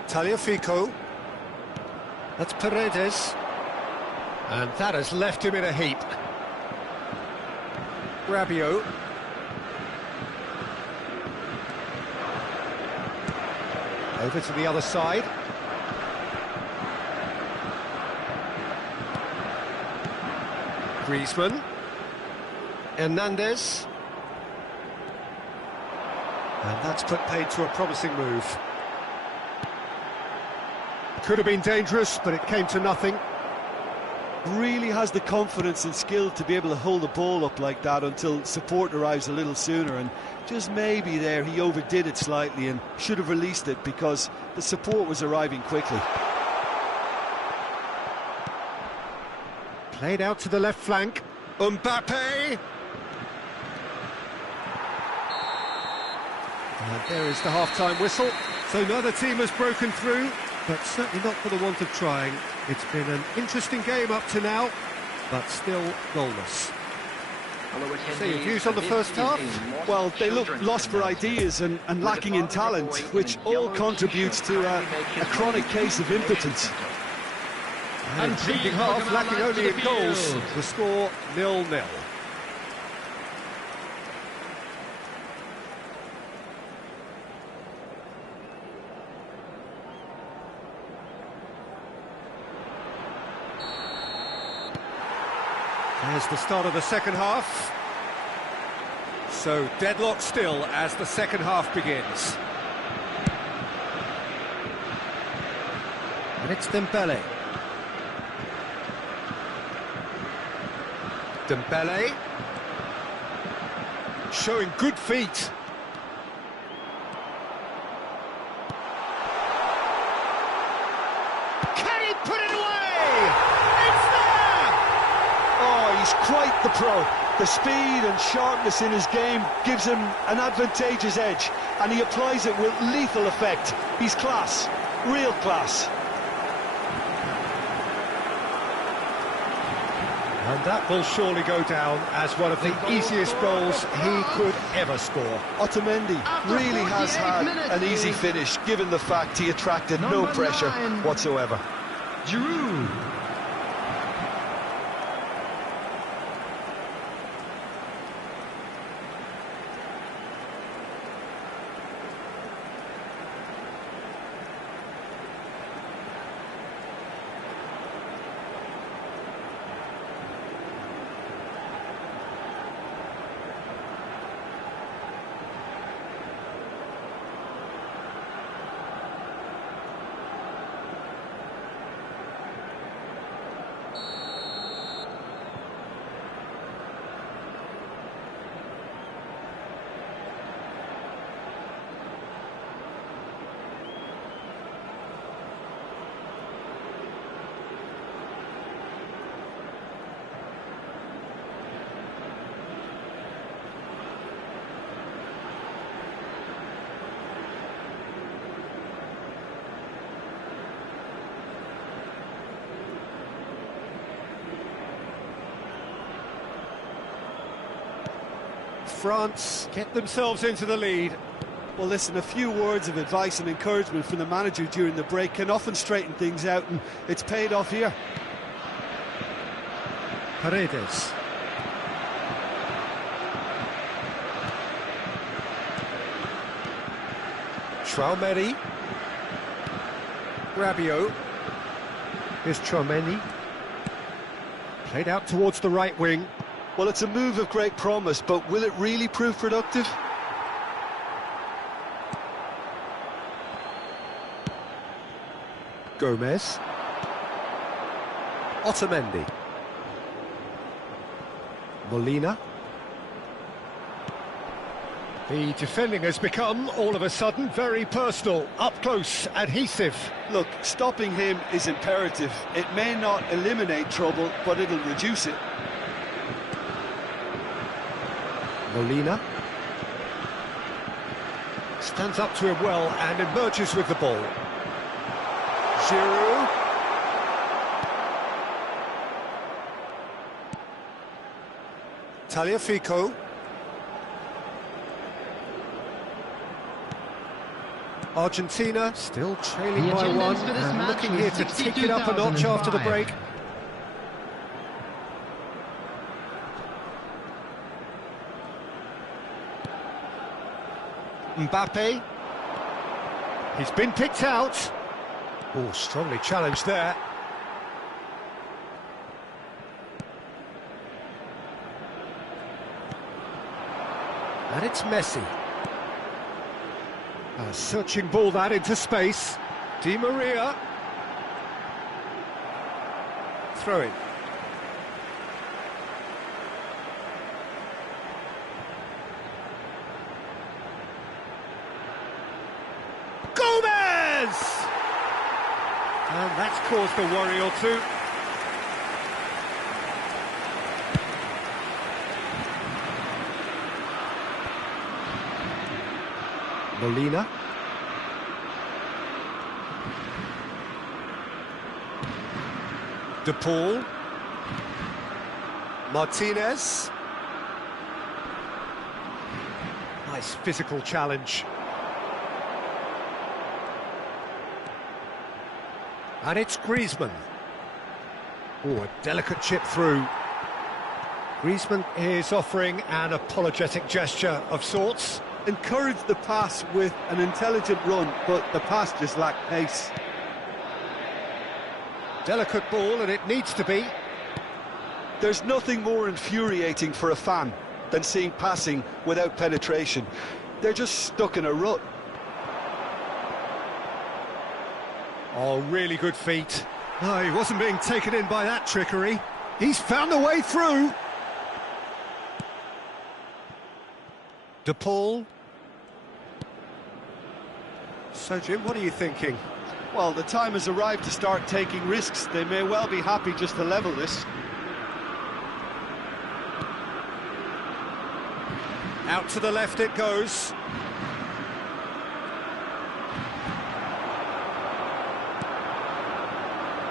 Tagliafico. That's Paredes. And that has left him in a heap. Rabiot. Over to the other side. Griezmann. Hernandez. And that's put paid to a promising move. Could have been dangerous, but it came to nothing. Really has the confidence and skill to be able to hold the ball up like that until support arrives a little sooner, and just maybe there he overdid it slightly and should have released it because the support was arriving quickly. Played out to the left flank. Mbappe! And there is the half-time whistle. So neither team has broken through, but certainly not for the want of trying. It's been an interesting game up to now, but still goalless. So your views on the first half? Well, they look lost for ideas and lacking in talent, which all contributes to a chronic case of impotence. An intriguing half, lacking only in goals. The score 0-0. There's the start of the second half. So deadlock still as the second half begins. And it's Dembele. Dembele. Showing good feet. Can he put it away? It's there! Oh, he's quite the pro. The speed and sharpness in his game gives him an advantageous edge, and he applies it with lethal effect. He's class, real class. And that will surely go down as one of the easiest goals he could ever score. Otamendi really has had an easy finish, given the fact he attracted no pressure whatsoever. Giroud. France get themselves into the lead. Well, listen, a few words of advice and encouragement from the manager during the break can often straighten things out, and it's paid off here. Paredes. Traumeri. Rabiot. Here's Traumeni. Played out towards the right wing. Well, it's a move of great promise, but will it really prove productive? Gomez. Otamendi. Molina. The defending has become, all of a sudden, very personal, up close, adhesive. Look, stopping him is imperative. It may not eliminate trouble, but it'll reduce it. Molina. Stands up to him well and emerges with the ball. Giroud. Tagliafico. Argentina still trailing by one and looking here to tick it up a notch after the break. Mbappe. He's been picked out. Oh, strongly challenged there. And it's Messi. A searching ball that into space. Di Maria. Throw in. Gomez! And that's caused a worry or two. Molina. De Paul. Martinez. Nice physical challenge. And it's Griezmann. Oh, a delicate chip through. Griezmann is offering an apologetic gesture of sorts. Encouraged the pass with an intelligent run, but the pass just lacked pace. Delicate ball, and it needs to be. There's nothing more infuriating for a fan than seeing passing without penetration. They're just stuck in a rut. Oh, really good feet. Oh, he wasn't being taken in by that trickery. He's found a way through. De Paul. So, Jim, what are you thinking? Well, the time has arrived to start taking risks. They may well be happy just to level this. Out to the left it goes.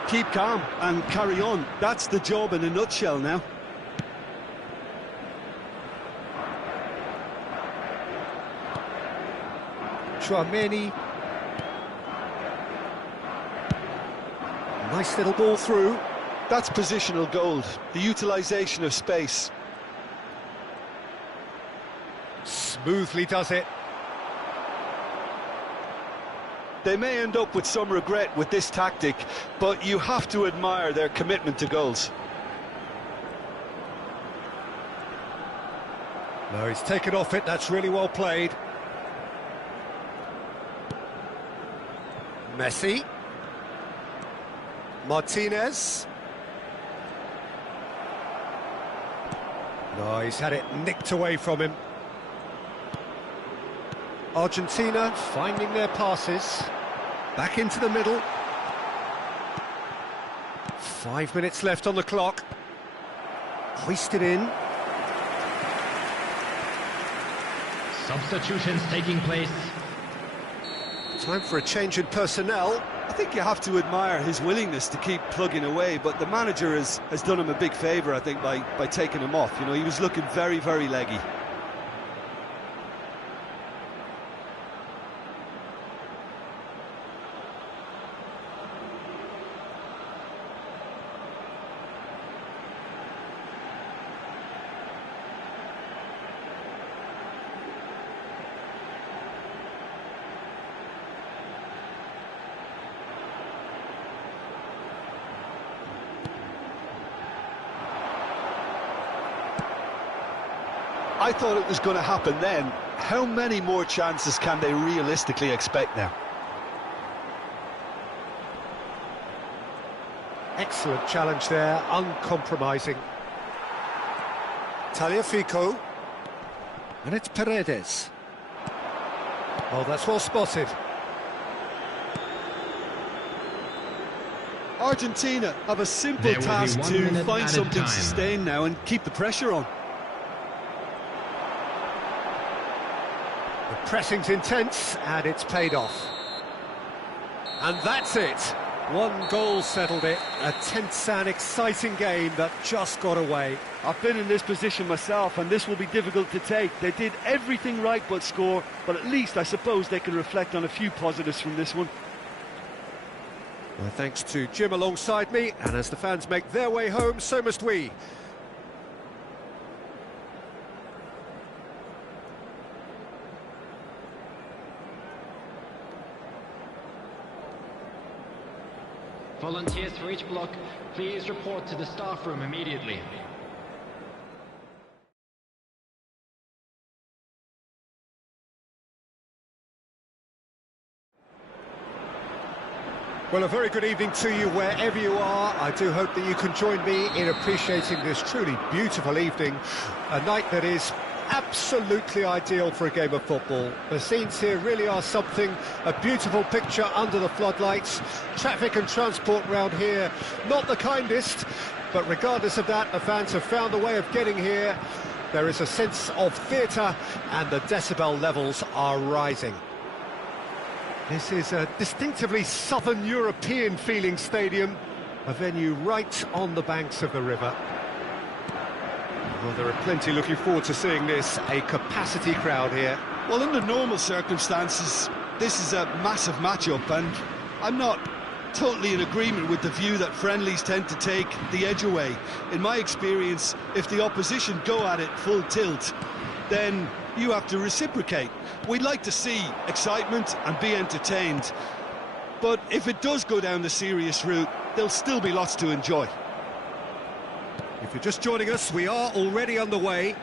Keep calm and carry on. That's the job in a nutshell now. Traumeni. Nice little ball through. That's positional gold, the utilisation of space. Smoothly does it. They may end up with some regret with this tactic, but you have to admire their commitment to goals. No, he's taken off it, that's really well played. Messi. Martinez. No, he's had it nicked away from him. Argentina finding their passes. Back into the middle. 5 minutes left on the clock. Hoisted in. Substitutions taking place. Time for a change in personnel. I think you have to admire his willingness to keep plugging away, but the manager has done him a big favour, I think, by taking him off. You know, he was looking very, very leggy. I thought it was going to happen then. How many more chances can they realistically expect now? Excellent challenge there, uncompromising. Tagliafico. And it's Paredes. Oh, that's well spotted. Argentina have a simple task to find something sustained now and keep the pressure on. The pressing's intense, and it's paid off. And that's it. One goal settled it. A tense and exciting game that just got away. I've been in this position myself, and this will be difficult to take. They did everything right but score, but at least I suppose they can reflect on a few positives from this one. Well, thanks to Jim alongside me, and as the fans make their way home, so must we. Volunteers for each block, please report to the staff room immediately. Well, a very good evening to you wherever you are. I do hope that you can join me in appreciating this truly beautiful evening, a night that is absolutely ideal for a game of football. The scenes here really are something, a beautiful picture under the floodlights. Traffic and transport round here, not the kindest, but regardless of that, the fans have found a way of getting here. There is a sense of theatre, and the decibel levels are rising. This is a distinctively southern European feeling stadium, a venue right on the banks of the river. Well, there are plenty looking forward to seeing this, a capacity crowd here. Well, under normal circumstances, this is a massive matchup, and I'm not totally in agreement with the view that friendlies tend to take the edge away. In my experience, if the opposition go at it full tilt, then you have to reciprocate. We'd like to see excitement and be entertained, but if it does go down the serious route, there'll still be lots to enjoy. If you're just joining us, we are already underway.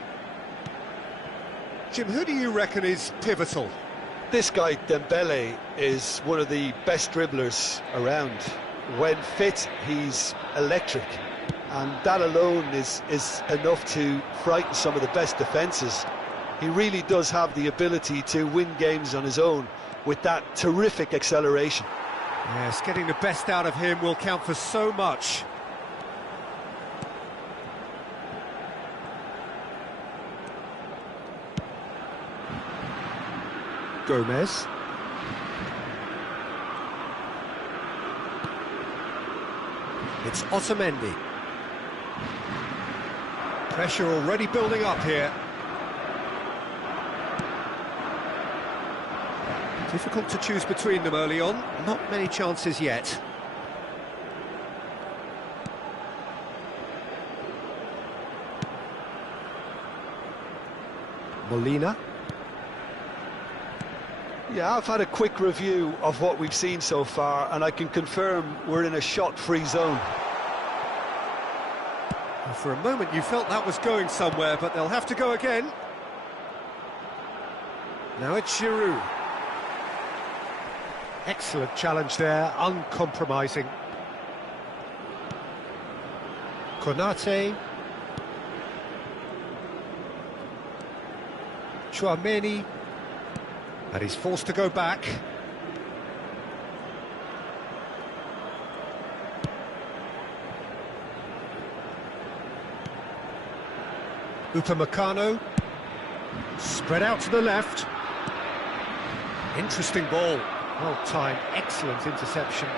Jim, who do you reckon is pivotal? This guy, Dembele, is one of the best dribblers around. When fit, he's electric, and that alone is enough to frighten some of the best defences. He really does have the ability to win games on his own with that terrific acceleration. Yes, getting the best out of him will count for so much. Gomez. It's Otamendi. Pressure already building up here. Difficult to choose between them early on, not many chances yet. Molina. Yeah, I've had a quick review of what we've seen so far, and I can confirm we're in a shot-free zone. Well, for a moment you felt that was going somewhere, but they'll have to go again. Now it's Giroud. Excellent challenge there, uncompromising. Konate. Chouameni. And he's forced to go back. Upamecano. Spread out to the left. Interesting ball. Well timed, excellent interception.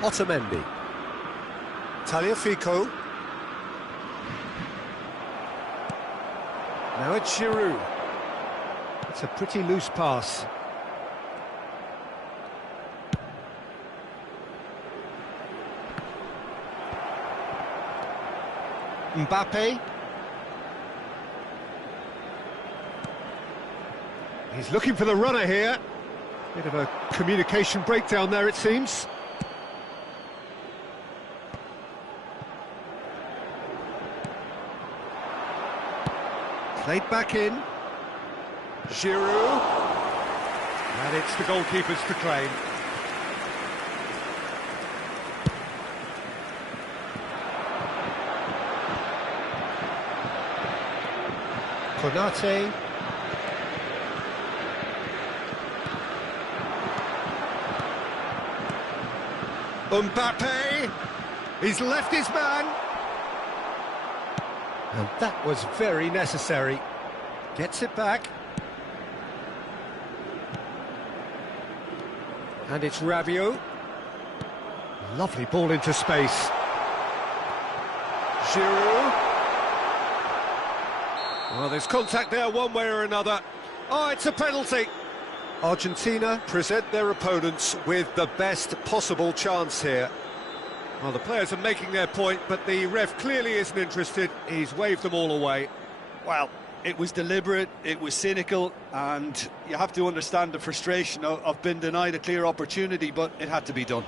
Otamendi. Tagliafico. Now it's Giroud. It's a pretty loose pass. Mbappe. He's looking for the runner here. Bit of a communication breakdown there, it seems. Played back in. Giroud. And it's the goalkeeper's to claim. Konate. Mbappe. He's left his man. And that was very necessary. Gets it back. And it's Rabiot. Lovely ball into space. Giroud. Well, there's contact there one way or another. Oh, it's a penalty. Argentina present their opponents with the best possible chance here. Well, the players are making their point, but the ref clearly isn't interested. He's waved them all away. Well, it was deliberate, it was cynical, and you have to understand the frustration of being denied a clear opportunity, but it had to be done.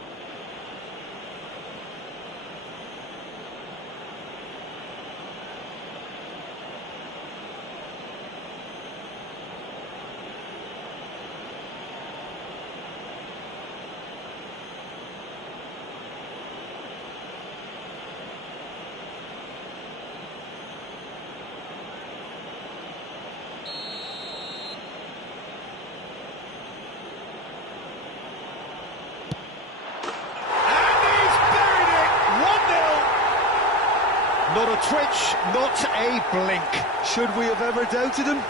Not a twitch, not a blink. Should we have ever doubted him?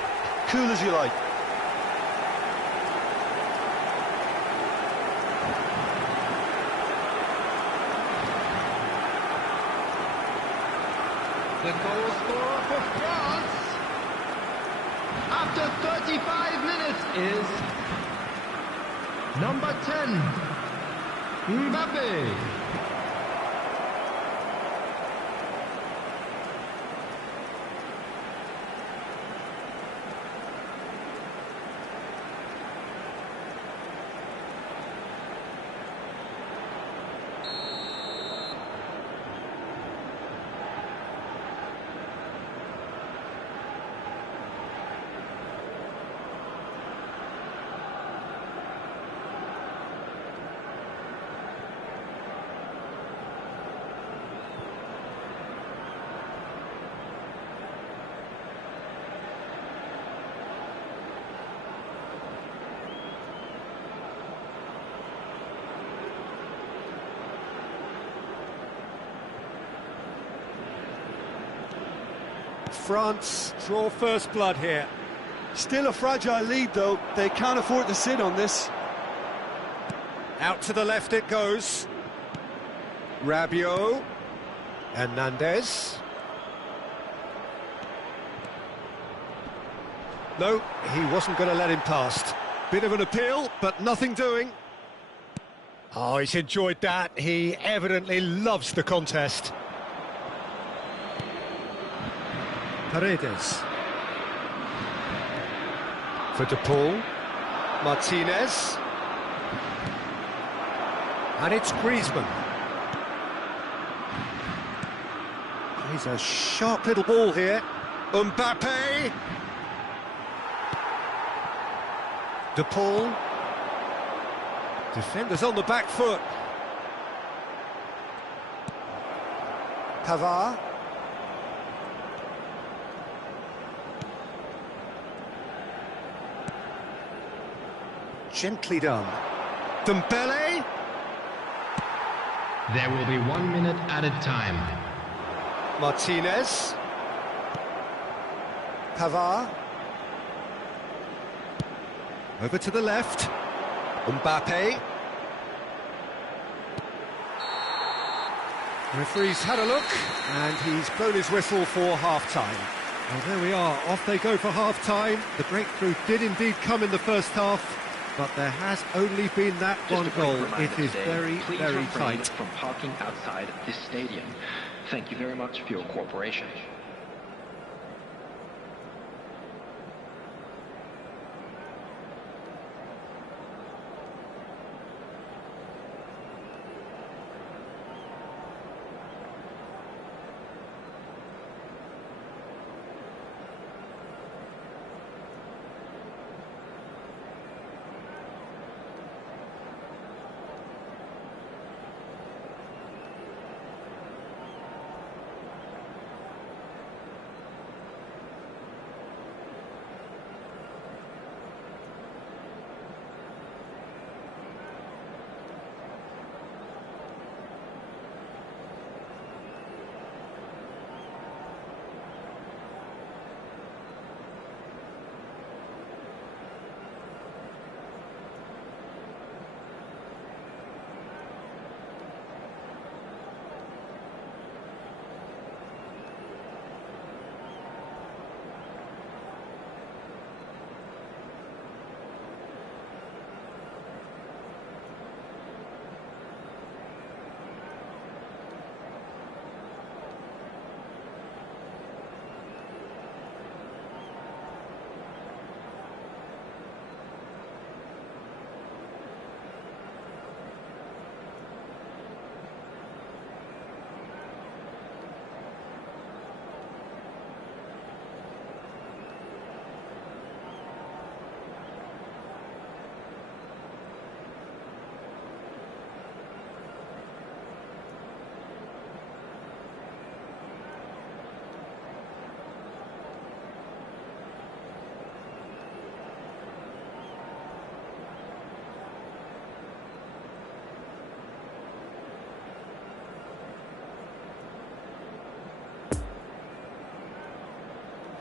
Cool as you like. The goal scorer for France After 35 minutes is number 10, Mbappe. France draw first blood here. Still a fragile lead, though. They can't afford to sit on this. Out to the left it goes. Rabiot. Hernandez. No, he wasn't going to let him past. Bit of an appeal, but nothing doing. Oh, he's enjoyed that. He evidently loves the contest. Paredes. For De Paul. Martinez. And it's Griezmann. He's a sharp little ball here. Mbappe. De Paul. Defenders on the back foot. Pavard. Gently done. Dembele. There will be 1 minute added time. Martinez. Pavard. Over to the left. Mbappe. The referee's had a look, and he's blown his whistle for half-time. Well, there we are, off they go for half-time. The breakthrough did indeed come in the first half, but there has only been that one goal. It is very, very tight. From parking outside this stadium. Thank you very much for your cooperation.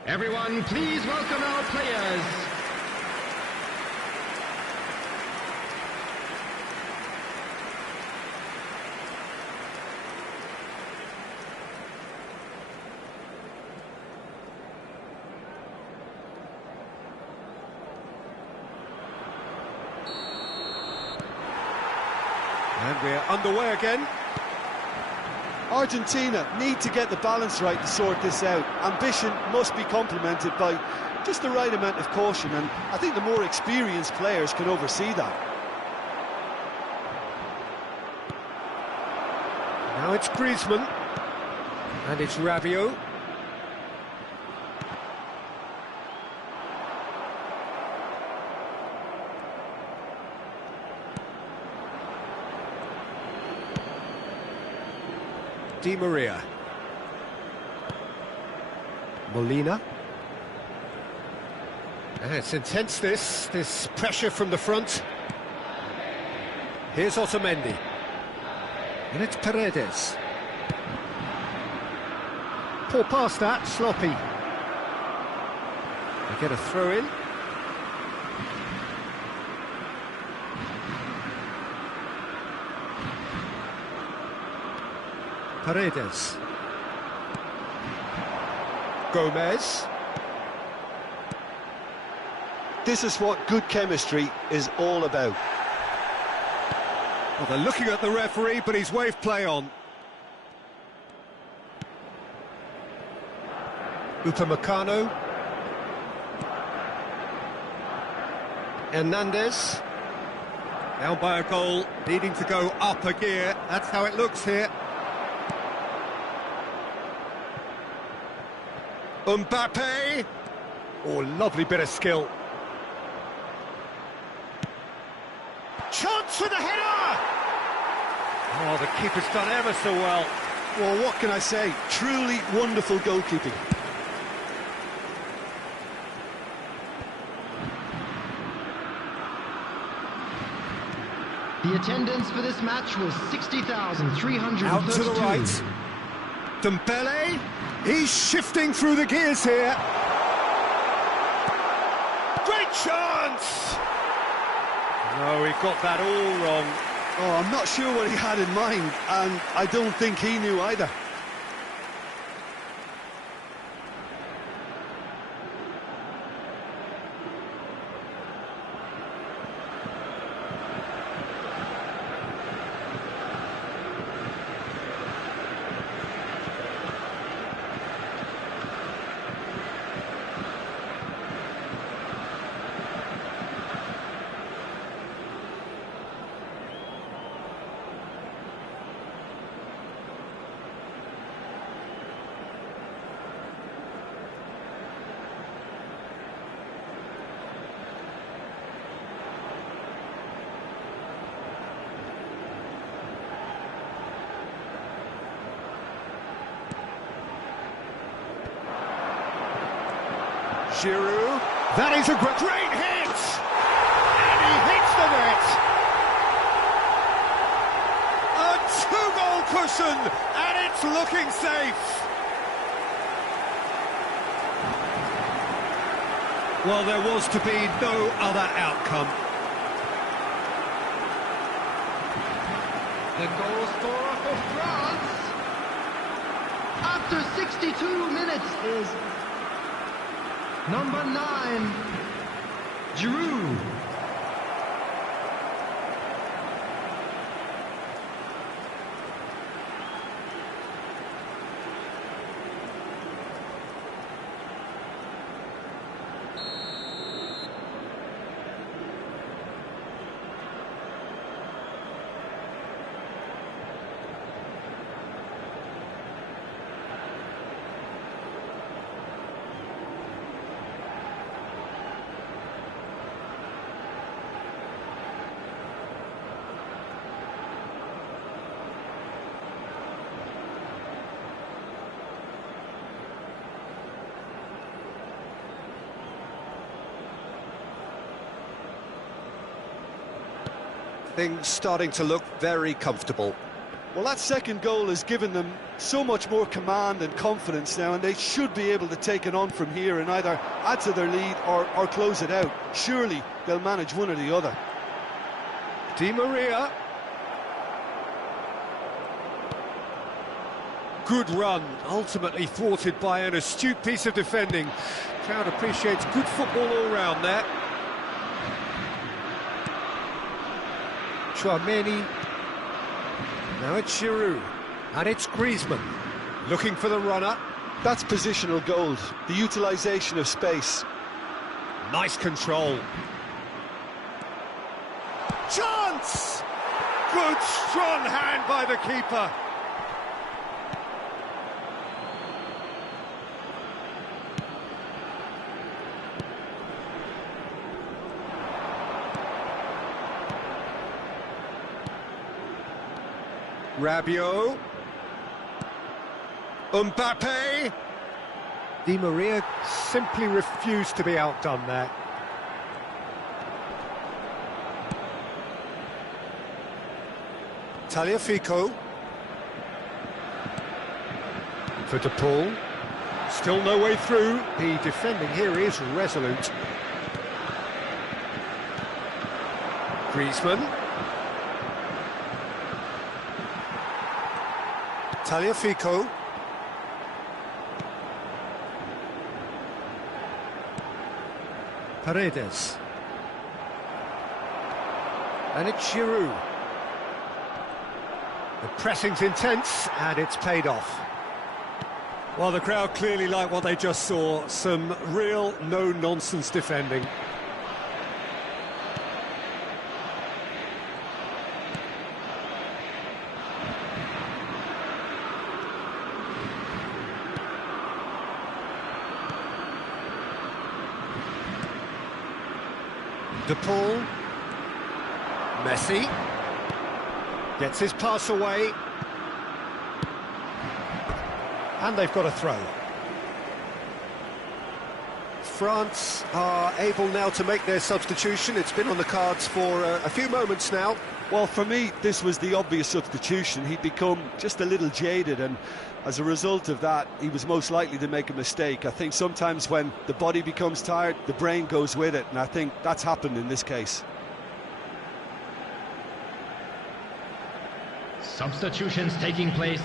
Everyone, please welcome our players. And we're underway again. Argentina need to get the balance right to sort this out. Ambition must be complemented by just the right amount of caution, and I think the more experienced players can oversee that. Now it's Griezmann. And it's Rabiot. Di Maria. Molina. It's intense, this pressure from the front. Here's Otamendi. And it's Paredes. Poor pass that, sloppy. They get a throw in. Paredes. Gomez. This is what good chemistry is all about. Well, they're looking at the referee, but he's waved play on. Upamecano. Hernandez. Down by a goal, needing to go up a gear. That's how it looks here. Mbappe. Oh, lovely bit of skill. Chance for the header! Oh, the keeper's done ever so well. Well, what can I say? Truly wonderful goalkeeping. The attendance for this match was 60,332. Out to the right. Dembele. He's shifting through the gears here. Great chance! No, he got that all wrong. Oh, I'm not sure what he had in mind, and I don't think he knew either. Giroud. That is a great hit! And he hits the net! A two-goal cushion, and it's looking safe! Well, there was to be no other outcome. The goal scorer for France. After 62 minutes is number 9, Giroud. Things starting to look very comfortable. Well, that second goal has given them so much more command and confidence now, and they should be able to take it on from here and either add to their lead or close it out. Surely they'll manage one or the other. Di Maria. Good run, ultimately thwarted by an astute piece of defending. Crowd appreciates good football all round there. Chouameni. Now it's Giroud, and it's Griezmann, looking for the runner. That's positional gold, the utilisation of space. Nice control. Chance! Good, strong hand by the keeper. Rabiot. Mbappe. Di Maria simply refused to be outdone there. Tagliafico. Futbol. Still no way through. The defending here is resolute. Griezmann. Tagliafico. Paredes. And it's Giroud. The pressing's intense, and it's paid off. Well, the crowd clearly like what they just saw. Some real no-nonsense defending. De Paul. Messi. Gets his pass away. And they've got a throw. France are able now to make their substitution. It's been on the cards for a few moments now. Well, for me, this was the obvious substitution. He'd become just a little jaded, and as a result of that, he was most likely to make a mistake. I think sometimes when the body becomes tired, the brain goes with it, and I think that's happened in this case. Substitutions taking place.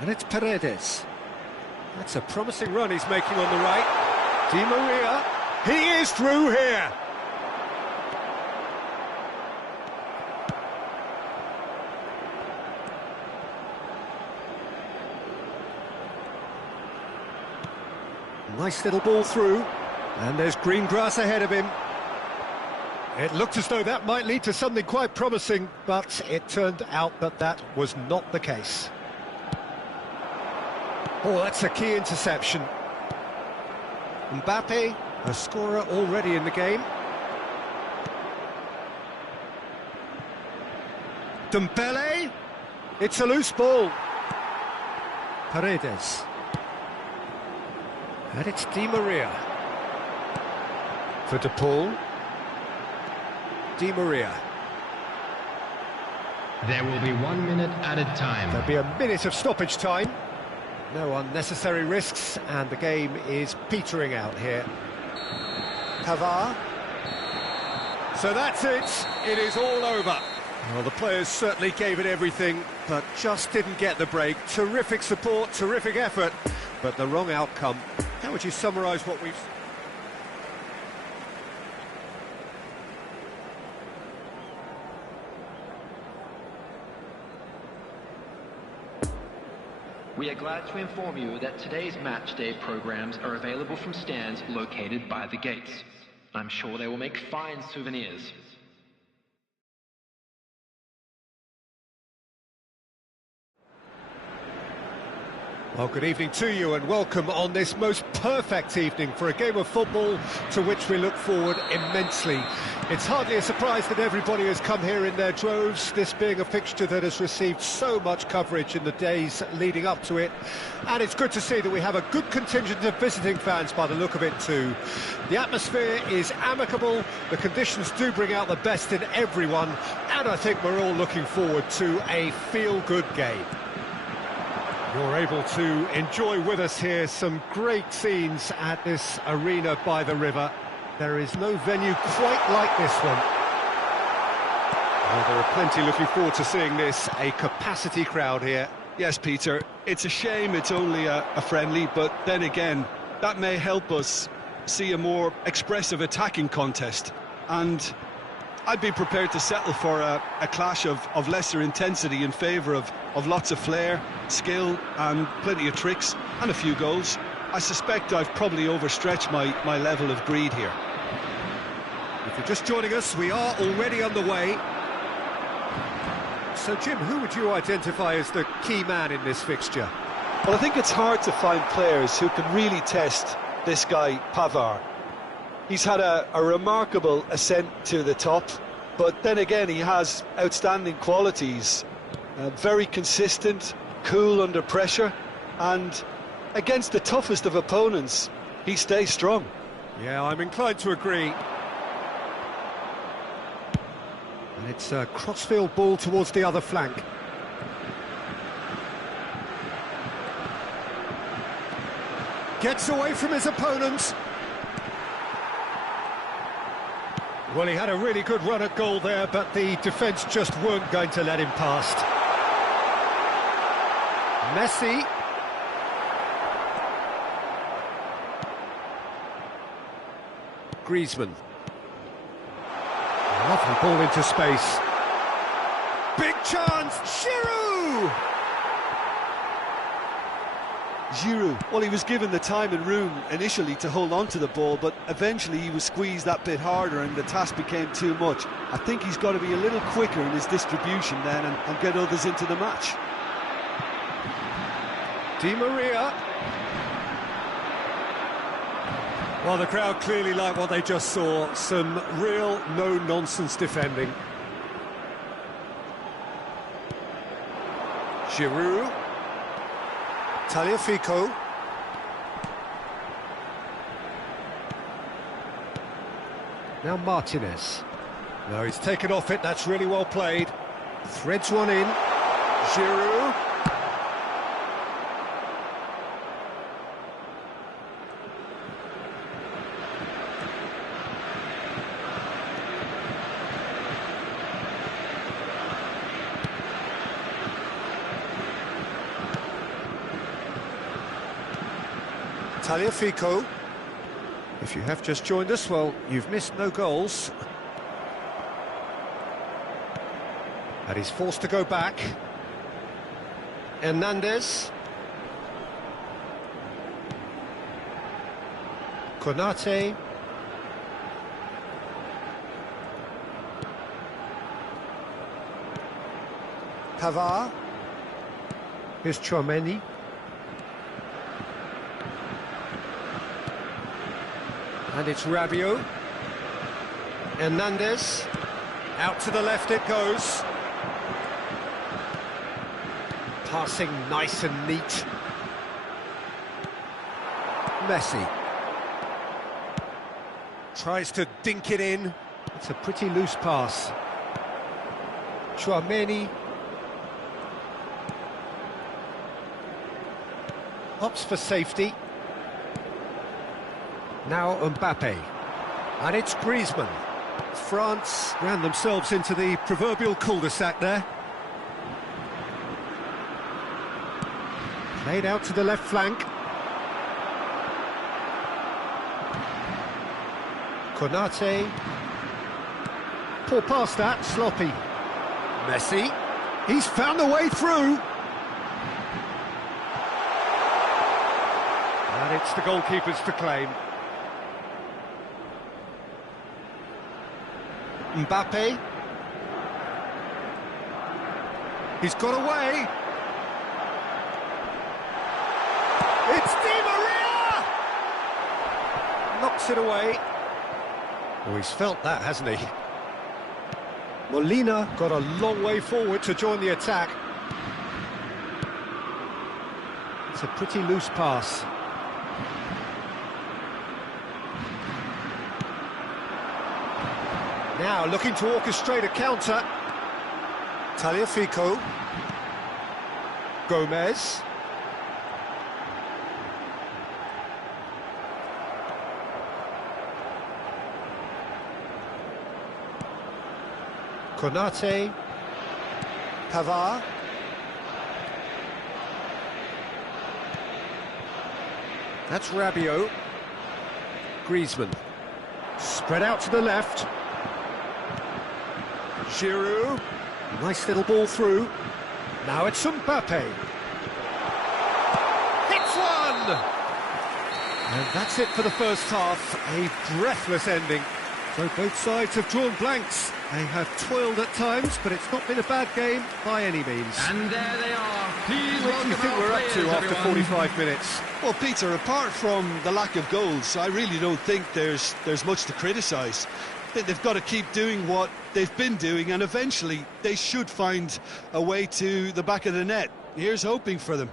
And it's Paredes. That's a promising run he's making on the right. Di Maria. He is through here. Nice little ball through. And there's green grass ahead of him. It looked as though that might lead to something quite promising, but it turned out that that was not the case. Oh, that's a key interception. Mbappe, a scorer already in the game. Dembele. It's a loose ball. Paredes. And it's Di Maria. For De Paul. Di Maria. There will be 1 minute added time. There'll be a minute of stoppage time. No unnecessary risks, and the game is petering out here. Qatar. So that's it. It is all over. Well, the players certainly gave it everything, but just didn't get the break. Terrific support, terrific effort, but the wrong outcome. How would you summarise what we've... We are glad to inform you that today's match day programs are available from stands located by the gates. I'm sure they will make fine souvenirs. Well, good evening to you and welcome on this most perfect evening for a game of football to which we look forward immensely. It's hardly a surprise that everybody has come here in their droves, this being a fixture that has received so much coverage in the days leading up to it. And it's good to see that we have a good contingent of visiting fans by the look of it too. The atmosphere is amicable, the conditions do bring out the best in everyone, and I think we're all looking forward to a feel-good game. You're able to enjoy with us here some great scenes at this arena by the river. There is no venue quite like this one. Well, there are plenty looking forward to seeing this, a capacity crowd here. Yes, Peter, it's a shame it's only a friendly, but then again, that may help us see a more expressive attacking contest. And I'd be prepared to settle for a clash of lesser intensity in favour of lots of flair, skill and plenty of tricks and a few goals. I suspect I've probably overstretched my level of greed here. If you're just joining us, we are already underway. So Jim, who would you identify as the key man in this fixture? Well, I think it's hard to find players who can really test this guy, Pavard. He's had a remarkable ascent to the top, but then again he has outstanding qualities. Very consistent, cool under pressure, and against the toughest of opponents, he stays strong. Yeah, I'm inclined to agree. And it's a crossfield ball towards the other flank. Gets away from his opponent. Well, he had a really good run at goal there, but the defence just weren't going to let him past. Messi. Griezmann. Lovely ball into space. Big chance, Giroud! Giroud, well, he was given the time and room initially to hold on to the ball, but eventually he was squeezed that bit harder and the task became too much. I think he's got to be a little quicker in his distribution then and get others into the match. Di Maria. Well, the crowd clearly like what they just saw. Some real no-nonsense defending. Giroud. Tagliafico. Now Martinez. No, he's taken off it, that's really well played. Threads one in. Giroud. Tagliafico. If you have just joined us, well, you've missed no goals. And he's forced to go back. Hernandez. Konate. Pavard. Here's Chouameni. And it's Rabiot. Hernandez. Out to the left it goes. Passing nice and neat. Messi. Tries to dink it in. It's a pretty loose pass. Chouameni. Opts for safety. Now Mbappe, and it's Griezmann. France ran themselves into the proverbial cul-de-sac there. Played out to the left flank. Konate. Poor pass that, sloppy. Messi. He's found a way through. awaits the goalkeepers to claim. Mbappe. He's got away. It's Di Maria! Knocks it away. Oh, he's felt that, hasn't he? Molina got a long way forward to join the attack. It's a pretty loose pass. Now looking to orchestrate a counter. Tagliafico. Gomez. Konate. Pavard. That's Rabiot. Griezmann. Spread out to the left. Giroud. Nice little ball through. Now it's Mbappe. Hits one! And that's it for the first half. A breathless ending. So both sides have drawn blanks. They have toiled at times, but it's not been a bad game by any means. And there they are. Please What do you think we're up to after 45 minutes? Well, Peter, apart from the lack of goals, I really don't think there's much to criticise. They've got to keep doing what they've been doing, and eventually they should find a way to the back of the net. Here's hoping for them.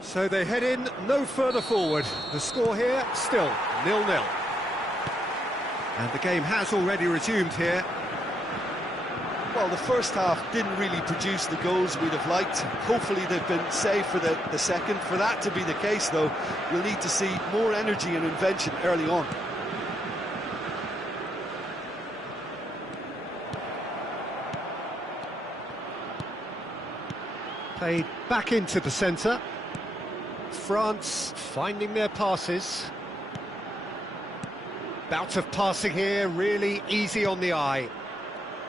So they head in no further forward. The score here, still 0-0. And the game has already resumed here. Well, the first half didn't really produce the goals we'd have liked. Hopefully they've been saved for the second. For that to be the case, though, we'll need to see more energy and invention early on. Played back into the centre. France finding their passes. Bout of passing here, really easy on the eye.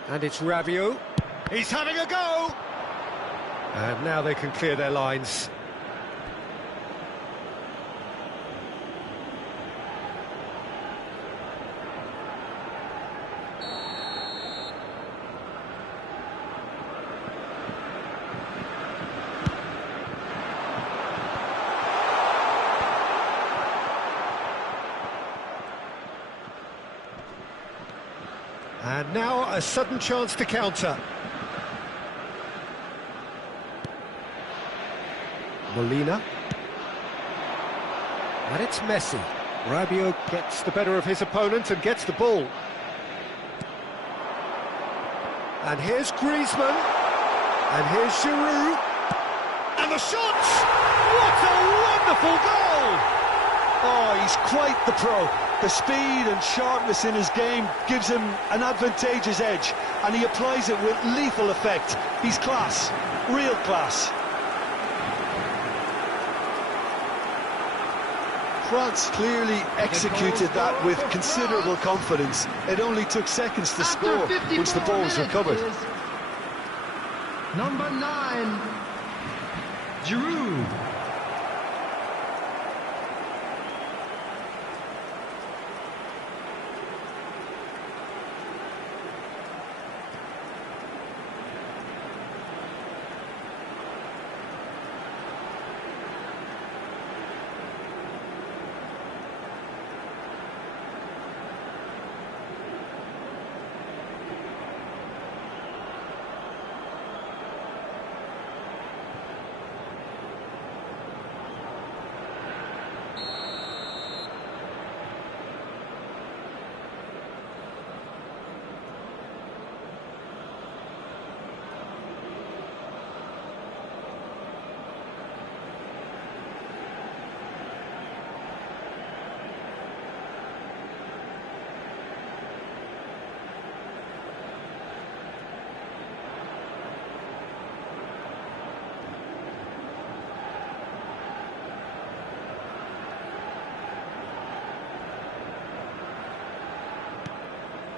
And it's Rabiot. He's having a go! And now they can clear their lines. And now a sudden chance to counter. Molina. And it's Messi. Rabiot gets the better of his opponent and gets the ball. And here's Griezmann. And here's Giroud. And the shot! What a wonderful goal! Oh, he's quite the pro. The speed and sharpness in his game gives him an advantageous edge, and he applies it with lethal effect. He's class, real class. France clearly executed that with considerable confidence. It only took seconds to score once the ball was recovered. Number 9, Giroud.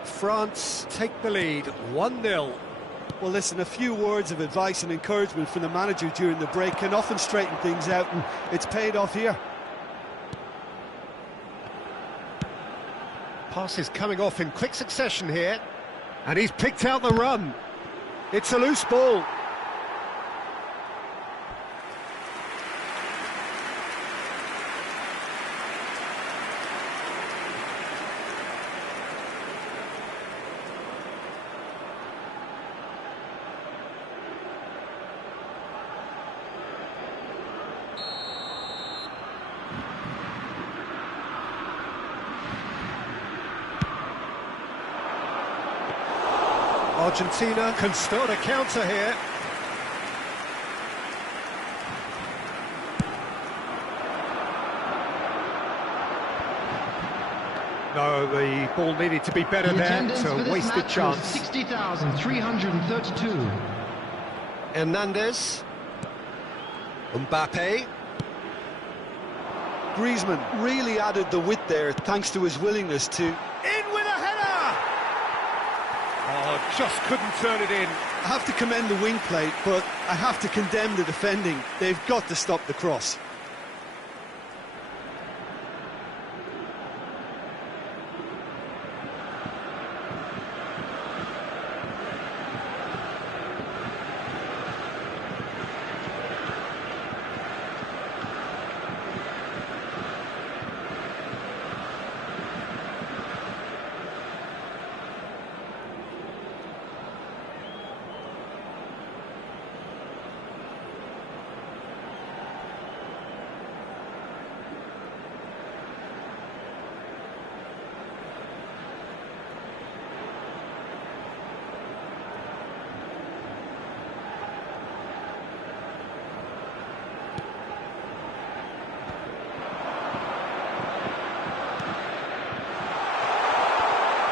France take the lead, 1-0. Well, listen, a few words of advice and encouragement from the manager during the break can often straighten things out, and it's paid off here. Passes coming off in quick succession here. And he's picked out the run. It's a loose ball. Argentina can start a counter here. No, the ball needed to be better there. It's a wasted chance. 60,332. Hernandez. Mbappe. Griezmann really added the width there thanks to his willingness to... In with a header! Oh, just couldn't turn it in. I have to commend the wing play, but I have to condemn the defending. They've got to stop the cross.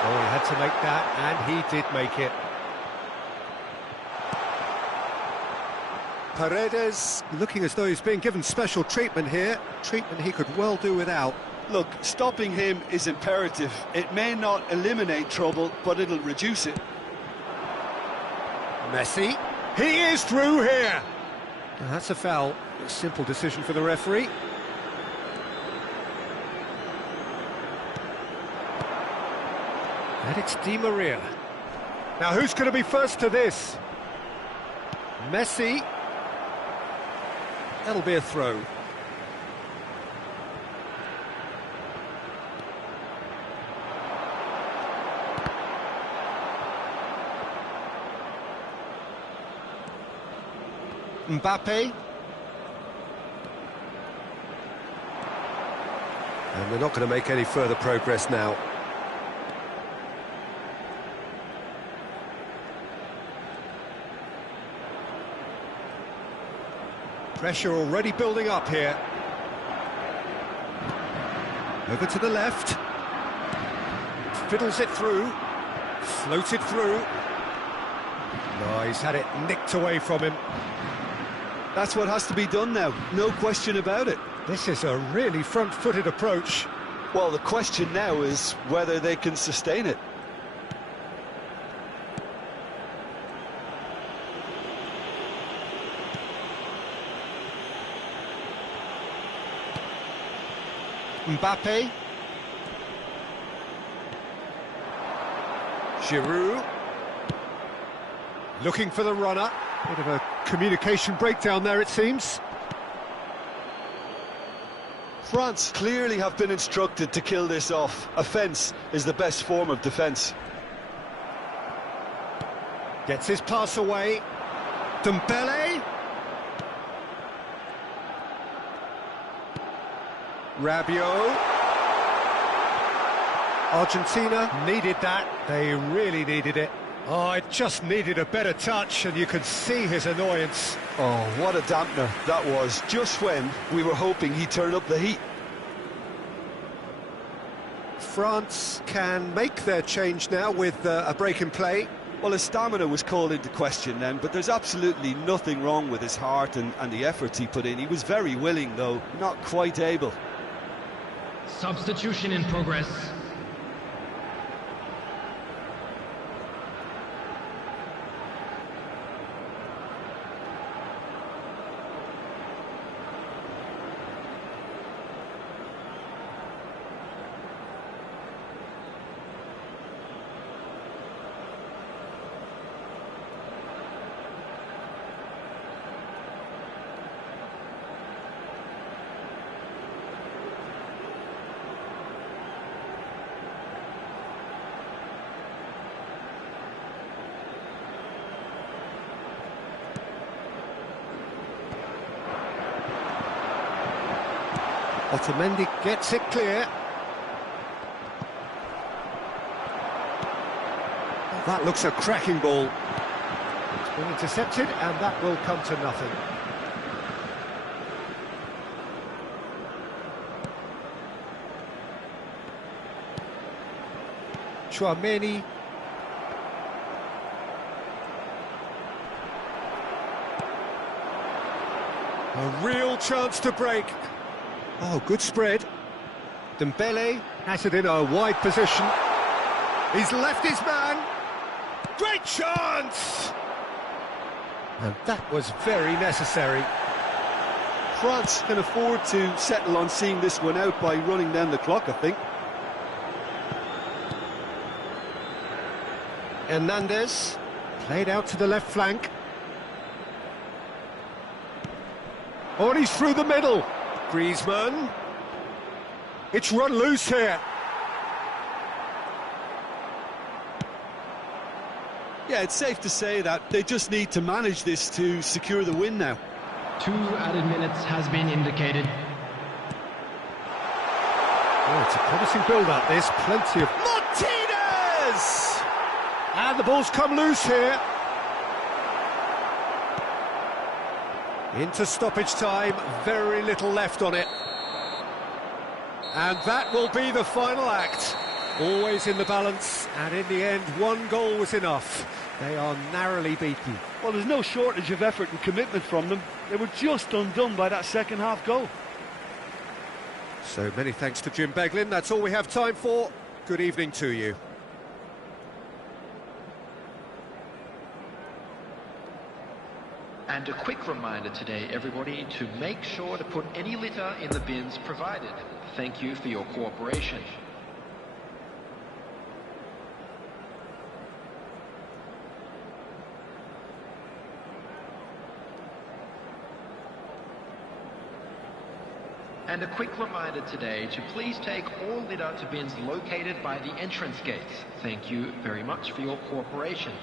Oh, he had to make that, and he did make it. Paredes looking as though he's being given special treatment here. Treatment he could well do without. Look, stopping him is imperative. It may not eliminate trouble, but it'll reduce it. Messi. He is through here. That's a foul. A simple decision for the referee. And it's Di Maria. Now who's going to be first to this? Messi. That'll be a throw. Mbappe. And they're not going to make any further progress now. Pressure already building up here. Over to the left. Fiddles it through. Floated through. No, he's had it nicked away from him. That's what has to be done now, no question about it. This is a really front-footed approach. Well, the question now is whether they can sustain it. Mbappe. Giroud. Looking for the runner. Bit of a communication breakdown there, it seems. France clearly have been instructed to kill this off. Offence is the best form of defence. Gets his pass away. Dembele. Rabiot. Argentina needed that. They really needed it. Oh, it just needed a better touch, and you could see his annoyance. Oh, what a dampener that was, just when we were hoping he'd turn up the heat. France can make their change now with a break in play. Well, his stamina was called into question then, but there's absolutely nothing wrong with his heart and the efforts he put in. He was very willing, though, not quite able. Substitution in progress. Otamendi gets it clear. Oh, that looks a cracking ball. It's been intercepted, and that will come to nothing. Chouameni. A real chance to break. Oh, good spread. Dembele has it in a wide position. He's left his man. Great chance! And that was very necessary. France can afford to settle on seeing this one out by running down the clock, I think. Hernandez played out to the left flank. Oh, and he's through the middle. Griezmann. It's run loose here. Yeah, it's safe to say that they just need to manage this to secure the win now. 2 added minutes has been indicated. Oh, it's a promising build-up, this. Plenty of... Martinez! And the ball's come loose here. Into stoppage time, very little left on it. And that will be the final act. Always in the balance, and in the end, 1 goal was enough. They are narrowly beaten. Well, there's no shortage of effort and commitment from them. They were just undone by that second-half goal. So many thanks to Jim Beglin. That's all we have time for. Good evening to you. And a quick reminder today, everybody, to make sure to put any litter in the bins provided. Thank you for your cooperation. And a quick reminder today to please take all litter to bins located by the entrance gates. Thank you very much for your cooperation.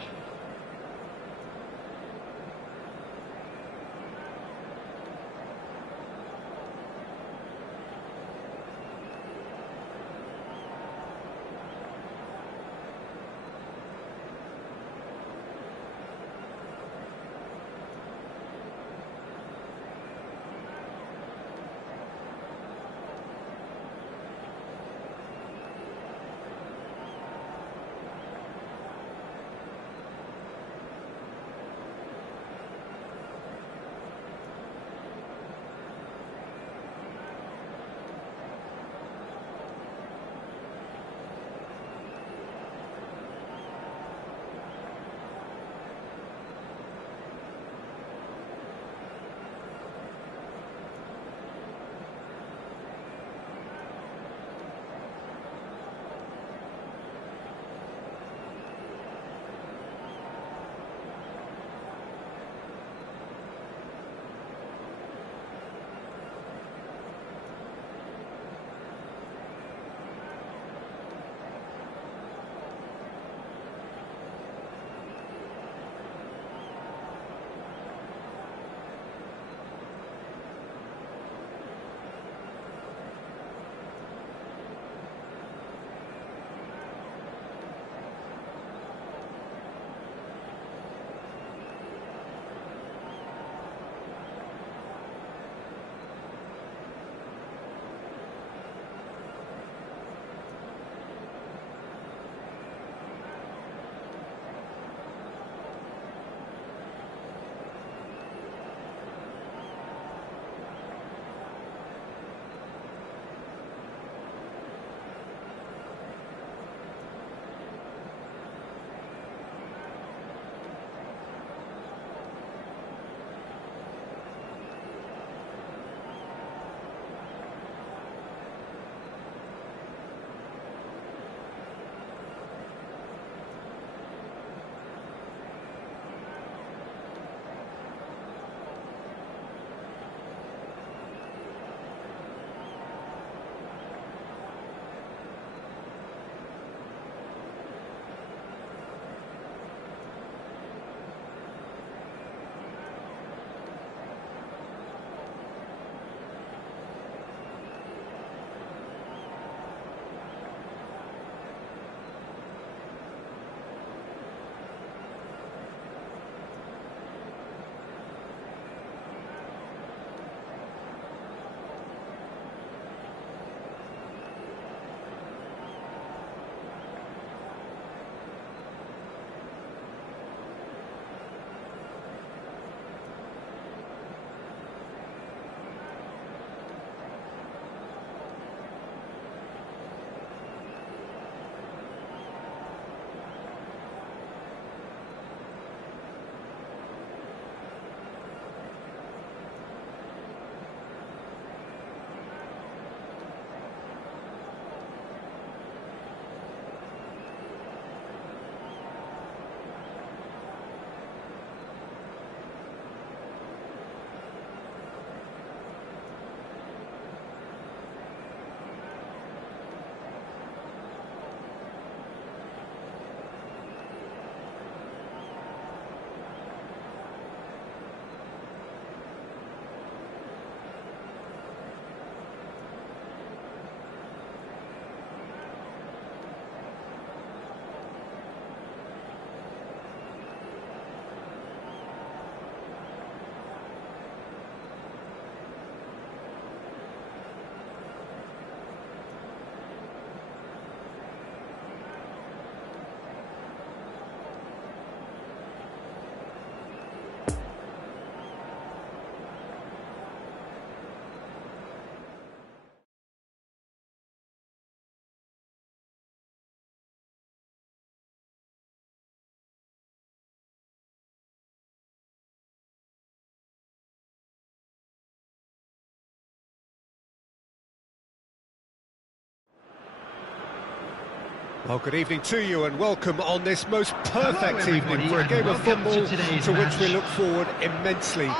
Well, good evening to you and welcome on this most perfect evening for a game of football to which we look forward immensely.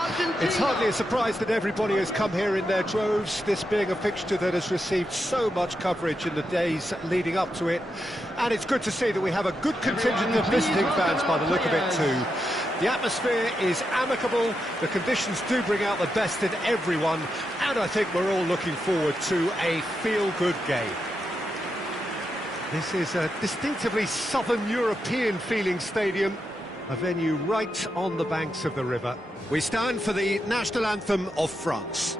It's hardly a surprise that everybody has come here in their droves, this being a fixture that has received so much coverage in the days leading up to it. And it's good to see that we have a good contingent of visiting fans by the look of it too. The atmosphere is amicable, the conditions do bring out the best in everyone, and I think we're all looking forward to a feel-good game. This is a distinctively southern European feeling stadium, a venue right on the banks of the river. We stand for the national anthem of France.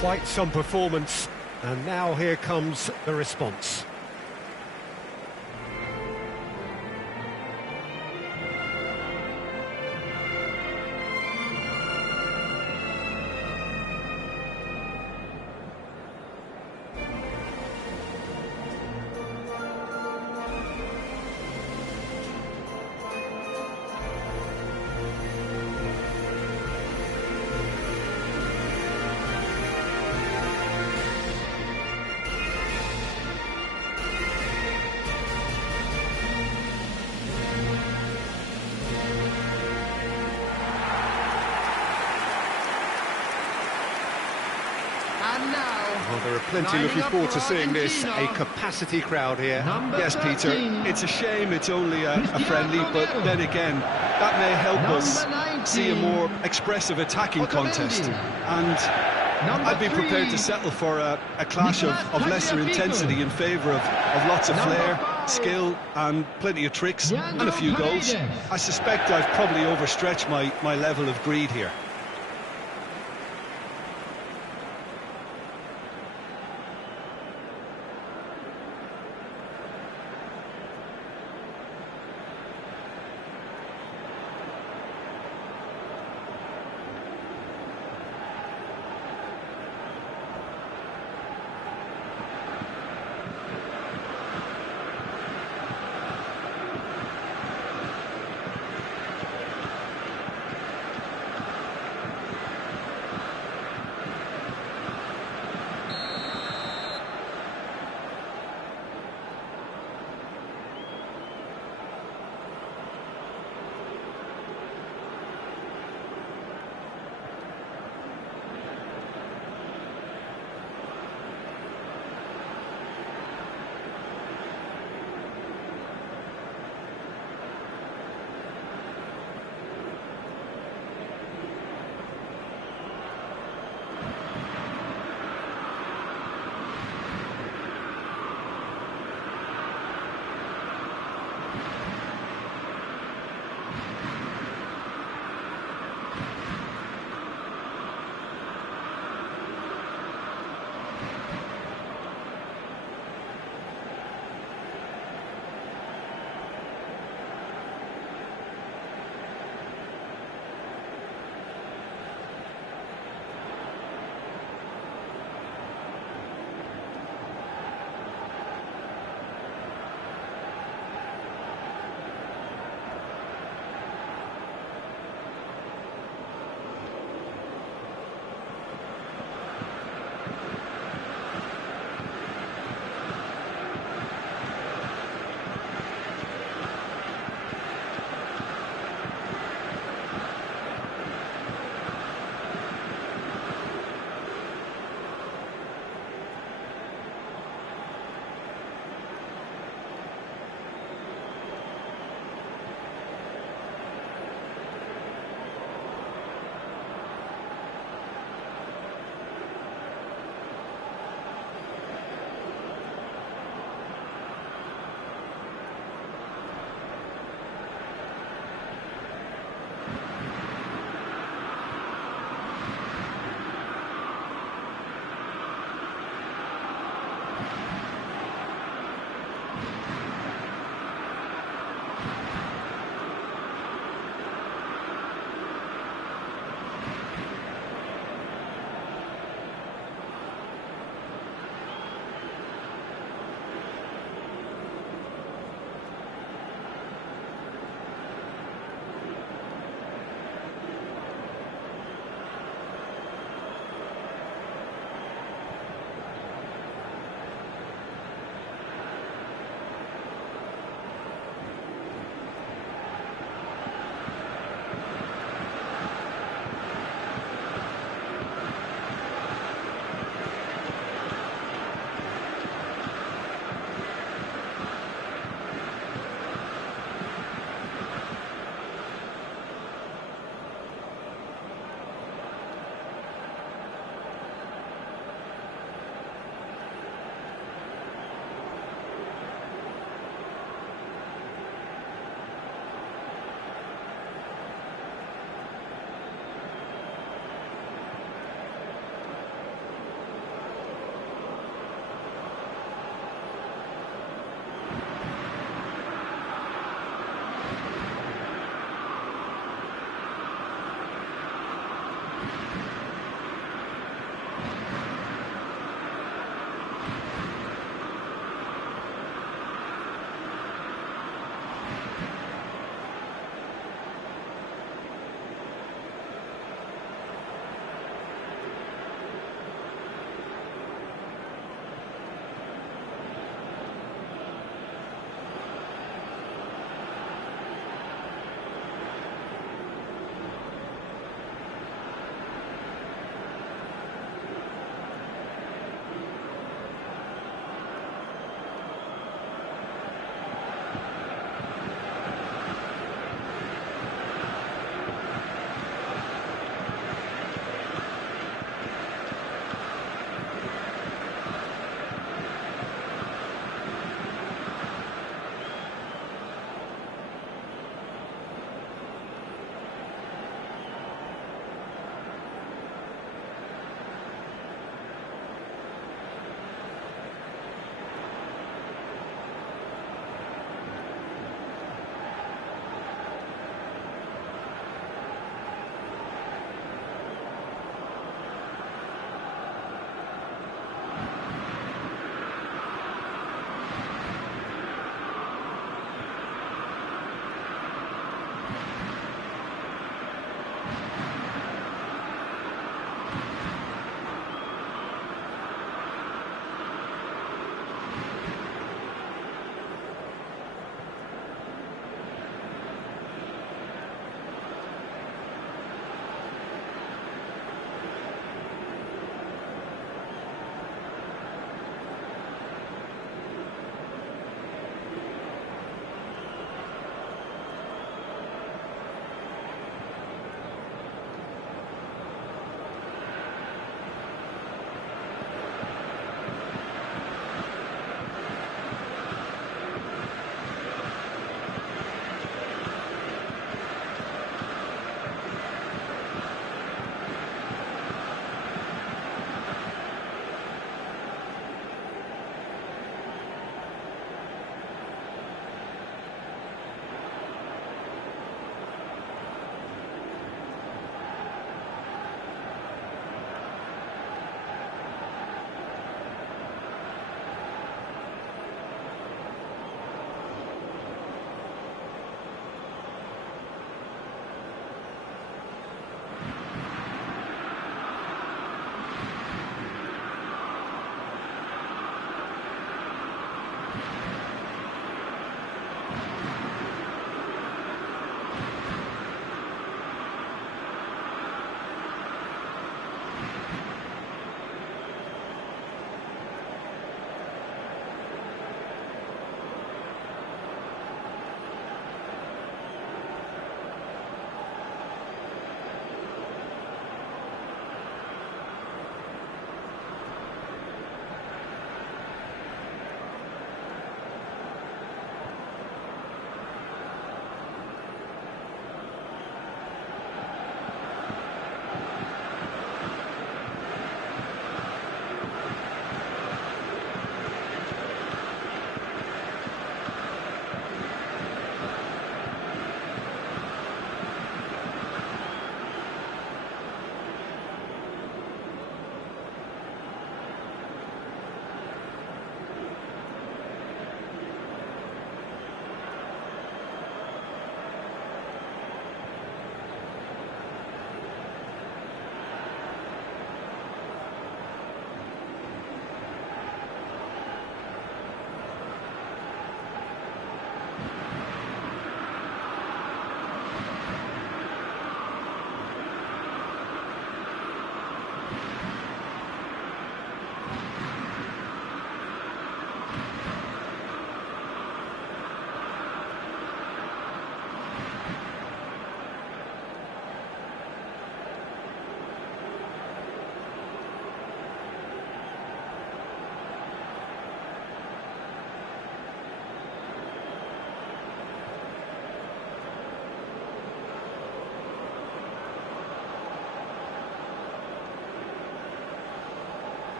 Quite some performance, and now here comes the response. Well, there are plenty looking forward to seeing this, a capacity crowd here. Yes, Peter, it's a shame it's only a friendly, but then again, that may help us see a more expressive attacking contest. And I'd be prepared to settle for a clash of lesser intensity in favour of lots of flair, skill and plenty of tricks and a few goals. I suspect I've probably overstretched my level of greed here.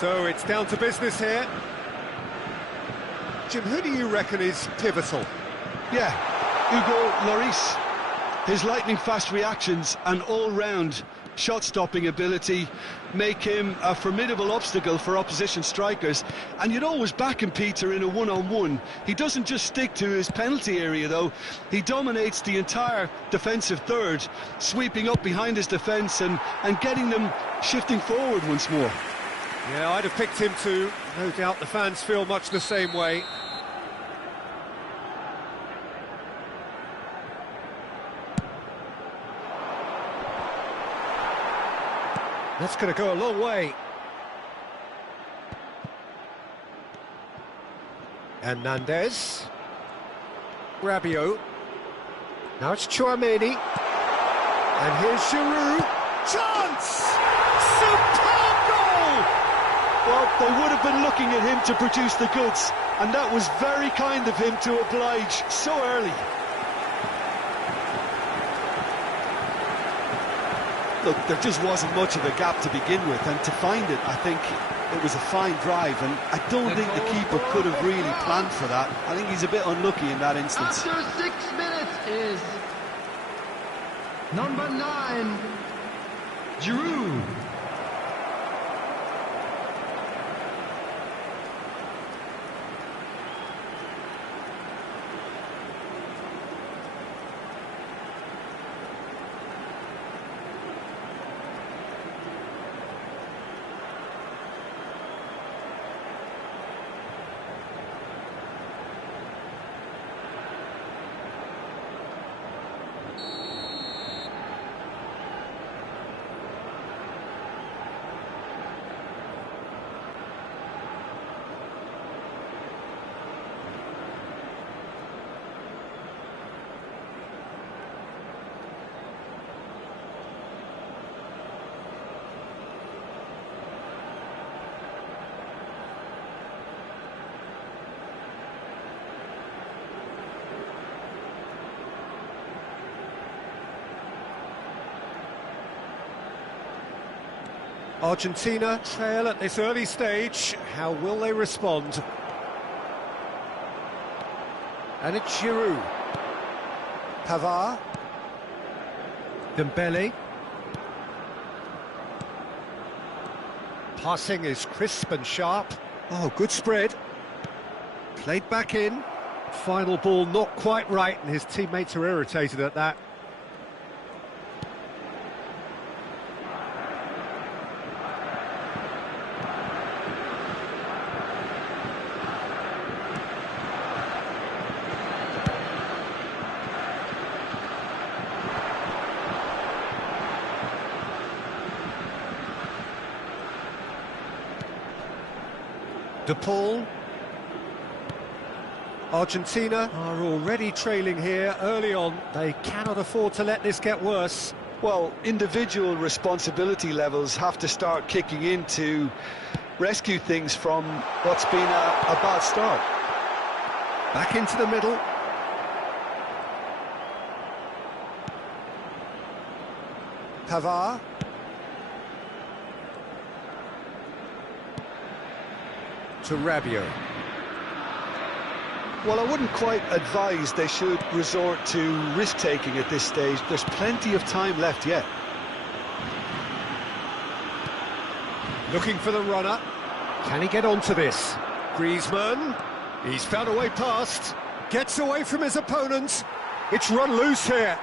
So it's down to business here. Jim, who do you reckon is pivotal? Yeah, Hugo Lloris. His lightning-fast reactions and all-round shot-stopping ability make him a formidable obstacle for opposition strikers. And you'd always back him, Peter, in a one-on-one. He doesn't just stick to his penalty area, though. He dominates the entire defensive third, sweeping up behind his defence and getting them shifting forward once more. Yeah, I'd have picked him too. No doubt the fans feel much the same way. That's going to go a long way. Hernandez. Rabiot. Now it's Chouameni. And here's Giroud. Chance! Superb goal! Well, they would have been looking at him to produce the goods, and that was very kind of him to oblige so early. Look, there just wasn't much of a gap to begin with, and to find it, I think it was a fine drive, and I don't think the keeper could have really planned for that. I think he's a bit unlucky in that instance. After 6 minutes is number 9, Giroud. Argentina trail at this early stage. How will they respond? And it's Giroud. Pavard. Dembele. Passing is crisp and sharp. Oh, good spread. Played back in. Final ball not quite right, and his teammates are irritated at that. De Paul. Argentina are already trailing here early on. They cannot afford to let this get worse. Well, individual responsibility levels have to start kicking in to rescue things from what's been a bad start. Back into the middle. Pavard. To Rabiot. Well, I wouldn't quite advise they should resort to risk-taking at this stage. There's plenty of time left yet. Looking for the runner. Can he get onto this? Griezmann. He's found a way past. Gets away from his opponent. It's run loose here.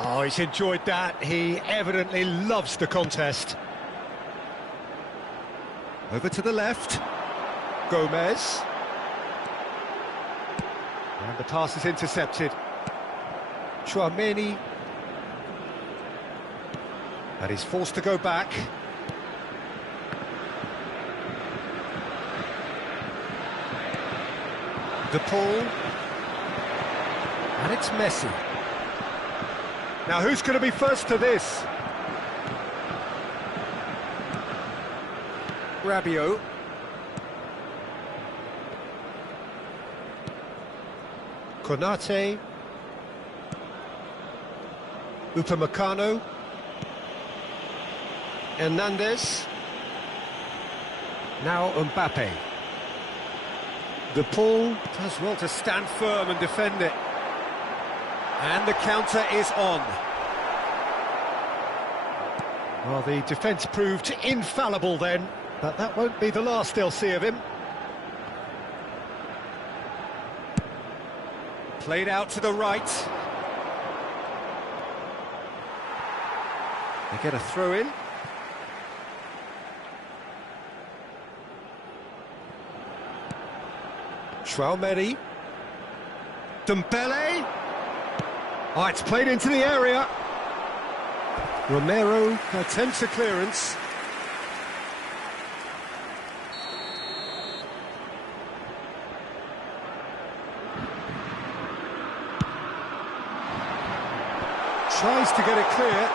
Oh, he's enjoyed that. He evidently loves the contest. Over to the left. Gomez. And the pass is intercepted. Chouameni. And he's forced to go back. De Paul. And it's Messi. Now who's going to be first to this? Rabiot. Konate. Upamecano. Hernandez. Now Mbappe. The ball does well to stand firm and defend it. And the counter is on. Well, the defence proved infallible then, but that won't be the last they'll see of him. Played out to the right. They get a throw in. Traoré. Dembele. Oh, it's played into the area. Romero attempts a clearance. Tries to get it clear.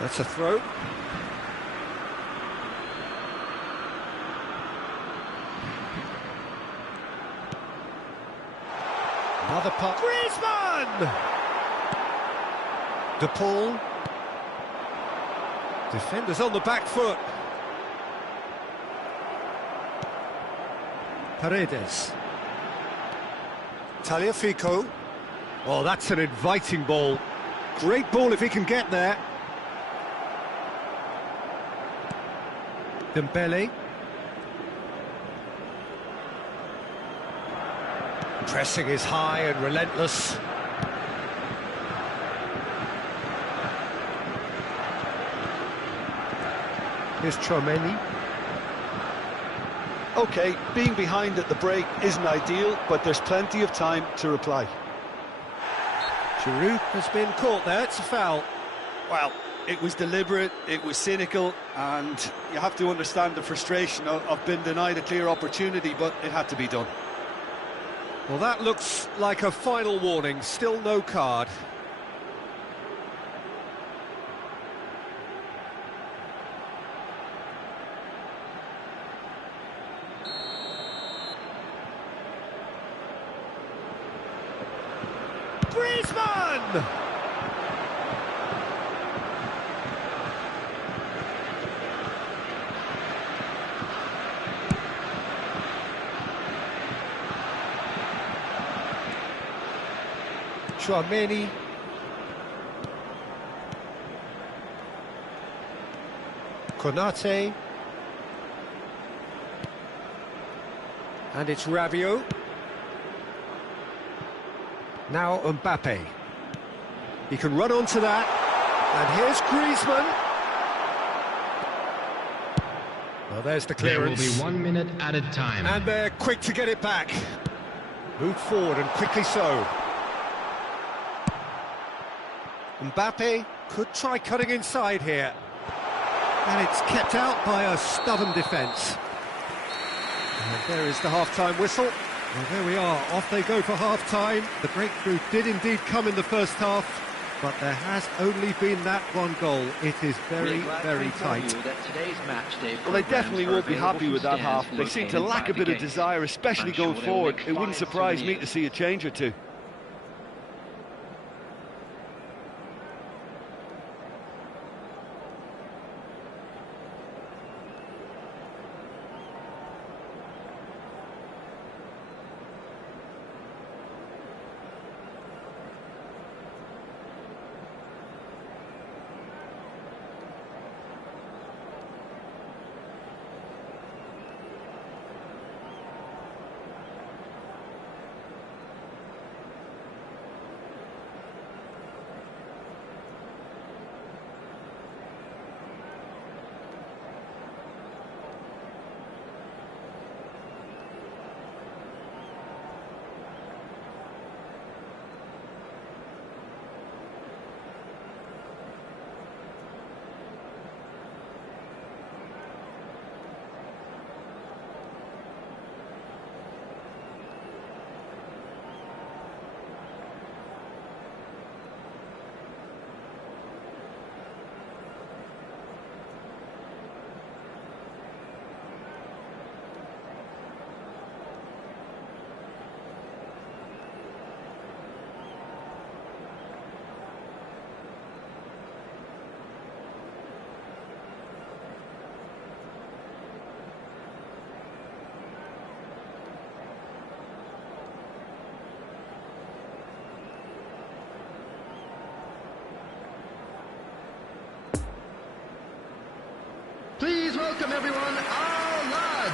That's a throw. Another puck. Griezmann! De Paul. Defenders on the back foot. Paredes. Tagliafico. Oh, that's an inviting ball. Great ball if he can get there. Dembele. Pressing is high and relentless. Here's Traoré. OK, being behind at the break isn't ideal, but there's plenty of time to reply. Giroud has been caught there, it's a foul. Well, it was deliberate, it was cynical, and you have to understand the frustration of being denied a clear opportunity, but it had to be done. Well, that looks like a final warning, still no card. Griezmann! Traoré. Konate. And it's Rabiot. Now Mbappe. He can run onto that. And here's Griezmann. Well, there's the clearance. There will be 1 minute added time. And they're quick to get it back. Move forward, and quickly so. Mbappe could try cutting inside here. And it's kept out by a stubborn defence. And there is the half-time whistle. Well, there we are, off they go for half-time. The breakthrough did indeed come in the first half, but there has only been that one goal. It is very, very tight. Well, they definitely won't be happy with that half. They seem to lack a bit of desire, especially going forward. It wouldn't surprise me to see a change or two. welcome everyone, our lads.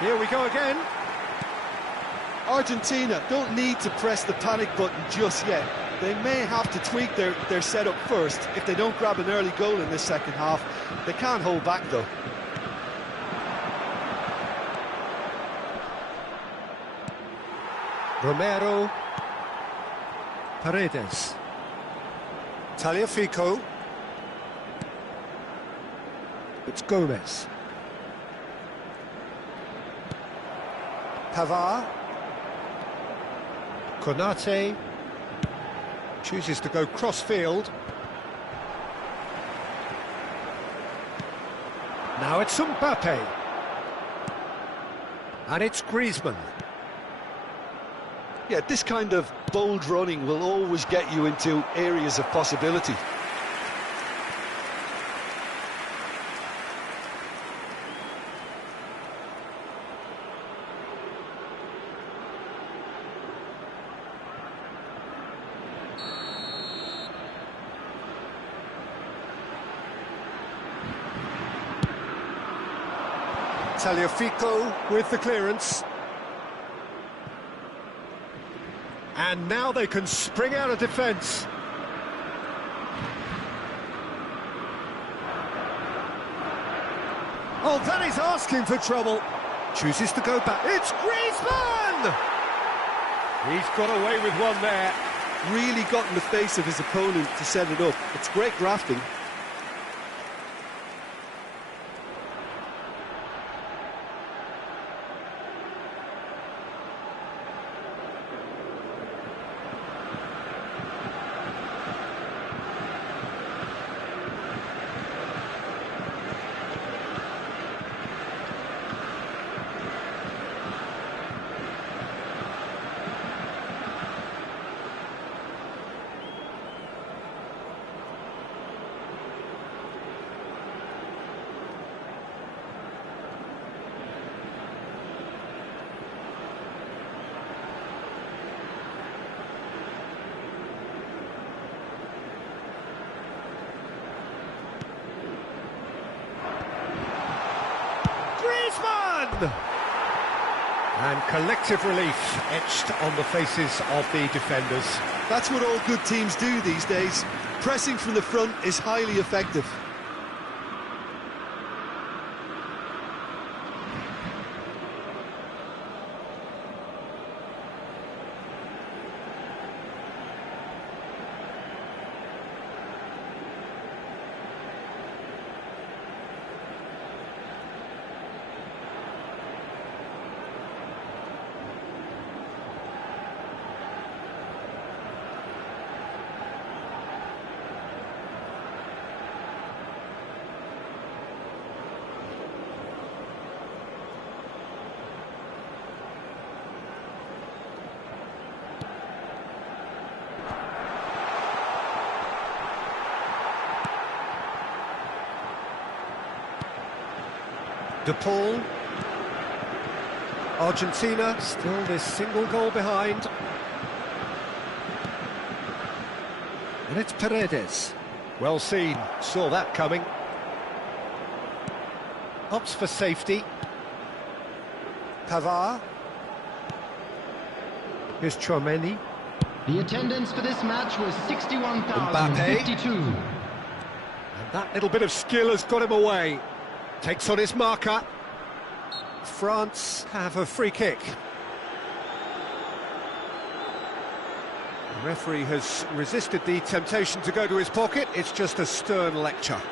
Here we go again. Argentina don't need to press the panic button just yet. They may have to tweak their setup first if they don't grab an early goal in this second half. They can't hold back though. Romero. Paredes. Tagliafico. It's Gomez. Pavard. Konate chooses to go cross-field. Now it's Mbappe. And it's Griezmann. Yeah, this kind of bold running will always get you into areas of possibility. Tagliafico with the clearance. And now they can spring out of defence. Oh, that is asking for trouble. Chooses to go back. It's Griezmann! He's got away with one there. Really got in the face of his opponent to set it up. It's great grafting. And collective relief etched on the faces of the defenders. That's what all good teams do these days. Pressing from the front is highly effective. De Paul. Argentina still this single goal behind. And it's Paredes. Well seen, saw that coming. Opts for safety. Pavard. Here's Chouameni. The attendance for this match was 61,052. And that little bit of skill has got him away. Takes on his marker. France have a free kick. The referee has resisted the temptation to go to his pocket. It's just a stern lecture.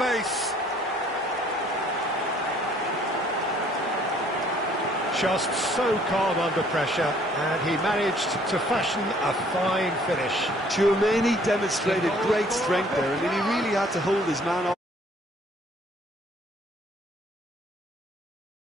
space. Just so calm under pressure, and he managed to fashion a fine finish. Tchouameni demonstrated great strength there. I mean, he really had to hold his man off.